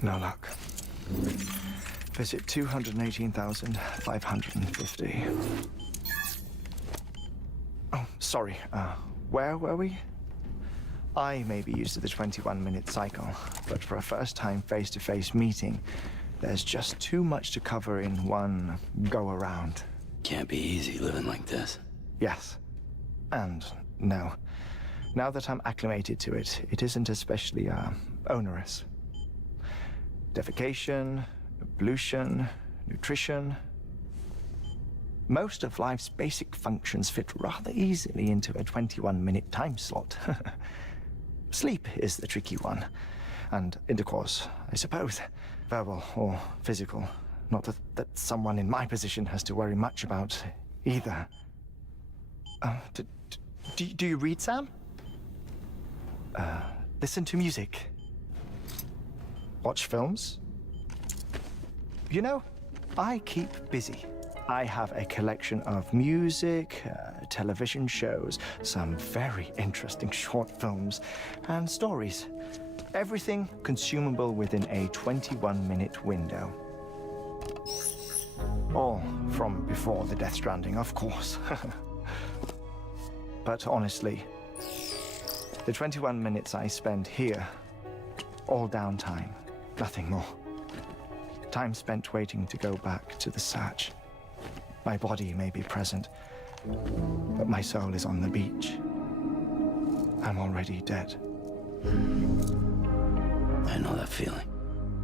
No luck. Visit 218,550. Oh, sorry. Where were we? I may be used to the 21-minute cycle, but for a first-time face-to-face meeting, there's just too much to cover in one go-around. Can't be easy living like this. Yes. And no. Now that I'm acclimated to it, it isn't especially, onerous. Defecation, ablution, nutrition. Most of life's basic functions fit rather easily into a 21-minute time slot. Sleep is the tricky one. And intercourse, I suppose. Verbal or physical. Not that someone in my position has to worry much about either. Do you read, Sam? Listen to music. Watch films. You know, I keep busy. I have a collection of music, television shows, some very interesting short films, and stories. Everything consumable within a 21-minute window. All from before the Death Stranding, of course. But honestly, the 21 minutes I spend here, all downtime, nothing more. Time spent waiting to go back to the search. My body may be present, but my soul is on the beach. I'm already dead. I know that feeling.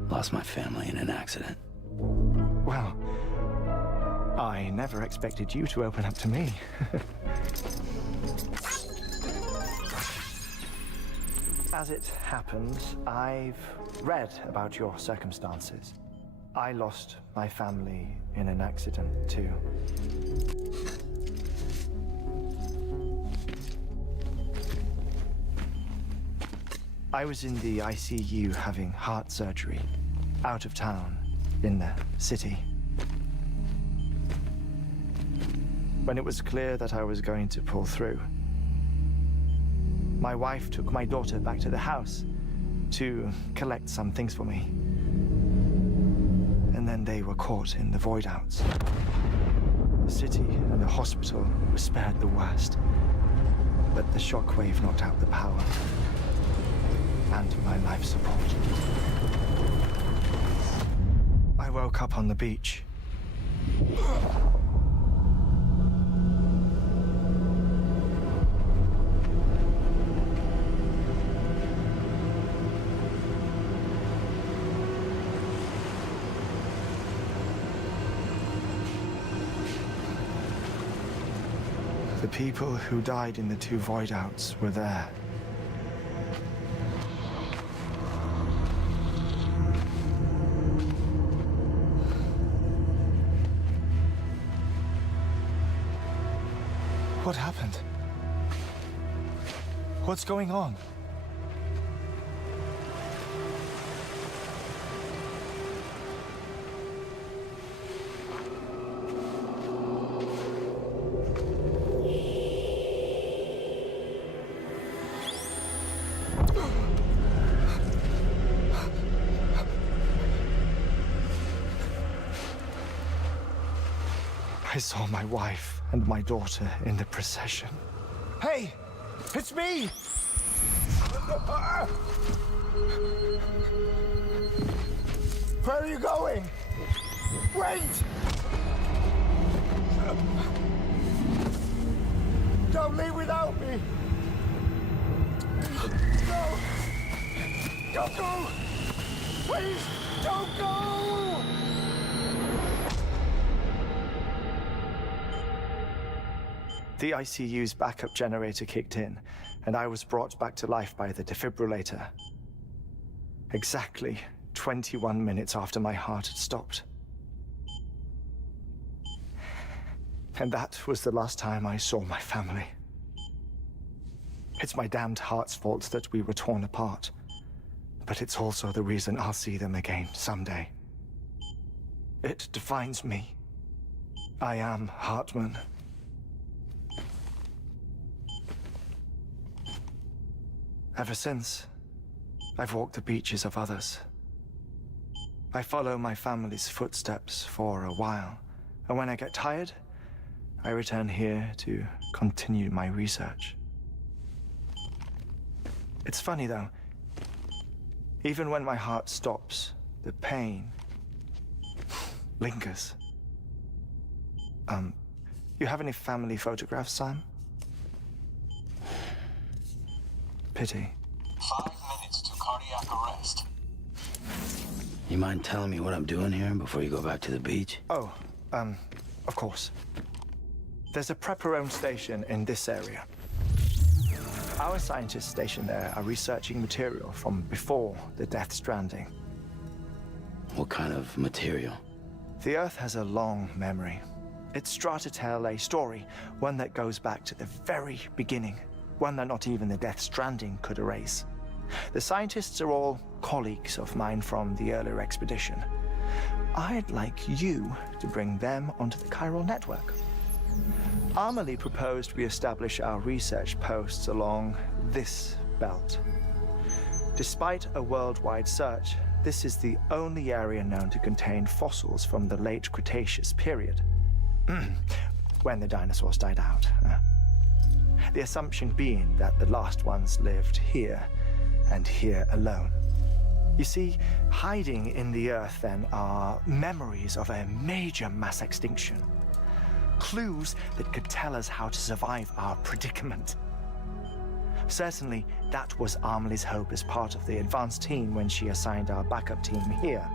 Lost my family in an accident. Well, I never expected you to open up to me. As it happens, I've read about your circumstances. I lost my family in an accident, too. I was in the ICU having heart surgery, out of town, in the city. When it was clear that I was going to pull through, my wife took my daughter back to the house to collect some things for me. And then they were caught in the void-outs. The city and the hospital were spared the worst, but the shockwave knocked out the power and my life support. I woke up on the beach. The people who died in the two void-outs were there. What happened? What's going on? I saw my wife and my daughter in the procession. Hey! It's me! Where are you going? Wait! Don't leave without me! No! Don't go! Please, don't go! The ICU's backup generator kicked in, and I was brought back to life by the defibrillator. Exactly 21 minutes after my heart had stopped. And that was the last time I saw my family. It's my damned heart's fault that we were torn apart, but it's also the reason I'll see them again someday. It defines me. I am Hartman. Ever since, I've walked the beaches of others, I follow my family's footsteps for a while, and when I get tired, I return here to continue my research. It's funny though, even when my heart stops, the pain lingers. You have any family photographs, Sam? Pity. 5 minutes to cardiac arrest. You mind telling me what I'm doing here before you go back to the beach? Oh, of course. There's a Peripheral station in this area. Our scientists stationed there are researching material from before the Death Stranding. What kind of material? The Earth has a long memory. It's trying to tell a story, one that goes back to the very beginning, one that not even the Death Stranding could erase. The scientists are all colleagues of mine from the earlier expedition. I'd like you to bring them onto the chiral network. Amelie proposed we establish our research posts along this belt. Despite a worldwide search, this is the only area known to contain fossils from the late Cretaceous period, when the dinosaurs died out. The assumption being that the last ones lived here, and here alone. You see, hiding in the Earth then are memories of a major mass extinction. Clues that could tell us how to survive our predicament. Certainly, that was Amelie's hope as part of the advanced team when she assigned our backup team here.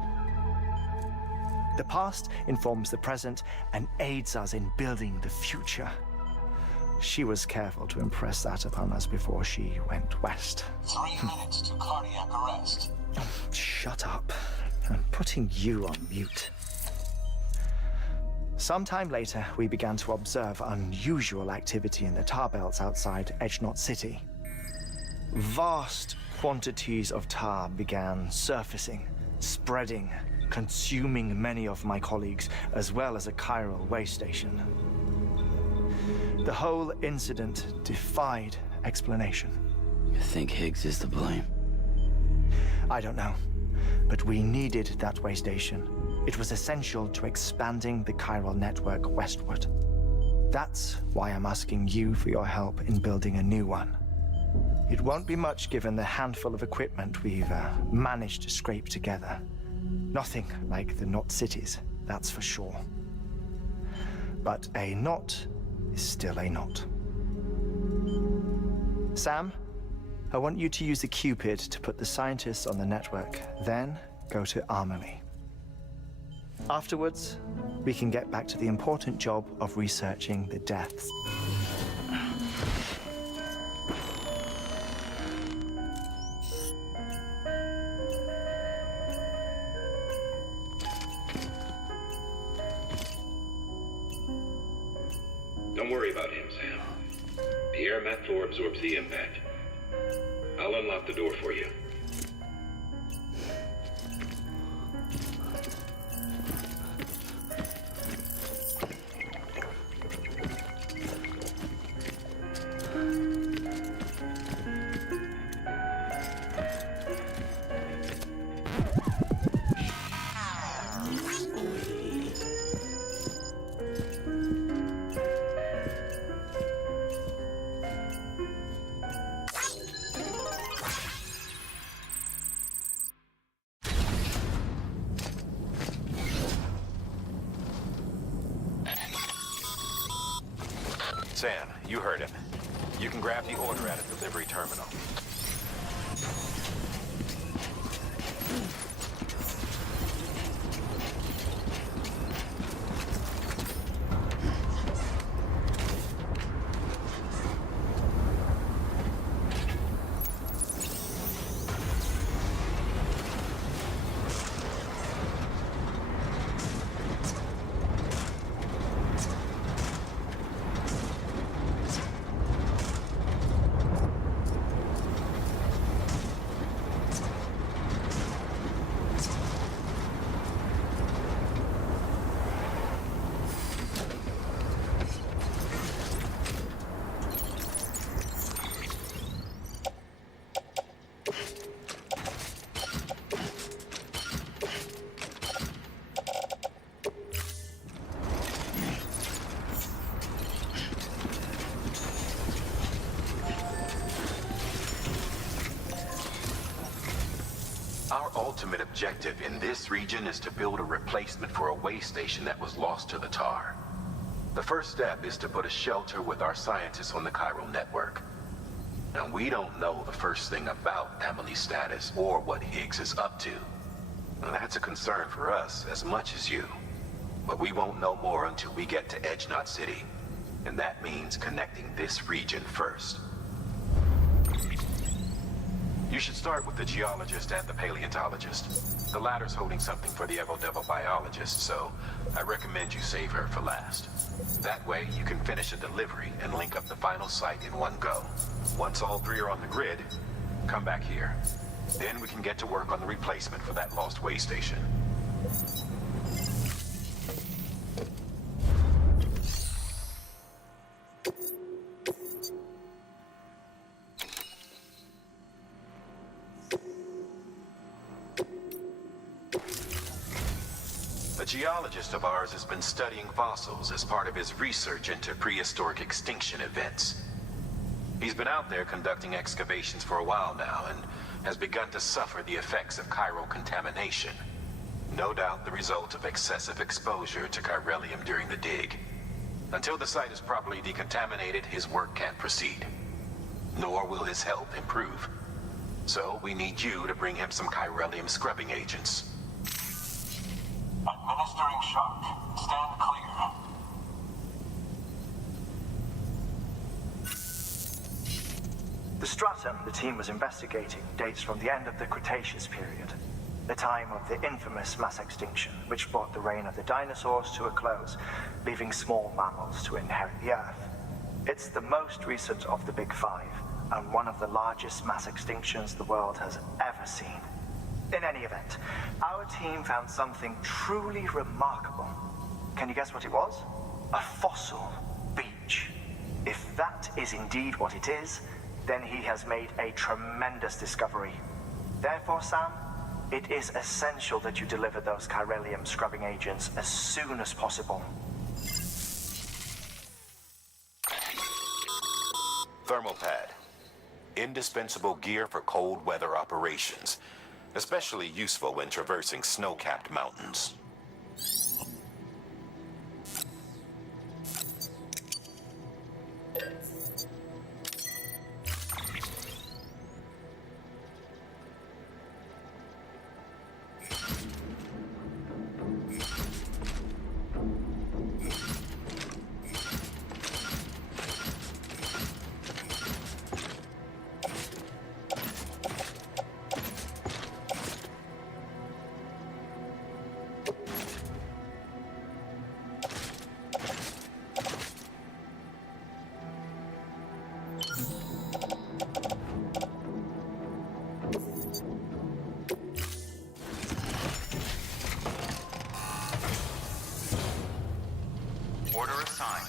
The past informs the present and aids us in building the future. She was careful to impress that upon us before she went west. 3 minutes to cardiac arrest. Shut up. I'm putting you on mute. Sometime later, we began to observe unusual activity in the tar belts outside Edgenot City. Vast quantities of tar began surfacing, spreading, consuming many of my colleagues, as well as a chiral way station. The whole incident defied explanation. You think Higgs is to blame? I don't know, but we needed that way station. It was essential to expanding the chiral network westward. That's why I'm asking you for your help in building a new one. It won't be much given the handful of equipment we've managed to scrape together. Nothing like the knot cities, that's for sure. But a knot is still a knot. Sam, I want you to use the Cupid to put the scientists on the network, then go to Amelie. Afterwards, we can get back to the important job of researching the deaths. Don't worry about him, Sam. The air mat floor absorbs the impact. I'll unlock the door for you. Sam, you heard him. You can grab the order at a delivery terminal. Our ultimate objective in this region is to build a replacement for a way station that was lost to the tar. The first step is to put a shelter with our scientists on the chiral network. And we don't know the first thing about Emily's status or what Higgs is up to. Now, that's a concern for us as much as you. But we won't know more until we get to Edge Knot City. And that means connecting this region first. You should start with the geologist and the paleontologist. The latter's holding something for the Evo-Devo biologist, so I recommend you save her for last. That way, you can finish a delivery and link up the final site in one go. Once all three are on the grid, come back here. Then we can get to work on the replacement for that lost way station. A geologist of ours has been studying fossils as part of his research into prehistoric extinction events. He's been out there conducting excavations for a while now and has begun to suffer the effects of chiral contamination. No doubt the result of excessive exposure to chiralium during the dig. Until the site is properly decontaminated, his work can't proceed. Nor will his health improve. So we need you to bring him some chiralium scrubbing agents. Administering shock. Stand clear. The stratum the team was investigating dates from the end of the Cretaceous period, the time of the infamous mass extinction, which brought the reign of the dinosaurs to a close, leaving small mammals to inherit the Earth. It's the most recent of the Big Five, and one of the largest mass extinctions the world has ever seen. In any event, our team found something truly remarkable. Can you guess what it was? A fossil beach. If that is indeed what it is, then he has made a tremendous discovery. Therefore, Sam, it is essential that you deliver those chiralium scrubbing agents as soon as possible. Thermal pad. Indispensable gear for cold weather operations. Especially useful when traversing snow-capped mountains. Order assigned.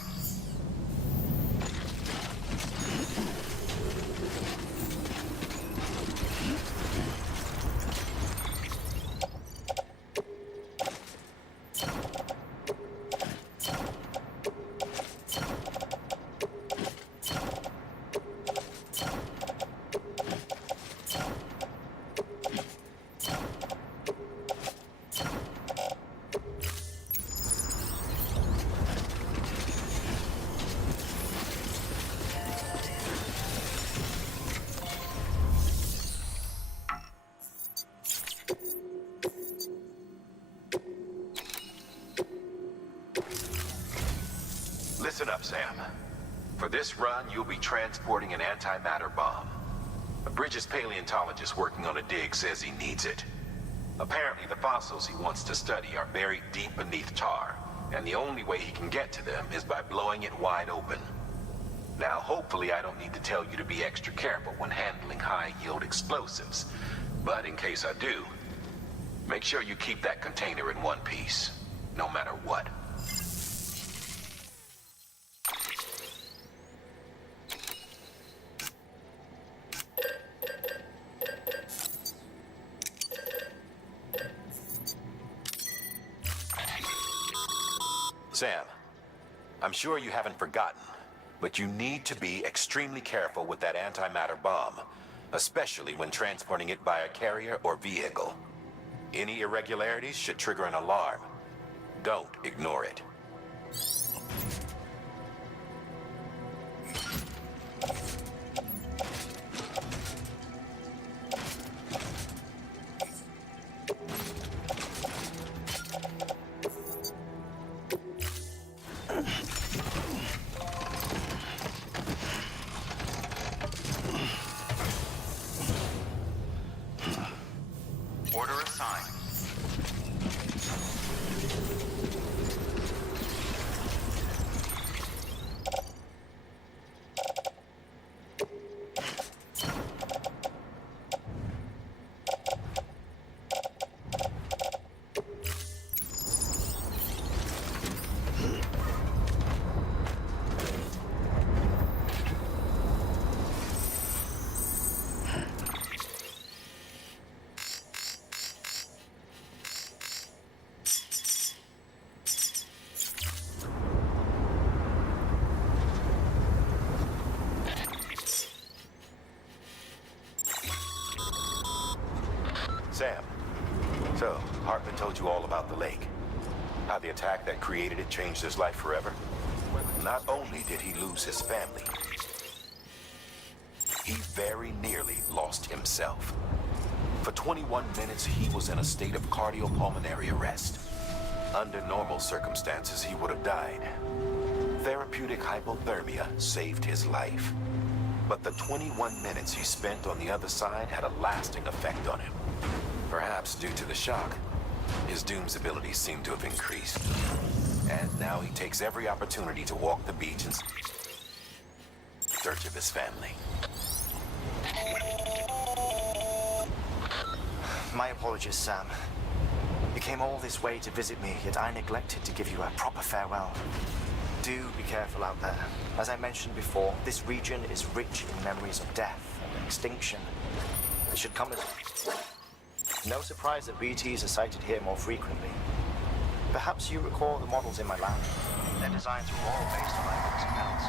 Listen up, Sam. For this run, you'll be transporting an antimatter bomb. A Bridges paleontologist working on a dig says he needs it. Apparently, the fossils he wants to study are buried deep beneath tar, and the only way he can get to them is by blowing it wide open. Now, hopefully I don't need to tell you to be extra careful when handling high-yield explosives, but in case I do, make sure you keep that container in one piece, no matter what. Sam, I'm sure you haven't forgotten, but you need to be extremely careful with that antimatter bomb. especially when transporting it by a carrier or vehicle. Any irregularities should trigger an alarm. Don't ignore it. Order assigned. Sam, so Hartman told you all about the lake. How the attack that created it changed his life forever? Not only did he lose his family, he very nearly lost himself. For 21 minutes, he was in a state of cardiopulmonary arrest. Under normal circumstances, he would have died. Therapeutic hypothermia saved his life. But the 21 minutes he spent on the other side had a lasting effect on him. Perhaps due to the shock, his Doom's abilities seem to have increased. And now he takes every opportunity to walk the beach in search of his family. My apologies, Sam. You came all this way to visit me, yet I neglected to give you a proper farewell. Do be careful out there. As I mentioned before, this region is rich in memories of death and extinction. It should come as no surprise that BTs are sighted here more frequently. Perhaps you recall the models in my lab? Their designs were all based on eyewitness accounts.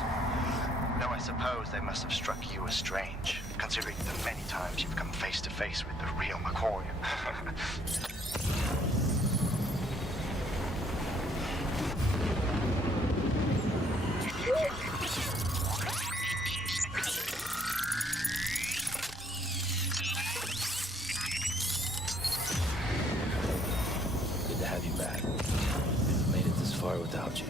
Though I suppose they must have struck you as strange, considering the many times you've come face to face with the real McCoy. Good to have you back. Never made it this far without you.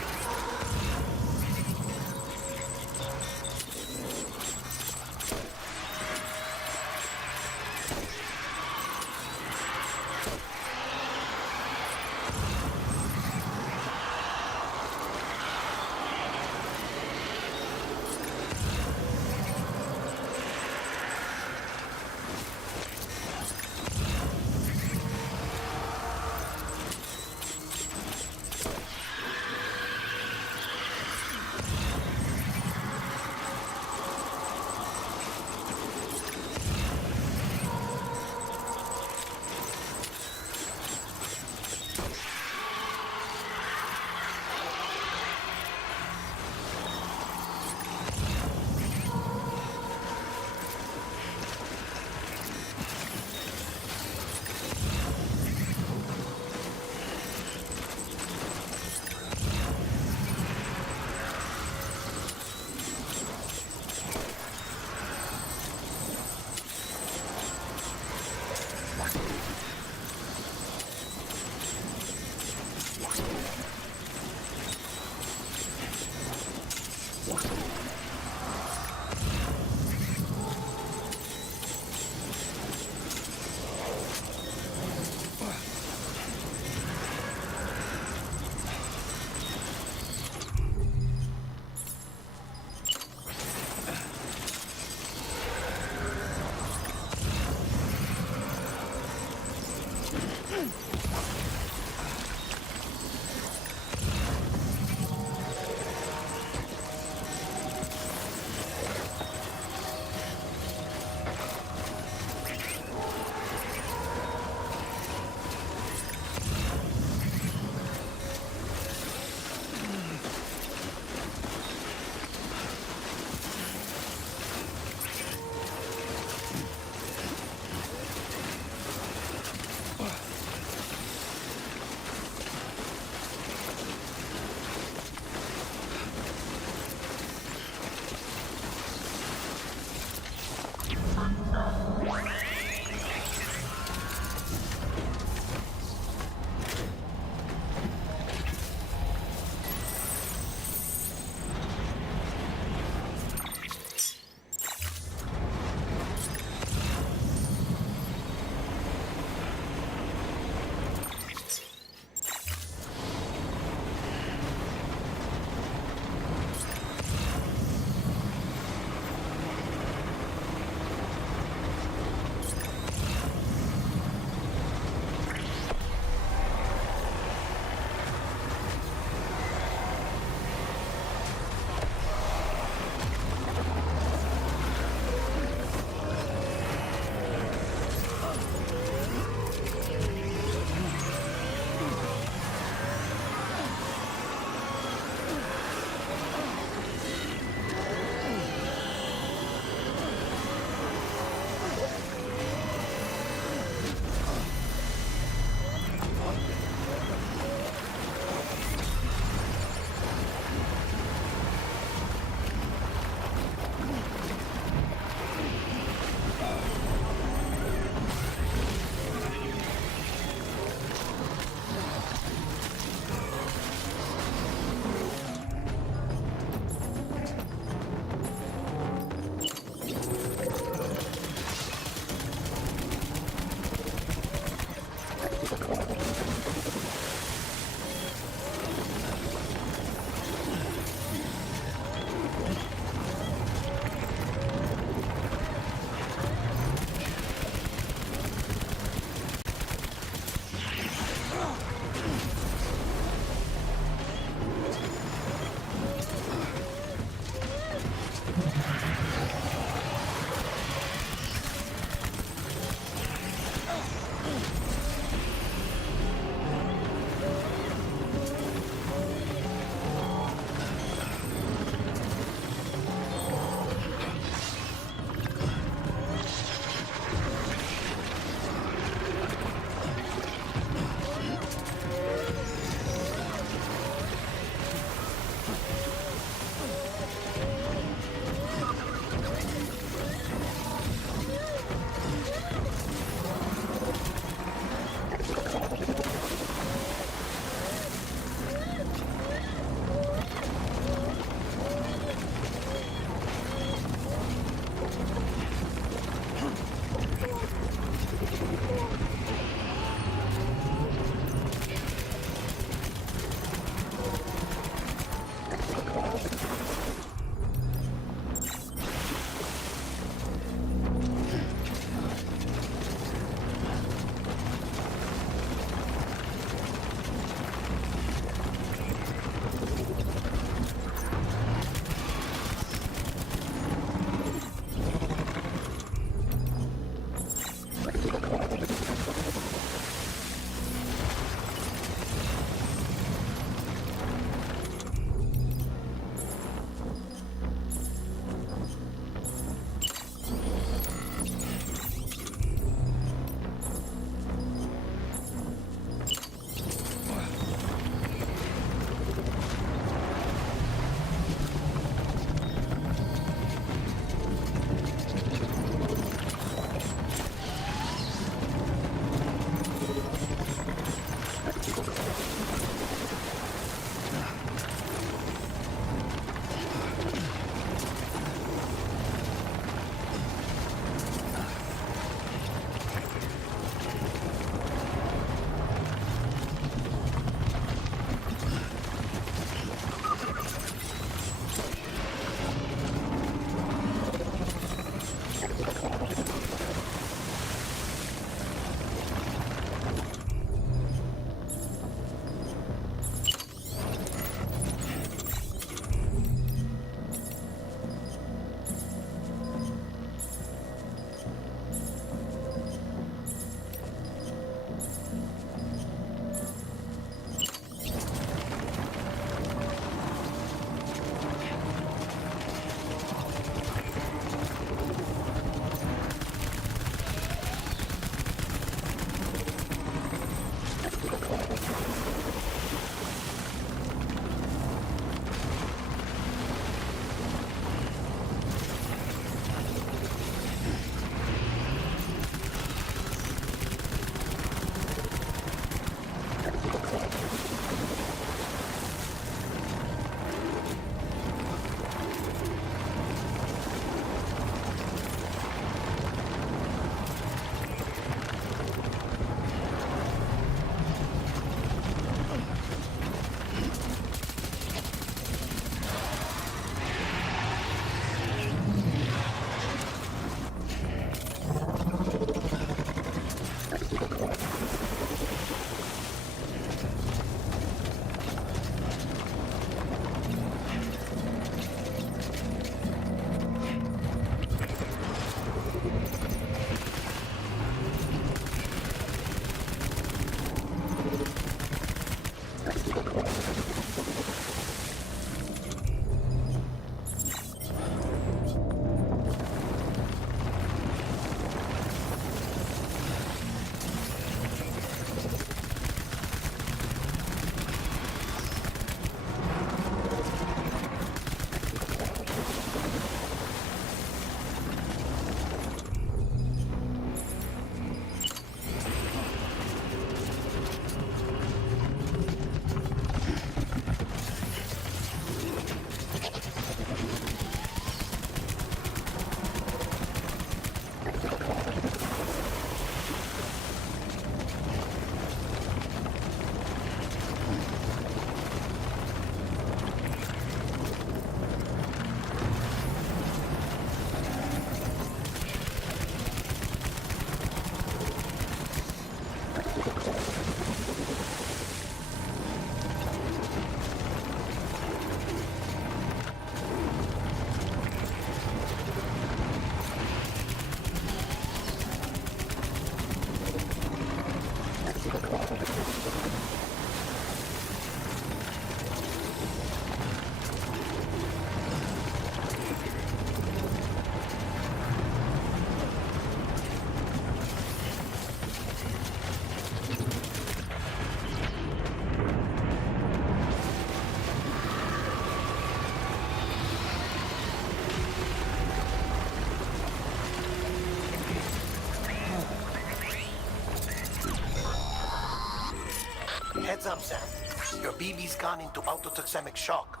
Heads up, Sam. Your BB's gone into autotoxemic shock.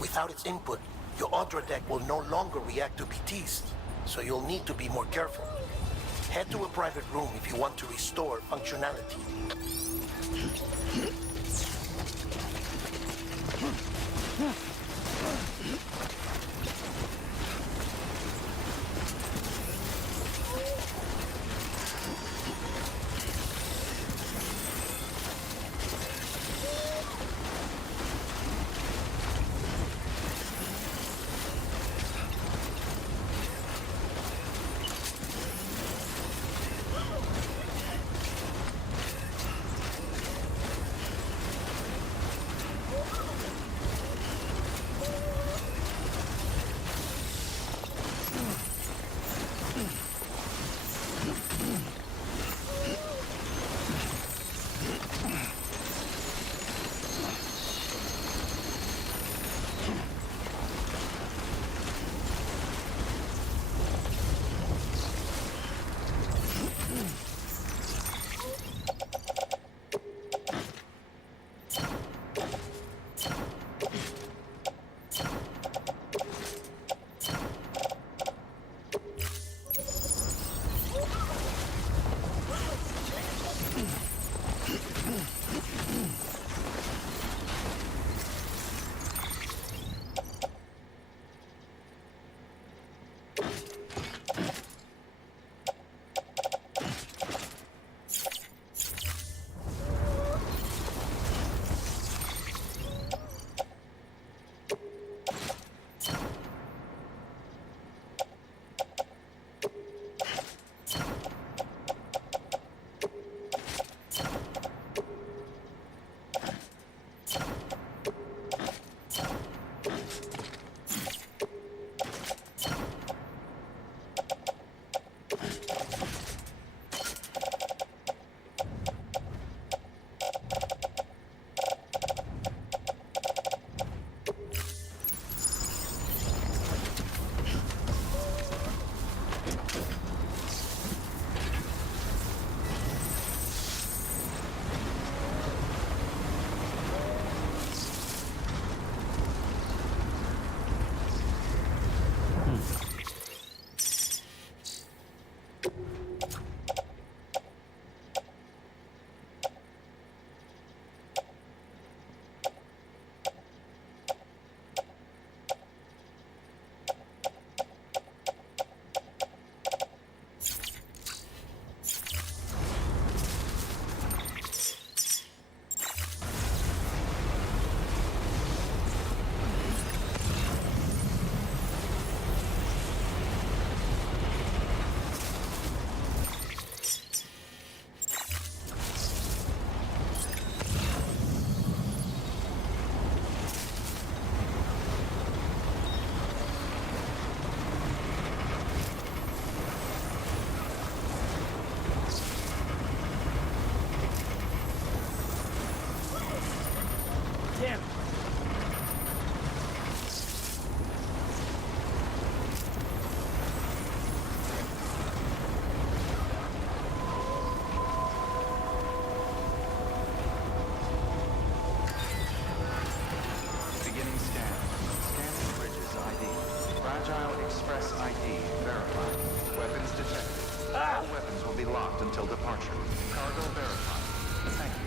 Without its input, your Audra deck will no longer react to PTs, so you'll need to be more careful. Head to a private room if you want to restore functionality. Until departure. Cargo verified. Thank you.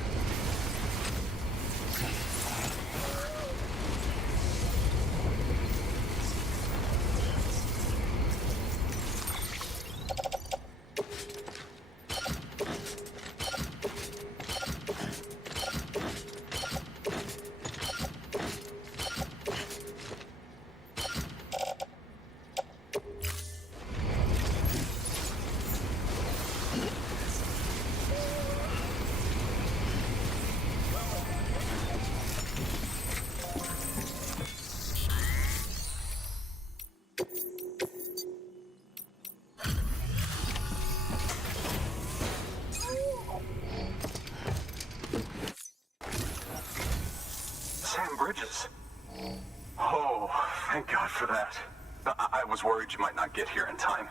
Bridges. Oh, thank God for that. I was worried you might not get here in time,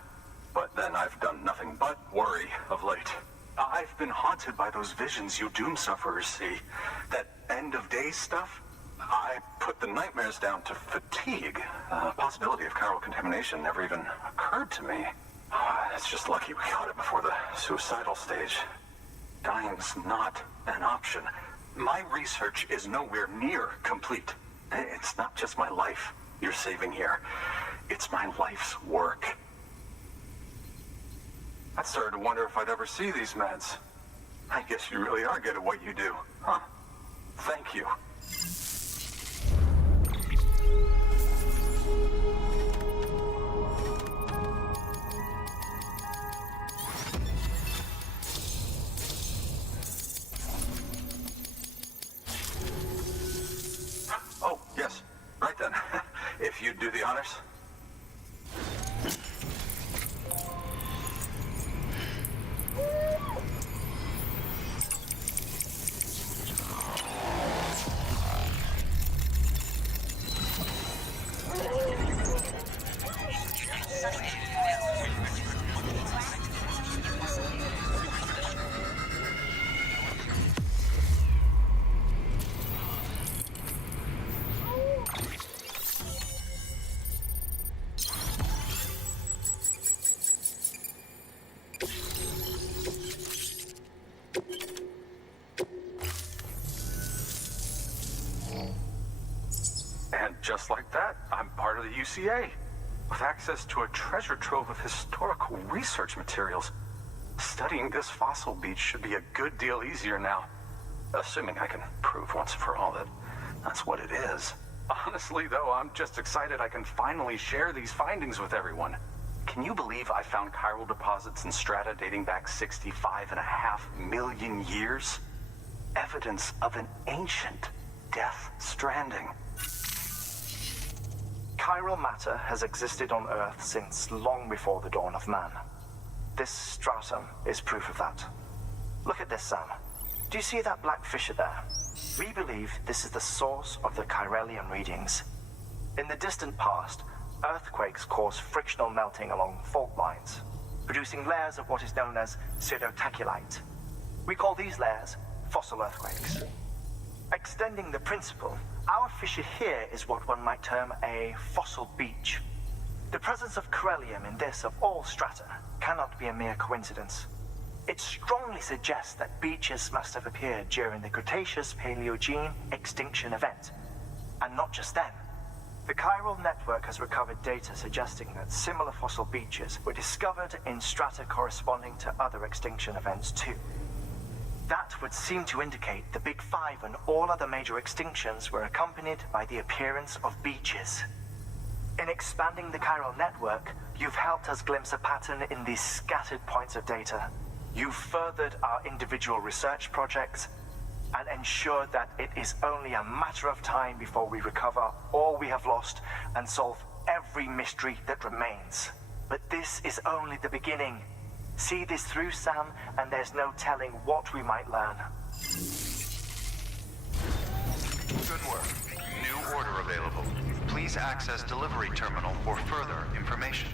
but then I've done nothing but worry of late. I've been haunted by those visions you doom sufferers see. That end of days stuff. I put the nightmares down to fatigue. Possibility of chiral contamination never even occurred to me. It's just lucky we caught it before the suicidal stage. Dying's not an option. My research is nowhere near complete. It's not just my life you're saving here. It's my life's work. I started to wonder if I'd ever see these meds. I guess you really are good at what you do, huh? Thank you. Oh, yes. Right then. If you'd do the honors. And just like that, I'm part of the UCA, with access to a treasure trove of historical research materials. Studying this fossil beach should be a good deal easier now, assuming I can prove once and for all that that's what it is. Honestly, though, I'm just excited I can finally share these findings with everyone. Can you believe I found chiral deposits in strata dating back 65.5 million years? Evidence of an ancient death stranding. Chiral matter has existed on Earth since long before the dawn of man. This stratum is proof of that. Look at this, Sam. Do you see that black fissure there? We believe this is the source of the Chiralian readings. In the distant past, earthquakes cause frictional melting along fault lines, producing layers of what is known as pseudotaculite. We call these layers fossil earthquakes. Extending the principle, our fissure here is what one might term a fossil beach. The presence of chiralium in this of all strata cannot be a mere coincidence. It strongly suggests that beaches must have appeared during the Cretaceous-Paleogene extinction event. And not just then. The chiral network has recovered data suggesting that similar fossil beaches were discovered in strata corresponding to other extinction events too. That would seem to indicate the Big Five and all other major extinctions were accompanied by the appearance of beaches. In expanding the chiral network, you've helped us glimpse a pattern in these scattered points of data. You've furthered our individual research projects and ensured that it is only a matter of time before we recover all we have lost and solve every mystery that remains. But this is only the beginning. See this through, Sam, and there's no telling what we might learn. Good work. New order available. Please access delivery terminal for further information.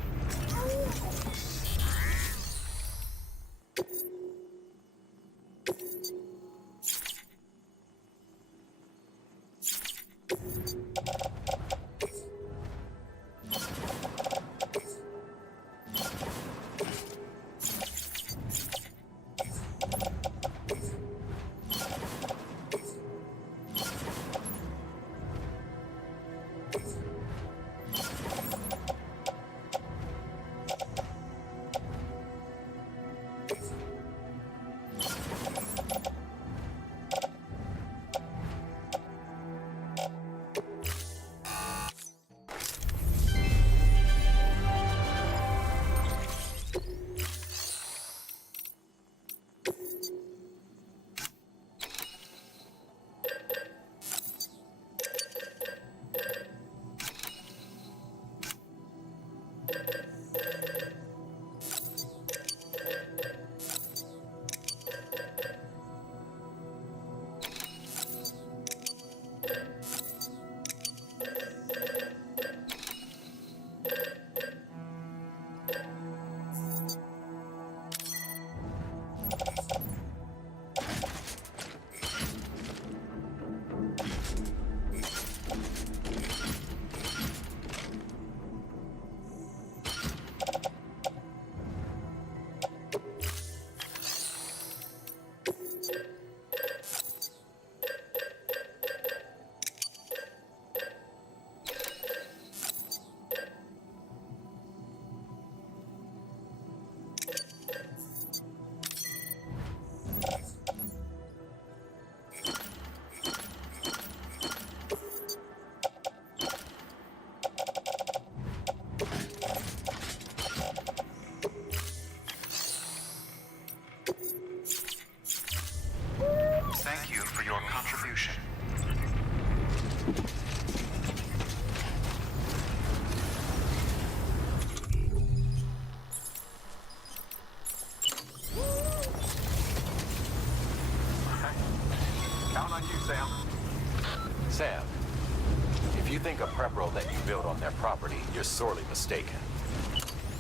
If you think a Peripheral that you built on their property, you're sorely mistaken.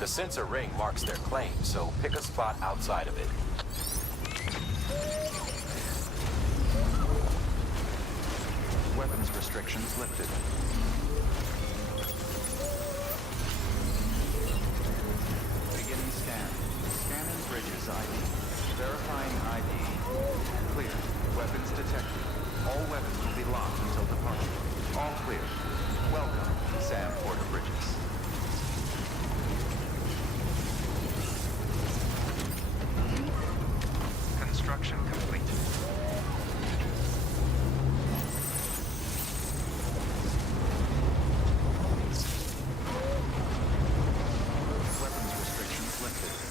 The sensor ring marks their claim, so pick a spot outside of it. Weapons restrictions lifted. Beginning scan. Scanning bridges ID. Verifying ID. Clear. Weapons detected. All weapons will be locked until departure. All clear. Welcome, Sam Porter Bridges. Construction complete. Weapons restrictions lifted.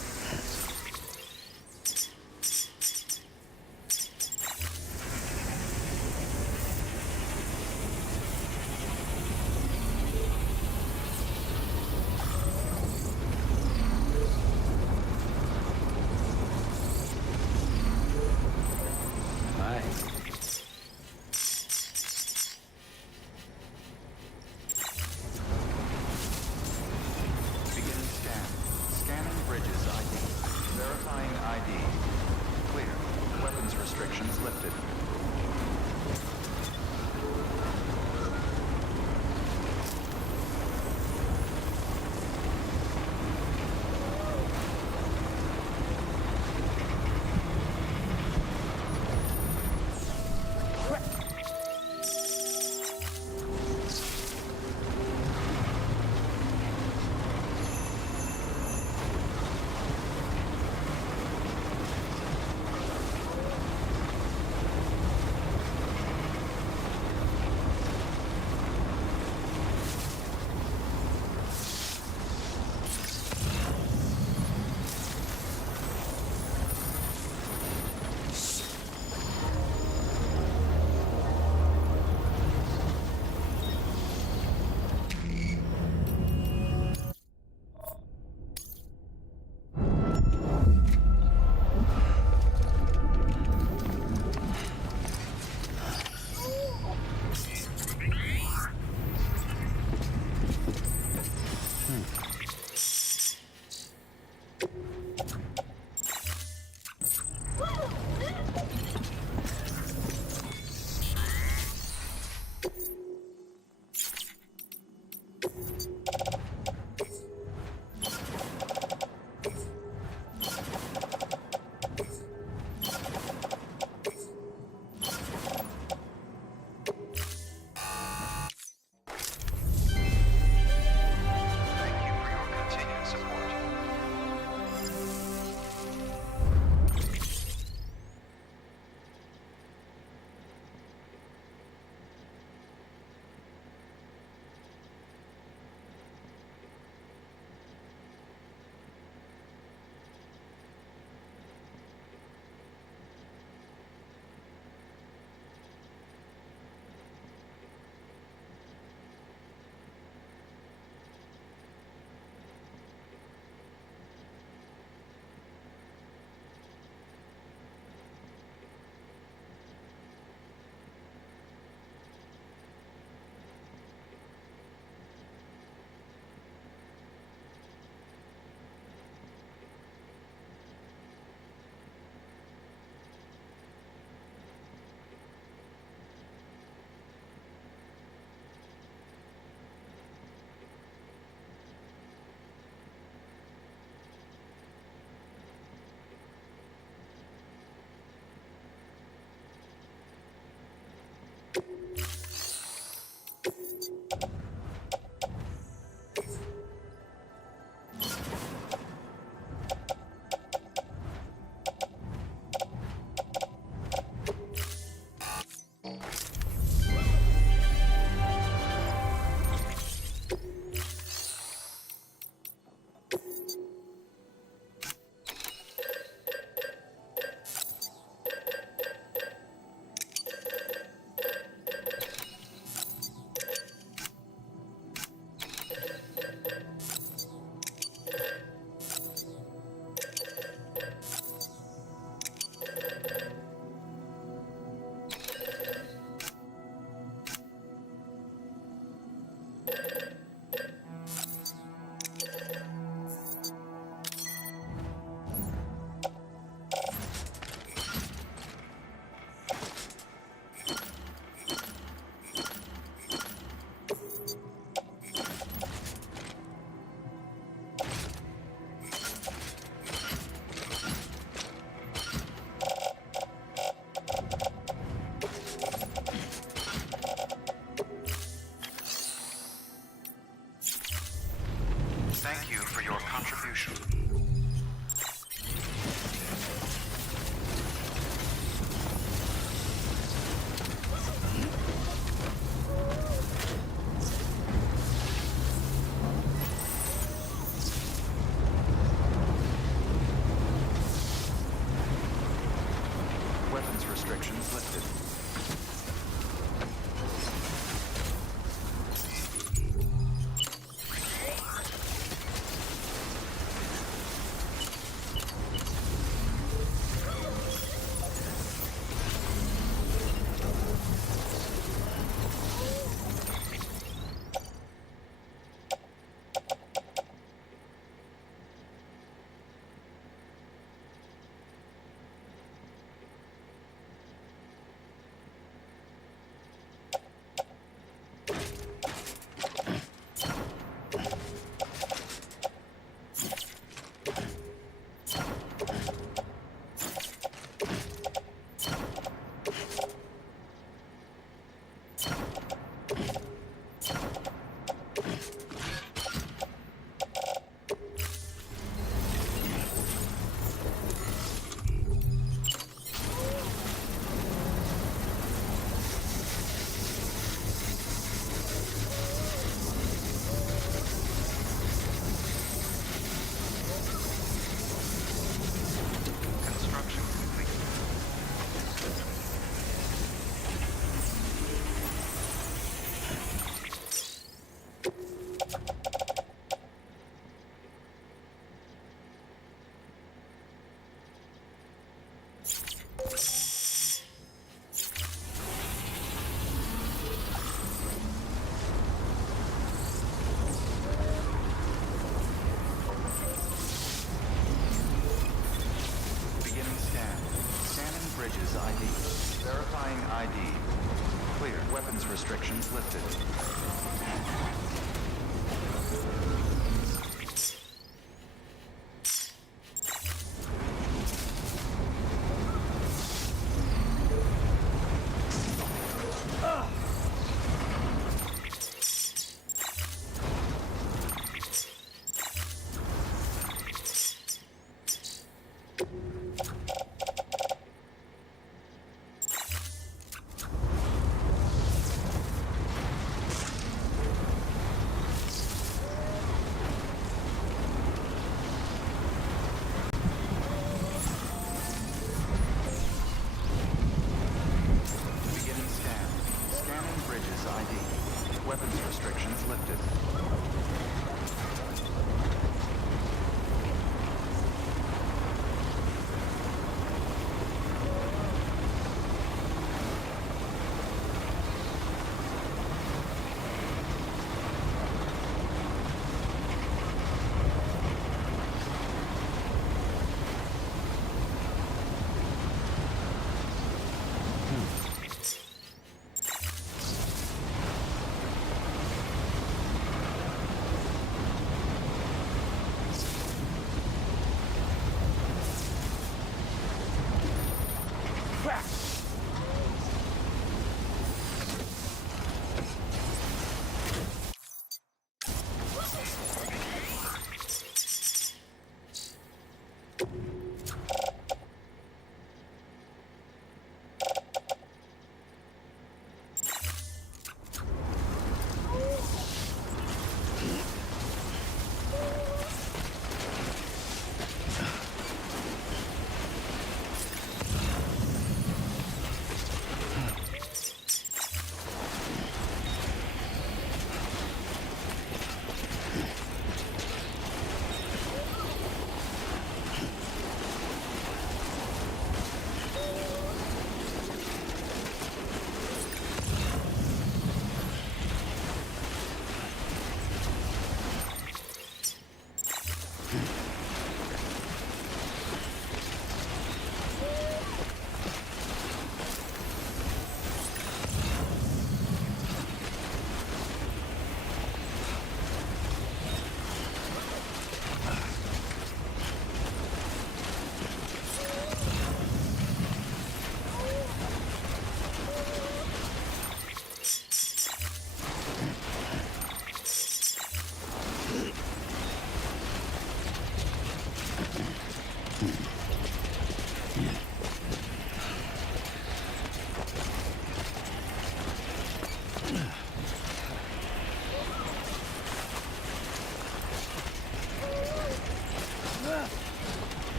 Weapons restrictions lifted.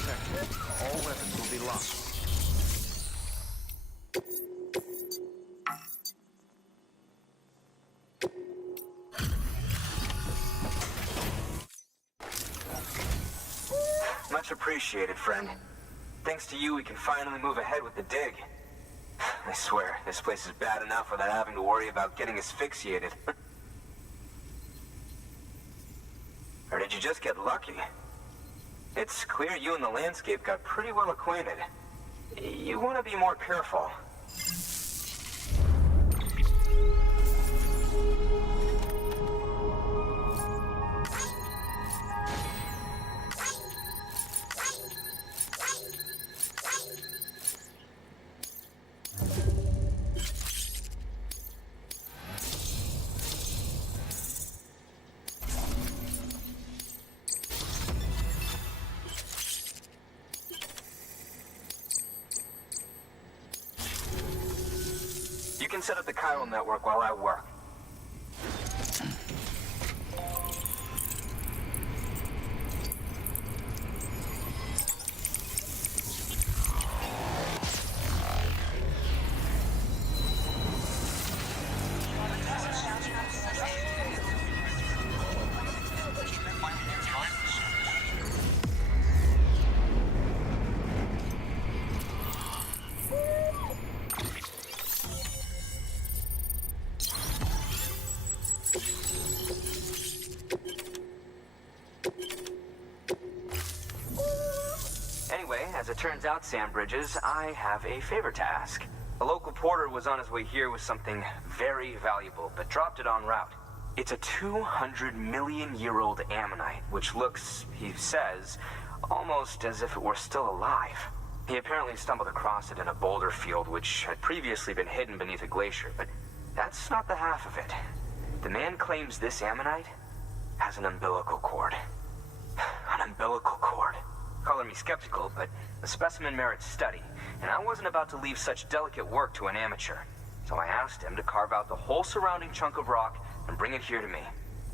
detected. All weapons will be locked. Much appreciated, friend. Thanks to you, we can finally move ahead with the dig. I swear, this place is bad enough without having to worry about getting asphyxiated. Or did you just get lucky? It's clear you and the landscape got pretty well acquainted. You want to be more careful. You can set up the chiral network while I work. As it turns out, Sam Bridges, I have a favor to ask. A local porter was on his way here with something very valuable, but dropped it en route. It's a 200-million-year-old ammonite, which looks, he says, almost as if it were still alive. He apparently stumbled across it in a boulder field, which had previously been hidden beneath a glacier, but that's not the half of it. The man claims this ammonite has an umbilical cord. An umbilical cord. Color me skeptical, but the specimen merits study, and I wasn't about to leave such delicate work to an amateur. So I asked him to carve out the whole surrounding chunk of rock and bring it here to me.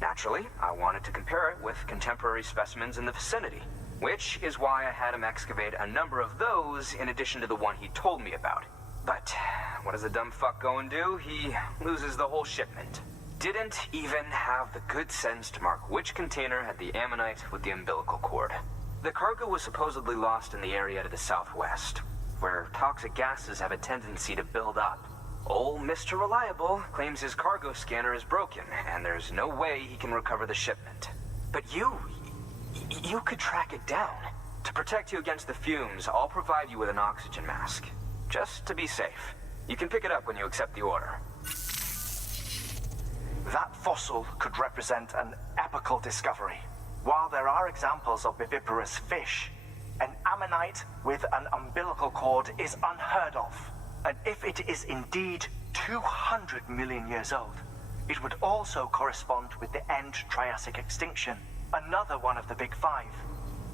Naturally, I wanted to compare it with contemporary specimens in the vicinity, which is why I had him excavate a number of those in addition to the one he told me about. But what does a dumb fuck go and do? He loses the whole shipment. Didn't even have the good sense to mark which container had the ammonite with the umbilical cord. The cargo was supposedly lost in the area to the southwest, where toxic gases have a tendency to build up. Old Mr. Reliable claims his cargo scanner is broken, and there's no way he can recover the shipment. But you could track it down. To protect you against the fumes, I'll provide you with an oxygen mask. Just to be safe. You can pick it up when you accept the order. That fossil could represent an epical discovery. While there are examples of viviparous fish, an ammonite with an umbilical cord is unheard of. And if it is indeed 200 million years old, it would also correspond with the end Triassic extinction, another one of the big five.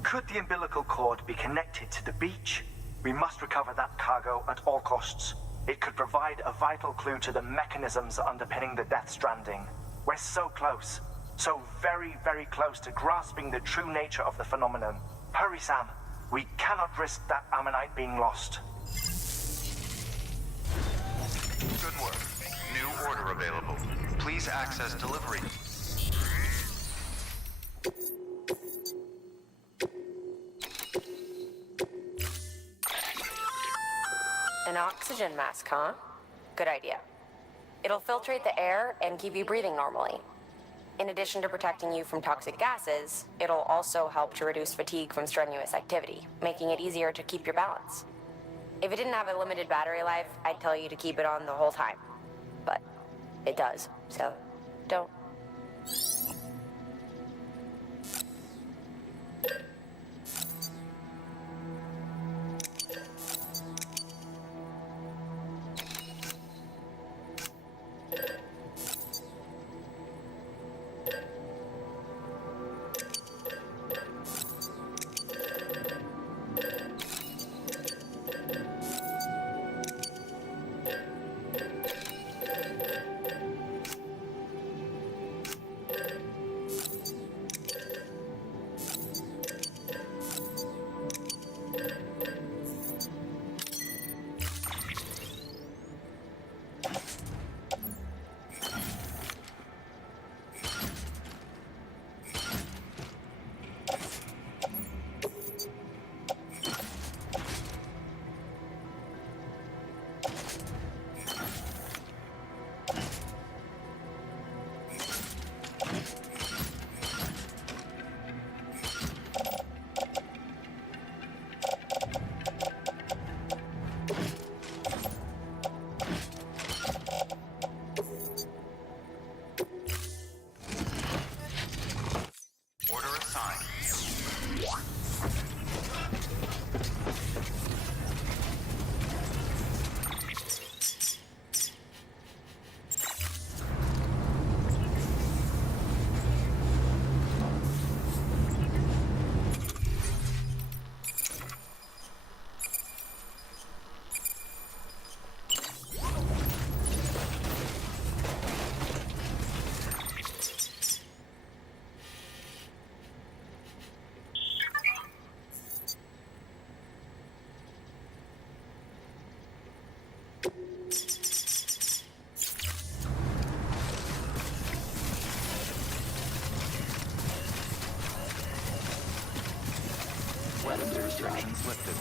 Could the umbilical cord be connected to the beach? We must recover that cargo at all costs. It could provide a vital clue to the mechanisms underpinning the Death Stranding. We're so close. So very, very close to grasping the true nature of the phenomenon. Hurry, Sam. We cannot risk that ammonite being lost. Good work. New order available. Please access delivery. An oxygen mask, huh? Good idea. It'll filtrate the air and keep you breathing normally. In addition to protecting you from toxic gases, it'll also help to reduce fatigue from strenuous activity, making it easier to keep your balance. If it didn't have a limited battery life, I'd tell you to keep it on the whole time. But it does, so don't. restrictions lifted.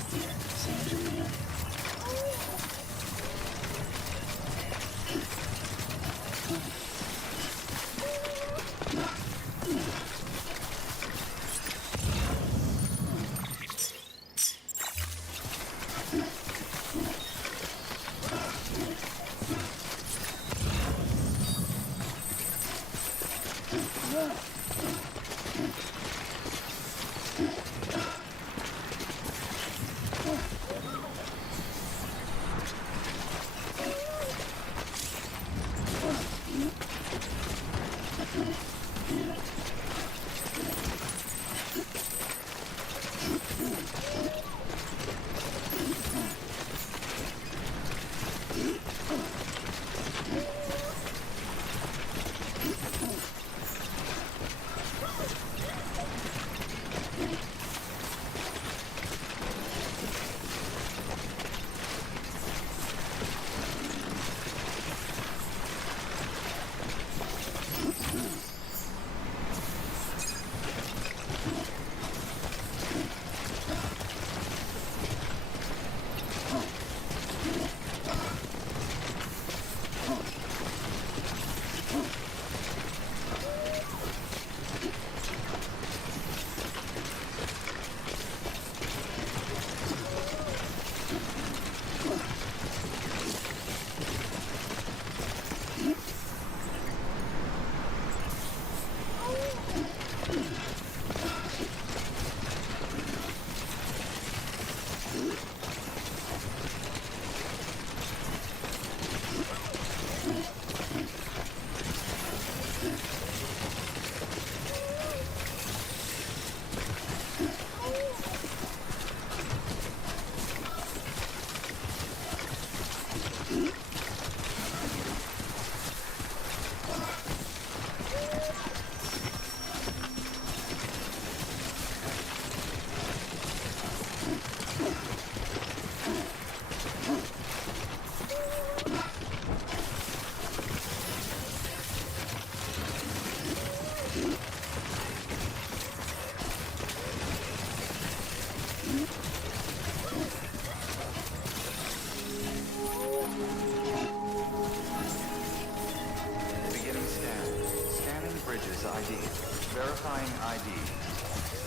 Verifying ID.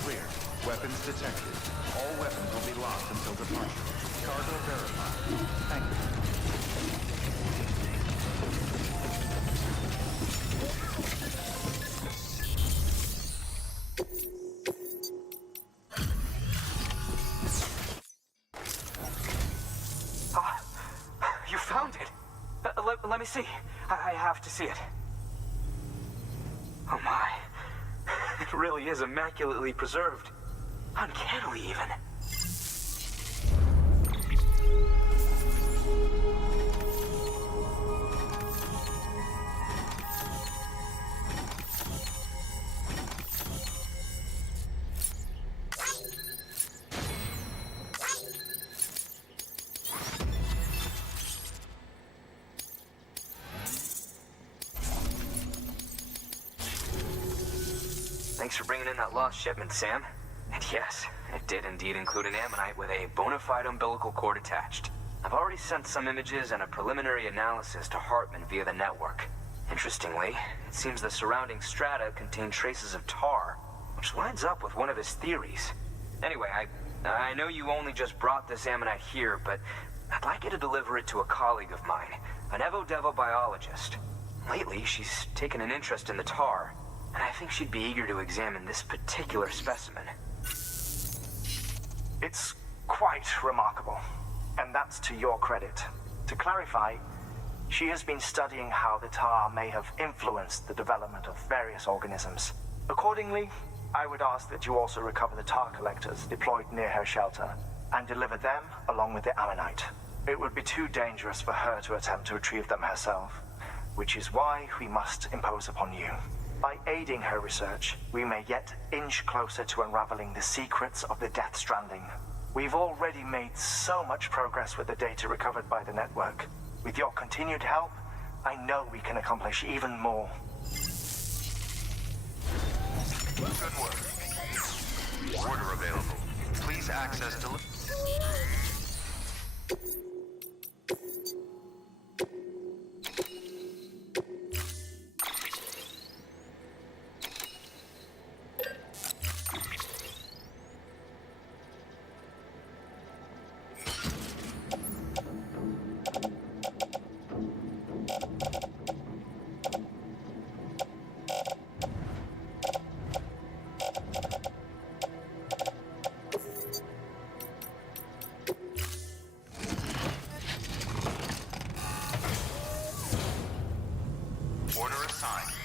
Clear. Weapons detected. All weapons will be locked until departure. Cargo verified. Thank you. You found it! Let me see. I have to see it. Oh my. It really is immaculately preserved. Uncannily, even. Thanks for bringing in that lost shipment, Sam. And yes, it did indeed include an ammonite with a bona fide umbilical cord attached. I've already sent some images and a preliminary analysis to Hartman via the network. Interestingly, it seems the surrounding strata contain traces of tar, which lines up with one of his theories. Anyway, I know you only just brought this ammonite here, but I'd like you to deliver it to a colleague of mine, an Evo-Devo biologist. Lately, she's taken an interest in the tar, and I think she'd be eager to examine this particular specimen. It's quite remarkable, and that's to your credit. To clarify, she has been studying how the tar may have influenced the development of various organisms. Accordingly, I would ask that you also recover the tar collectors deployed near her shelter and deliver them along with the ammonite. It would be too dangerous for her to attempt to retrieve them herself, which is why we must impose upon you. By aiding her research, we may yet inch closer to unraveling the secrets of the Death Stranding. We've already made so much progress with the data recovered by the network. With your continued help, I know we can accomplish even more. Good work. Order available. Please access delivery. Order assigned.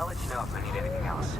I'll let you know if I need anything else.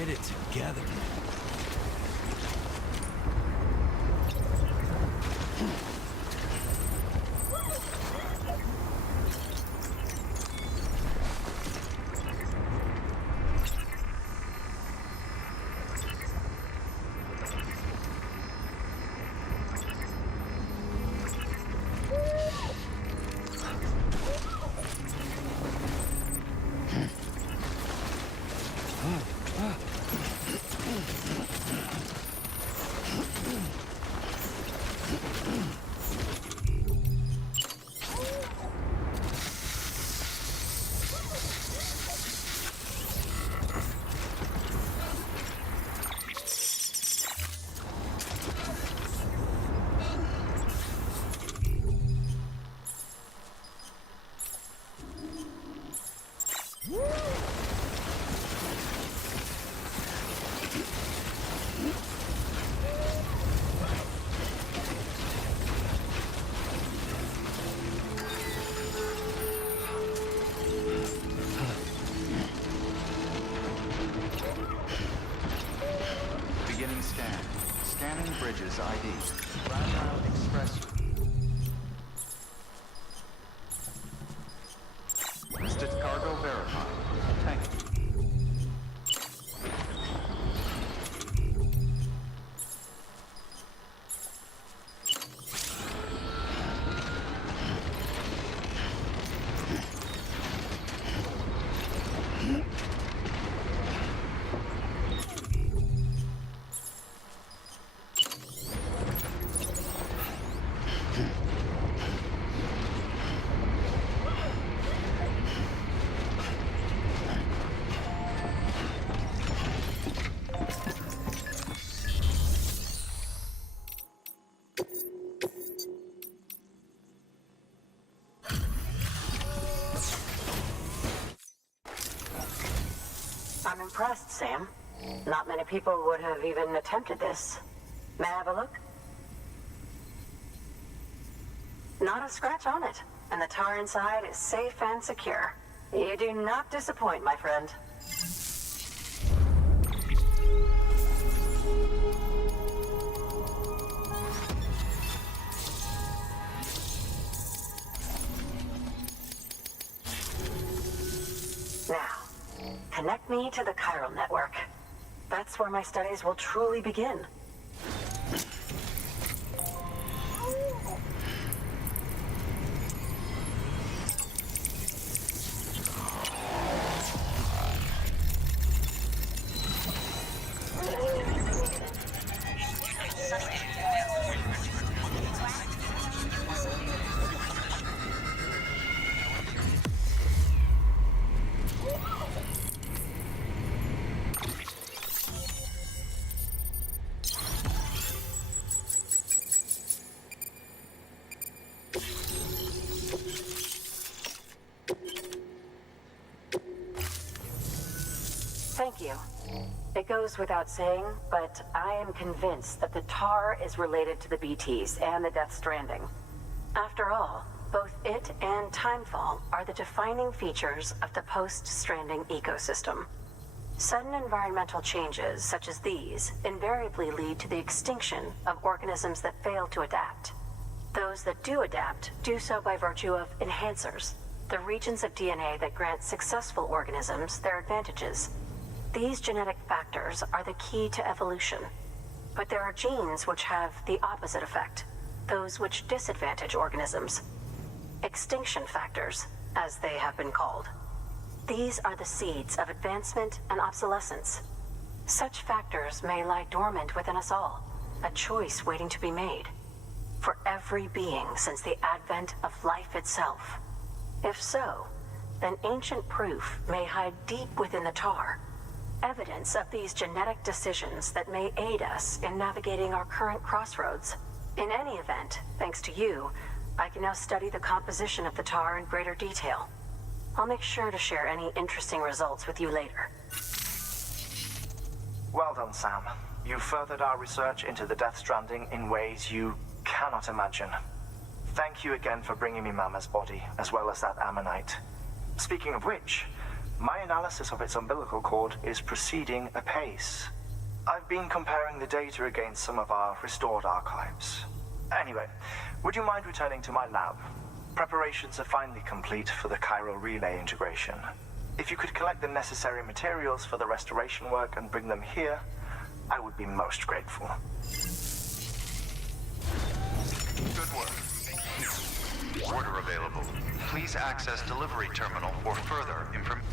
Get it together. Beginning scan. Scanning bridges ID. Fragile Express. Listed cargo verified. Thank you. I'm impressed, Sam. Not many people would have even attempted this. May I have a look? Not a scratch on it, and the tar inside is safe and secure. You do not disappoint, my friend. Now, connect me to the chiral network. That's where my studies will truly begin. Thank you. It goes without saying, but I am convinced that the tar is related to the BTs and the Death Stranding. After all, both it and Timefall are the defining features of the post-Stranding ecosystem. Sudden environmental changes such as these invariably lead to the extinction of organisms that fail to adapt. Those that do adapt do so by virtue of enhancers, the regions of DNA that grant successful organisms their advantages. These genetic factors are the key to evolution. But there are genes which have the opposite effect, those which disadvantage organisms. Extinction factors, as they have been called. These are the seeds of advancement and obsolescence. Such factors may lie dormant within us all, a choice waiting to be made. For every being since the advent of life itself. If so, then ancient proof may hide deep within the tar. Evidence of these genetic decisions that may aid us in navigating our current crossroads. In any event, thanks to you, I can now study the composition of the tar in greater detail. I'll make sure to share any interesting results with you later. Well done, Sam. You furthered our research into the Death Stranding in ways you cannot imagine. Thank you again for bringing me Mama's body, as well as that ammonite. Speaking of which, my analysis of its umbilical cord is proceeding apace. I've been comparing the data against some of our restored archives. Anyway, would you mind returning to my lab? Preparations are finally complete for the chiral relay integration. If you could collect the necessary materials for the restoration work and bring them here, I would be most grateful. Good work. Order available. Please access delivery terminal for further information.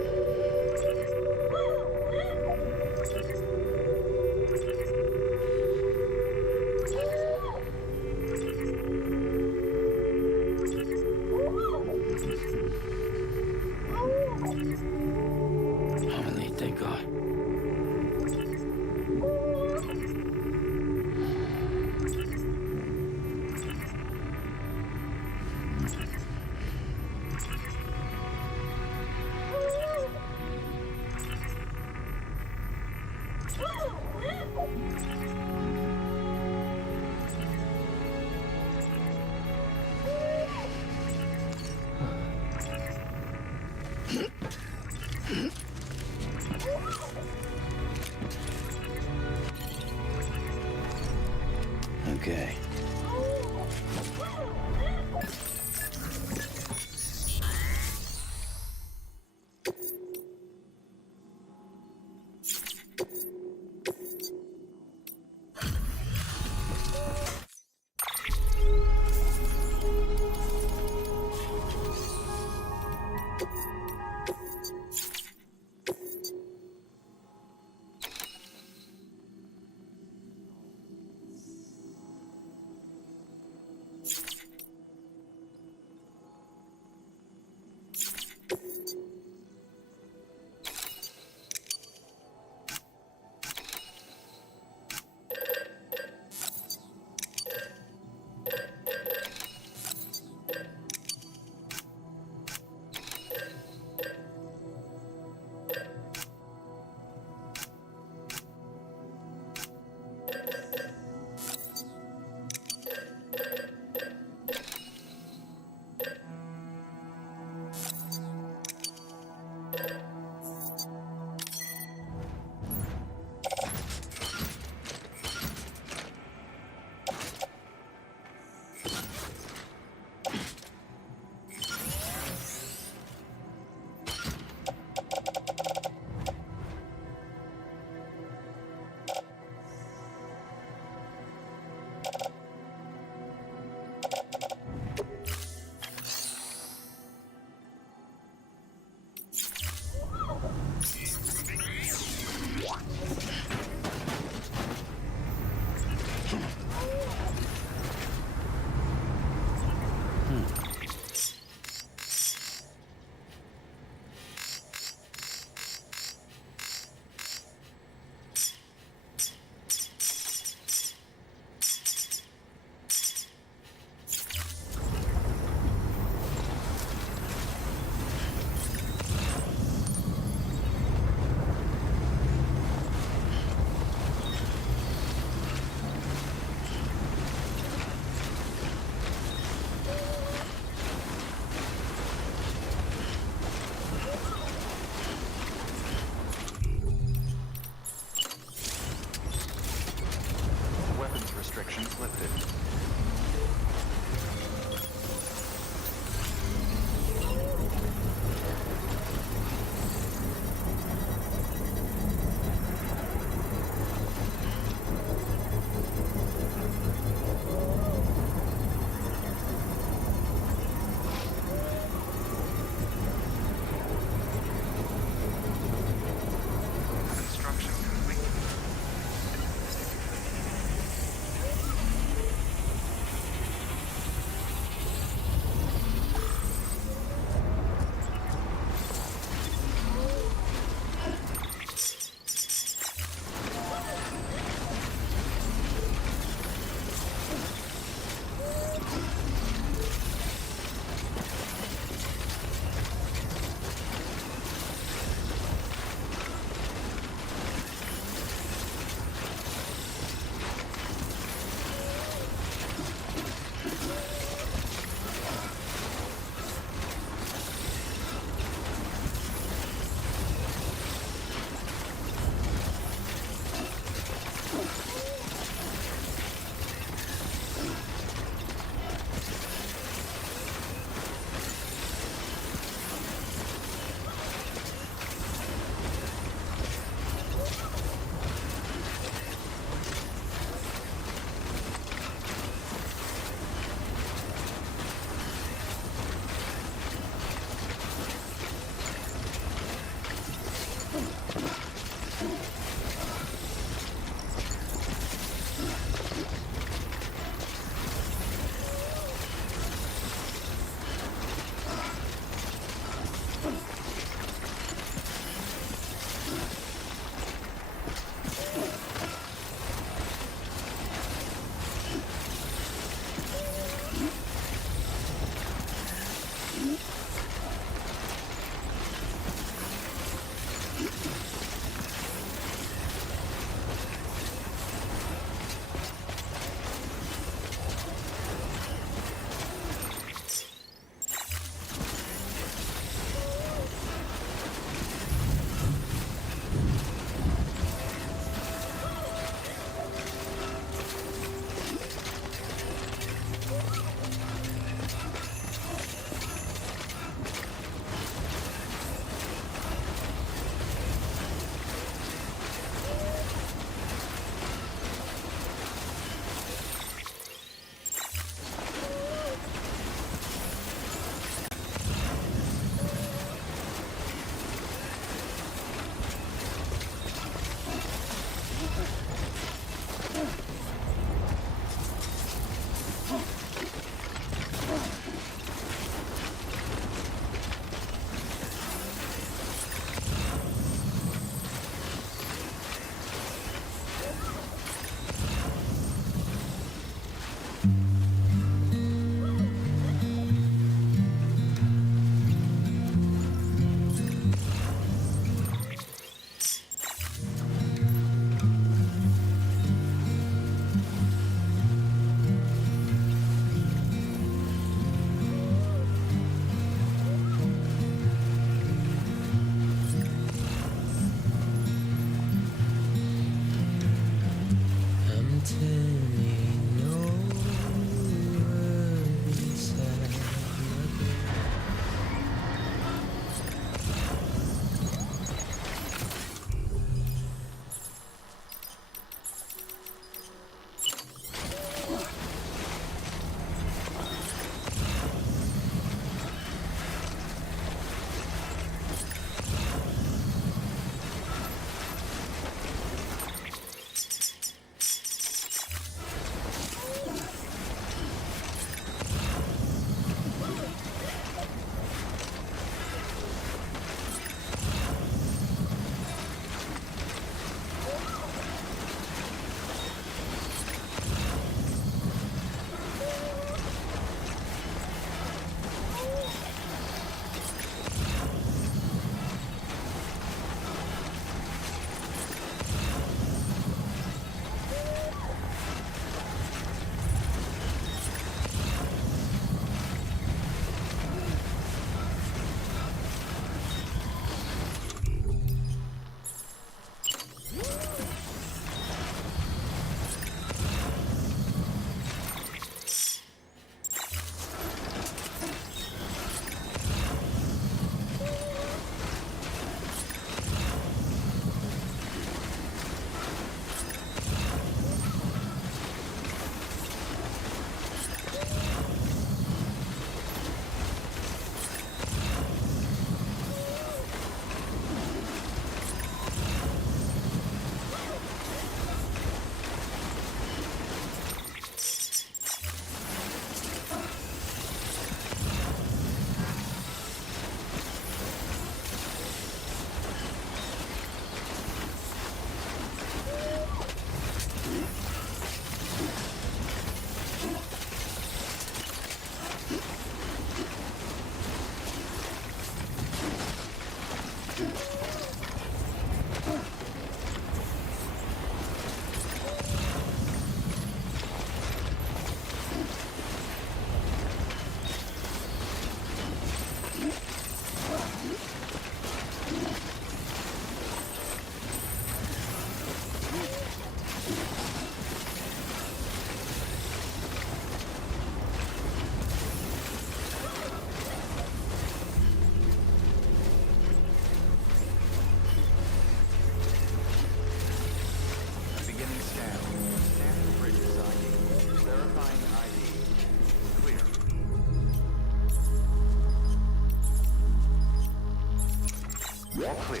All clear.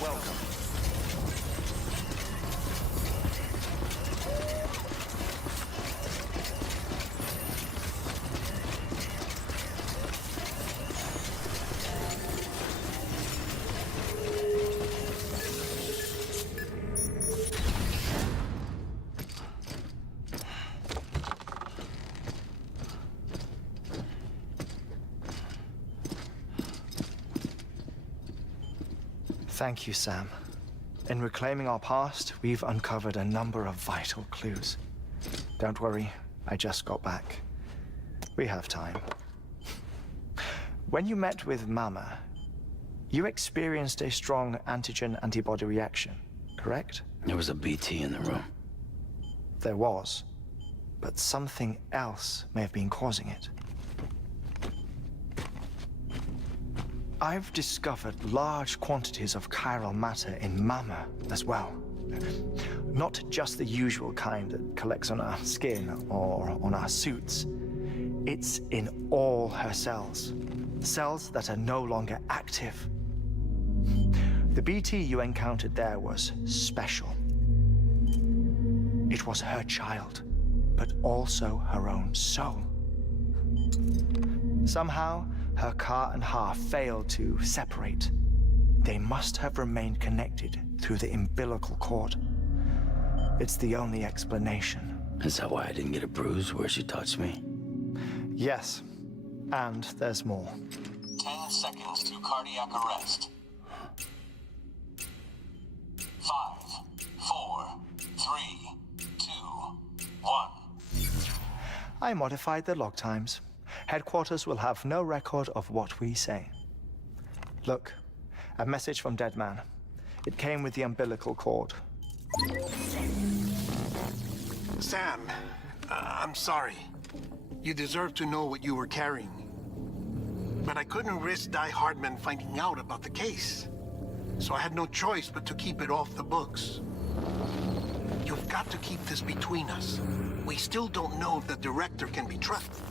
Welcome. Thank you, Sam. In reclaiming our past, we've uncovered a number of vital clues. Don't worry, I just got back. We have time. When you met with Mama, you experienced a strong antigen-antibody reaction, correct? There was a BT in the room. There was, but something else may have been causing it. I've discovered large quantities of chiral matter in Mama as well. Not just the usual kind that collects on our skin or on our suits. It's in all her cells. Cells that are no longer active. The BT you encountered there was special. It was her child, but also her own soul. Somehow, her car and half failed to separate. They must have remained connected through the umbilical cord. It's the only explanation. Is that why I didn't get a bruise where she touched me? Yes, and there's more. 10 seconds to cardiac arrest. 5, 4, 3, 2, 1. I modified the log times. Headquarters will have no record of what we say. Look, a message from Dead Man. It came with the umbilical cord. Sam, I'm sorry. You deserve to know what you were carrying. But I couldn't risk Die Hardman finding out about the case. So I had no choice but to keep it off the books. You've got to keep this between us. We still don't know if the director can be trusted.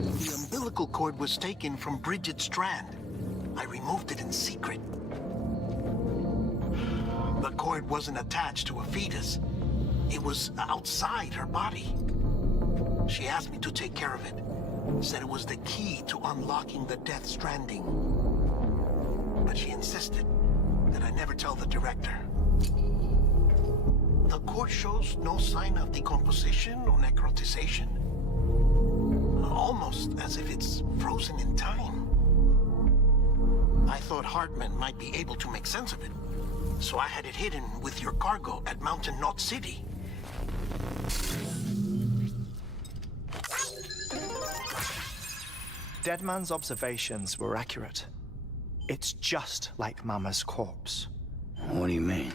The umbilical cord was taken from Bridget Strand. I removed it in secret. The cord wasn't attached to a fetus. It was outside her body. She asked me to take care of it. Said it was the key to unlocking the Death Stranding. But she insisted that I never tell the director. The cord shows no sign of decomposition or necrotization. Almost as if it's frozen in time. I thought Hartman might be able to make sense of it, so I had it hidden with your cargo at Mountain Knot City. Deadman's observations were accurate. It's just like Mama's corpse. What do you mean?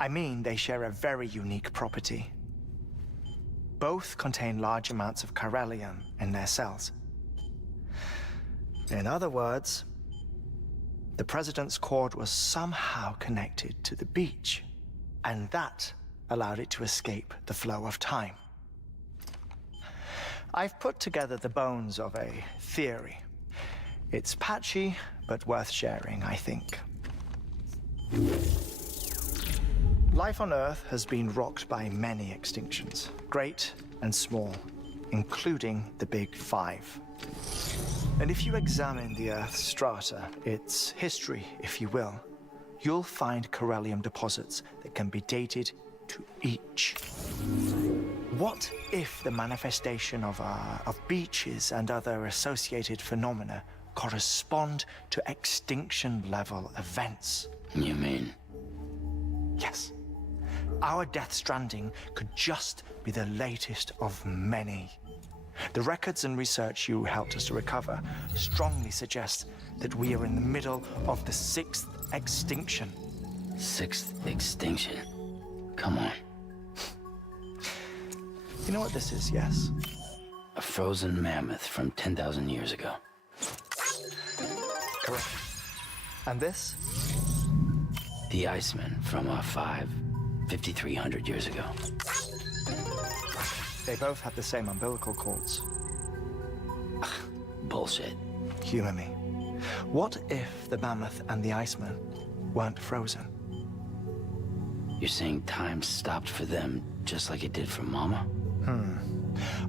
I mean, they share a very unique property. Both contain large amounts of chiralium in their cells. In other words, the president's cord was somehow connected to the beach, and that allowed it to escape the flow of time. I've put together the bones of a theory. It's patchy, but worth sharing, I think. Life on Earth has been rocked by many extinctions, great and small, including the Big Five. And if you examine the Earth's strata, its history, if you will, you'll find chiralium deposits that can be dated to each. What if the manifestation of beaches and other associated phenomena correspond to extinction-level events? You mean? Yes. Our Death Stranding could just be the latest of many. The records and research you helped us to recover strongly suggest that we are in the middle of the 6th extinction. 6th extinction? Come on. You know what this is, yes? A frozen mammoth from 10,000 years ago. Correct. And this? The Iceman from 5,300 years ago. They both have the same umbilical cords. Bullshit. Humor me. What if the mammoth and the Iceman weren't frozen? You're saying time stopped for them just like it did for Mama?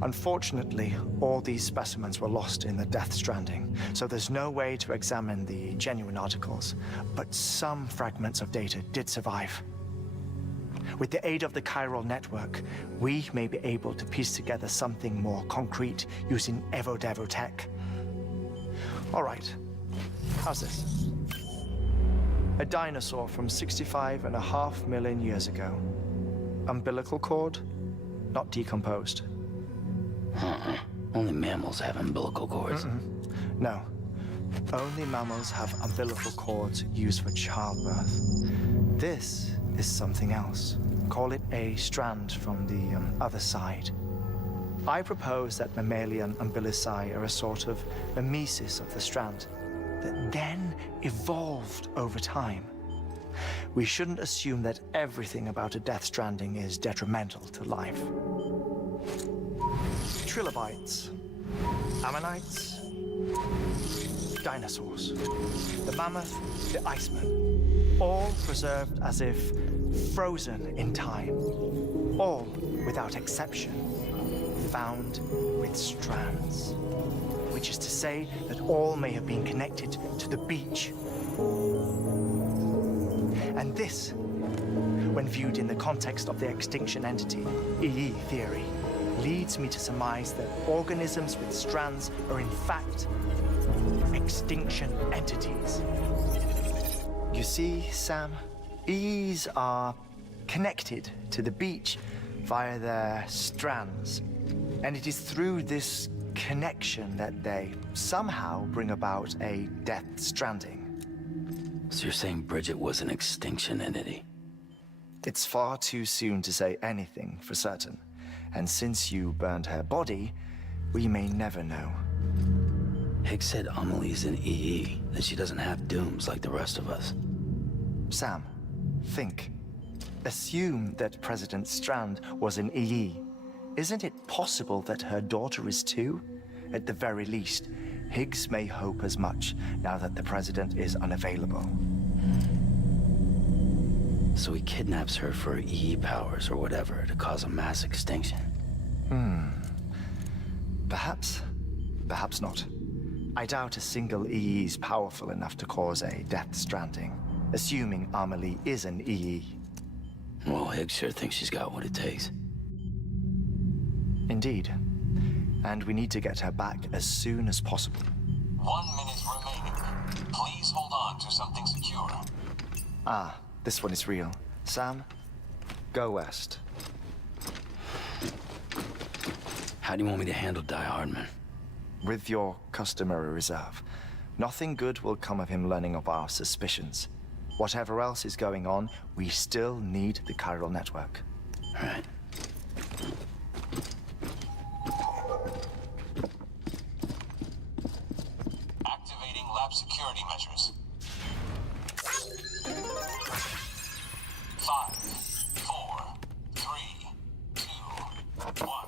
Unfortunately, all these specimens were lost in the Death Stranding, so there's no way to examine the genuine articles. But some fragments of data did survive. With the aid of the chiral network, we may be able to piece together something more concrete using Evo-Devo tech. All right, how's this? A dinosaur from 65.5 million years ago. Umbilical cord, not decomposed. Only mammals have umbilical cords. No. Only mammals have umbilical cords used for childbirth. This is something else. Call it a strand from the other side. I propose that mammalian umbilici are a sort of mimesis of the strand that then evolved over time. We shouldn't assume that everything about a Death Stranding is detrimental to life. Trilobites, ammonites, dinosaurs, the mammoth, the Iceman, all preserved as if frozen in time, all without exception, found with strands, which is to say that all may have been connected to the beach. And this, when viewed in the context of the extinction entity, EE theory, leads me to surmise that organisms with strands are in fact extinction entities. You see, Sam, EEs are connected to the beach via their strands, and it is through this connection that they somehow bring about a Death Stranding. So you're saying Bridget was an extinction entity? It's far too soon to say anything for certain. And since you burned her body, we may never know. Higgs said Amelie's an EE, that she doesn't have dooms like the rest of us. Sam, think. Assume that President Strand was an EE. Isn't it possible that her daughter is too? At the very least, Higgs may hope as much now that the president is unavailable. So he kidnaps her for EE powers or whatever to cause a mass extinction. Perhaps. Perhaps not. I doubt a single EE is powerful enough to cause a Death Stranding, assuming Amelie is an EE. Well, Higgs sure thinks she's got what it takes. Indeed. And we need to get her back as soon as possible. 1 minute remaining. Please hold on to something secure. Ah, this one is real. Sam, go west. How do you want me to handle Die Hardman? With your customary reserve. Nothing good will come of him learning of our suspicions. Whatever else is going on, we still need the chiral network. All right. Activating lab security measures. 5, 4, 3, 2, 1.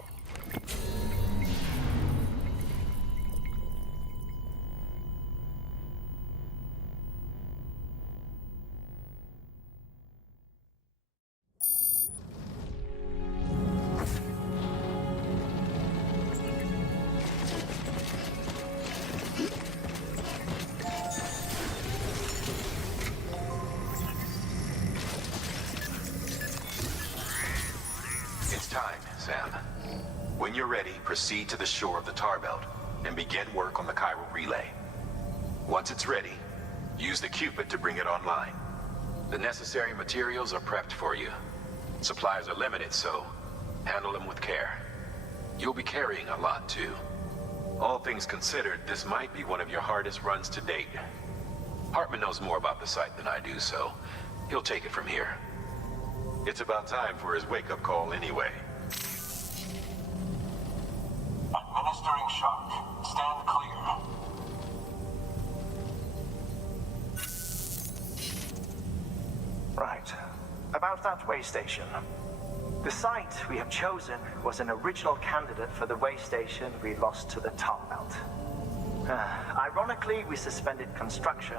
When you're ready, proceed to the shore of the tar belt and begin work on the chiral relay. Once it's ready, use the Cupid to bring it online. The necessary materials are prepped for you. Supplies are limited, so handle them with care. You'll be carrying a lot, too. All things considered, this might be one of your hardest runs to date. Hartman knows more about the site than I do, so he'll take it from here. It's about time for his wake-up call anyway. Administering shock. Stand clear. Right. About that way station. The site we have chosen was an original candidate for the way station we lost to the tar belt. Ironically, we suspended construction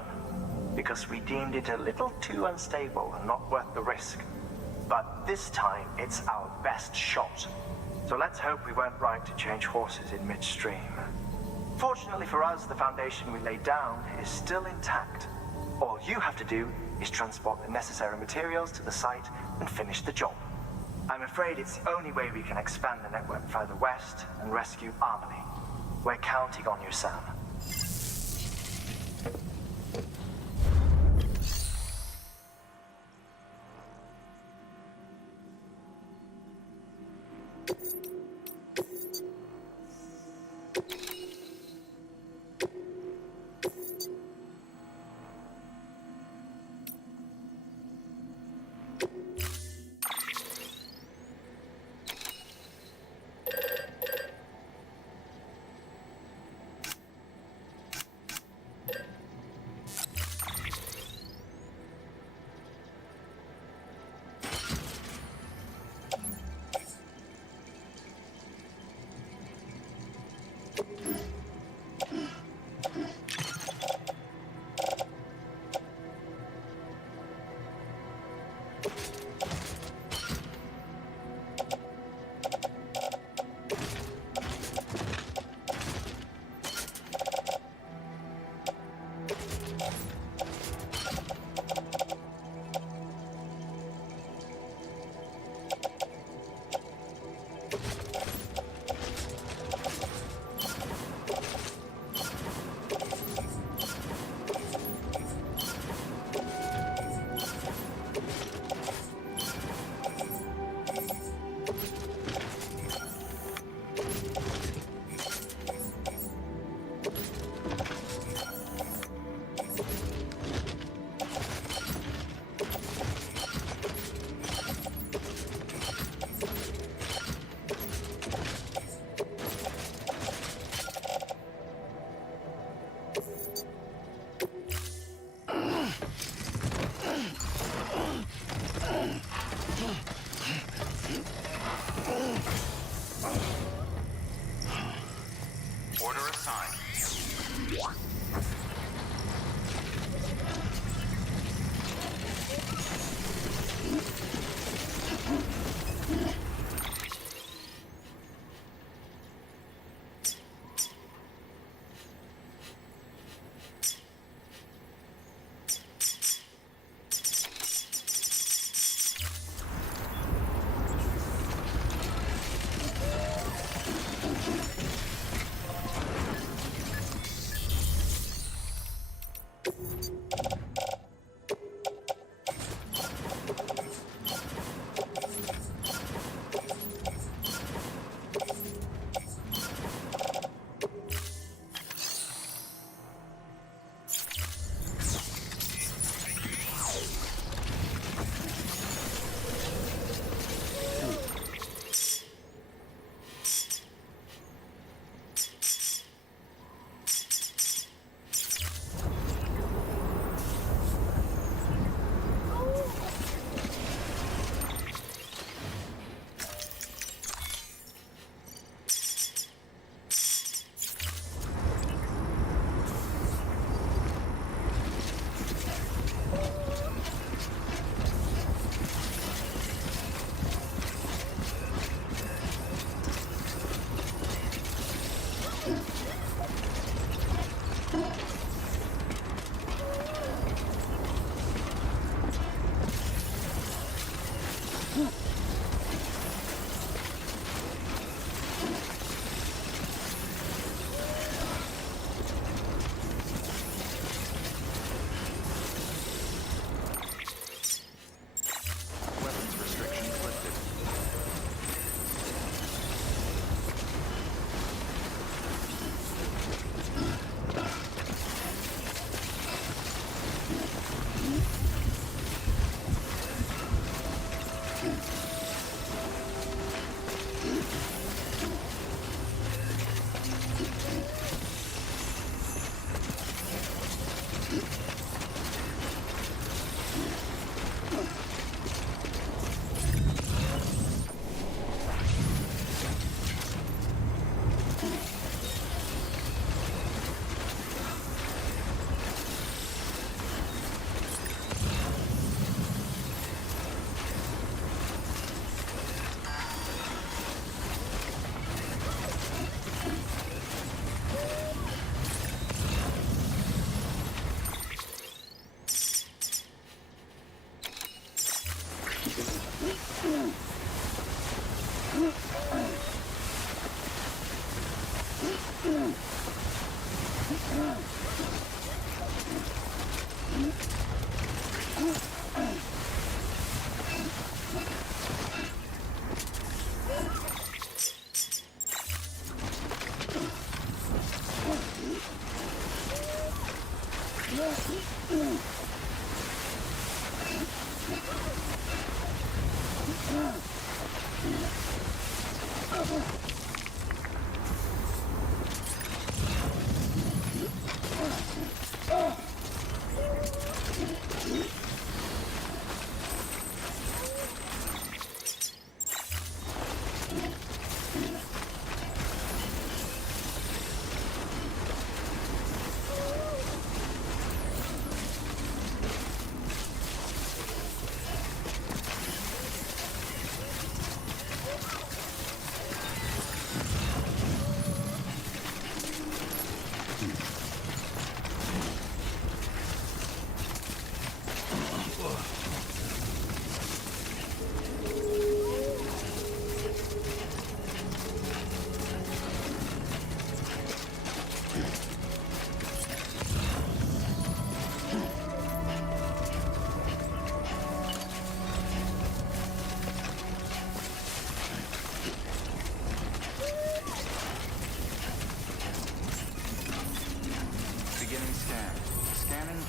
because we deemed it a little too unstable and not worth the risk. But this time, it's our best shot. So let's hope we weren't right to change horses in midstream. Fortunately for us, the foundation we laid down is still intact. All you have to do is transport the necessary materials to the site and finish the job. I'm afraid it's the only way we can expand the network further west and rescue Harmony. We're counting on you, Sam.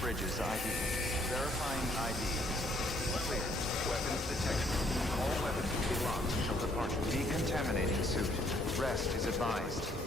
Bridges ID. Verifying ID. Clear. Weapons detected. All weapons will be locked until departure. Decontaminating suit. Rest is advised.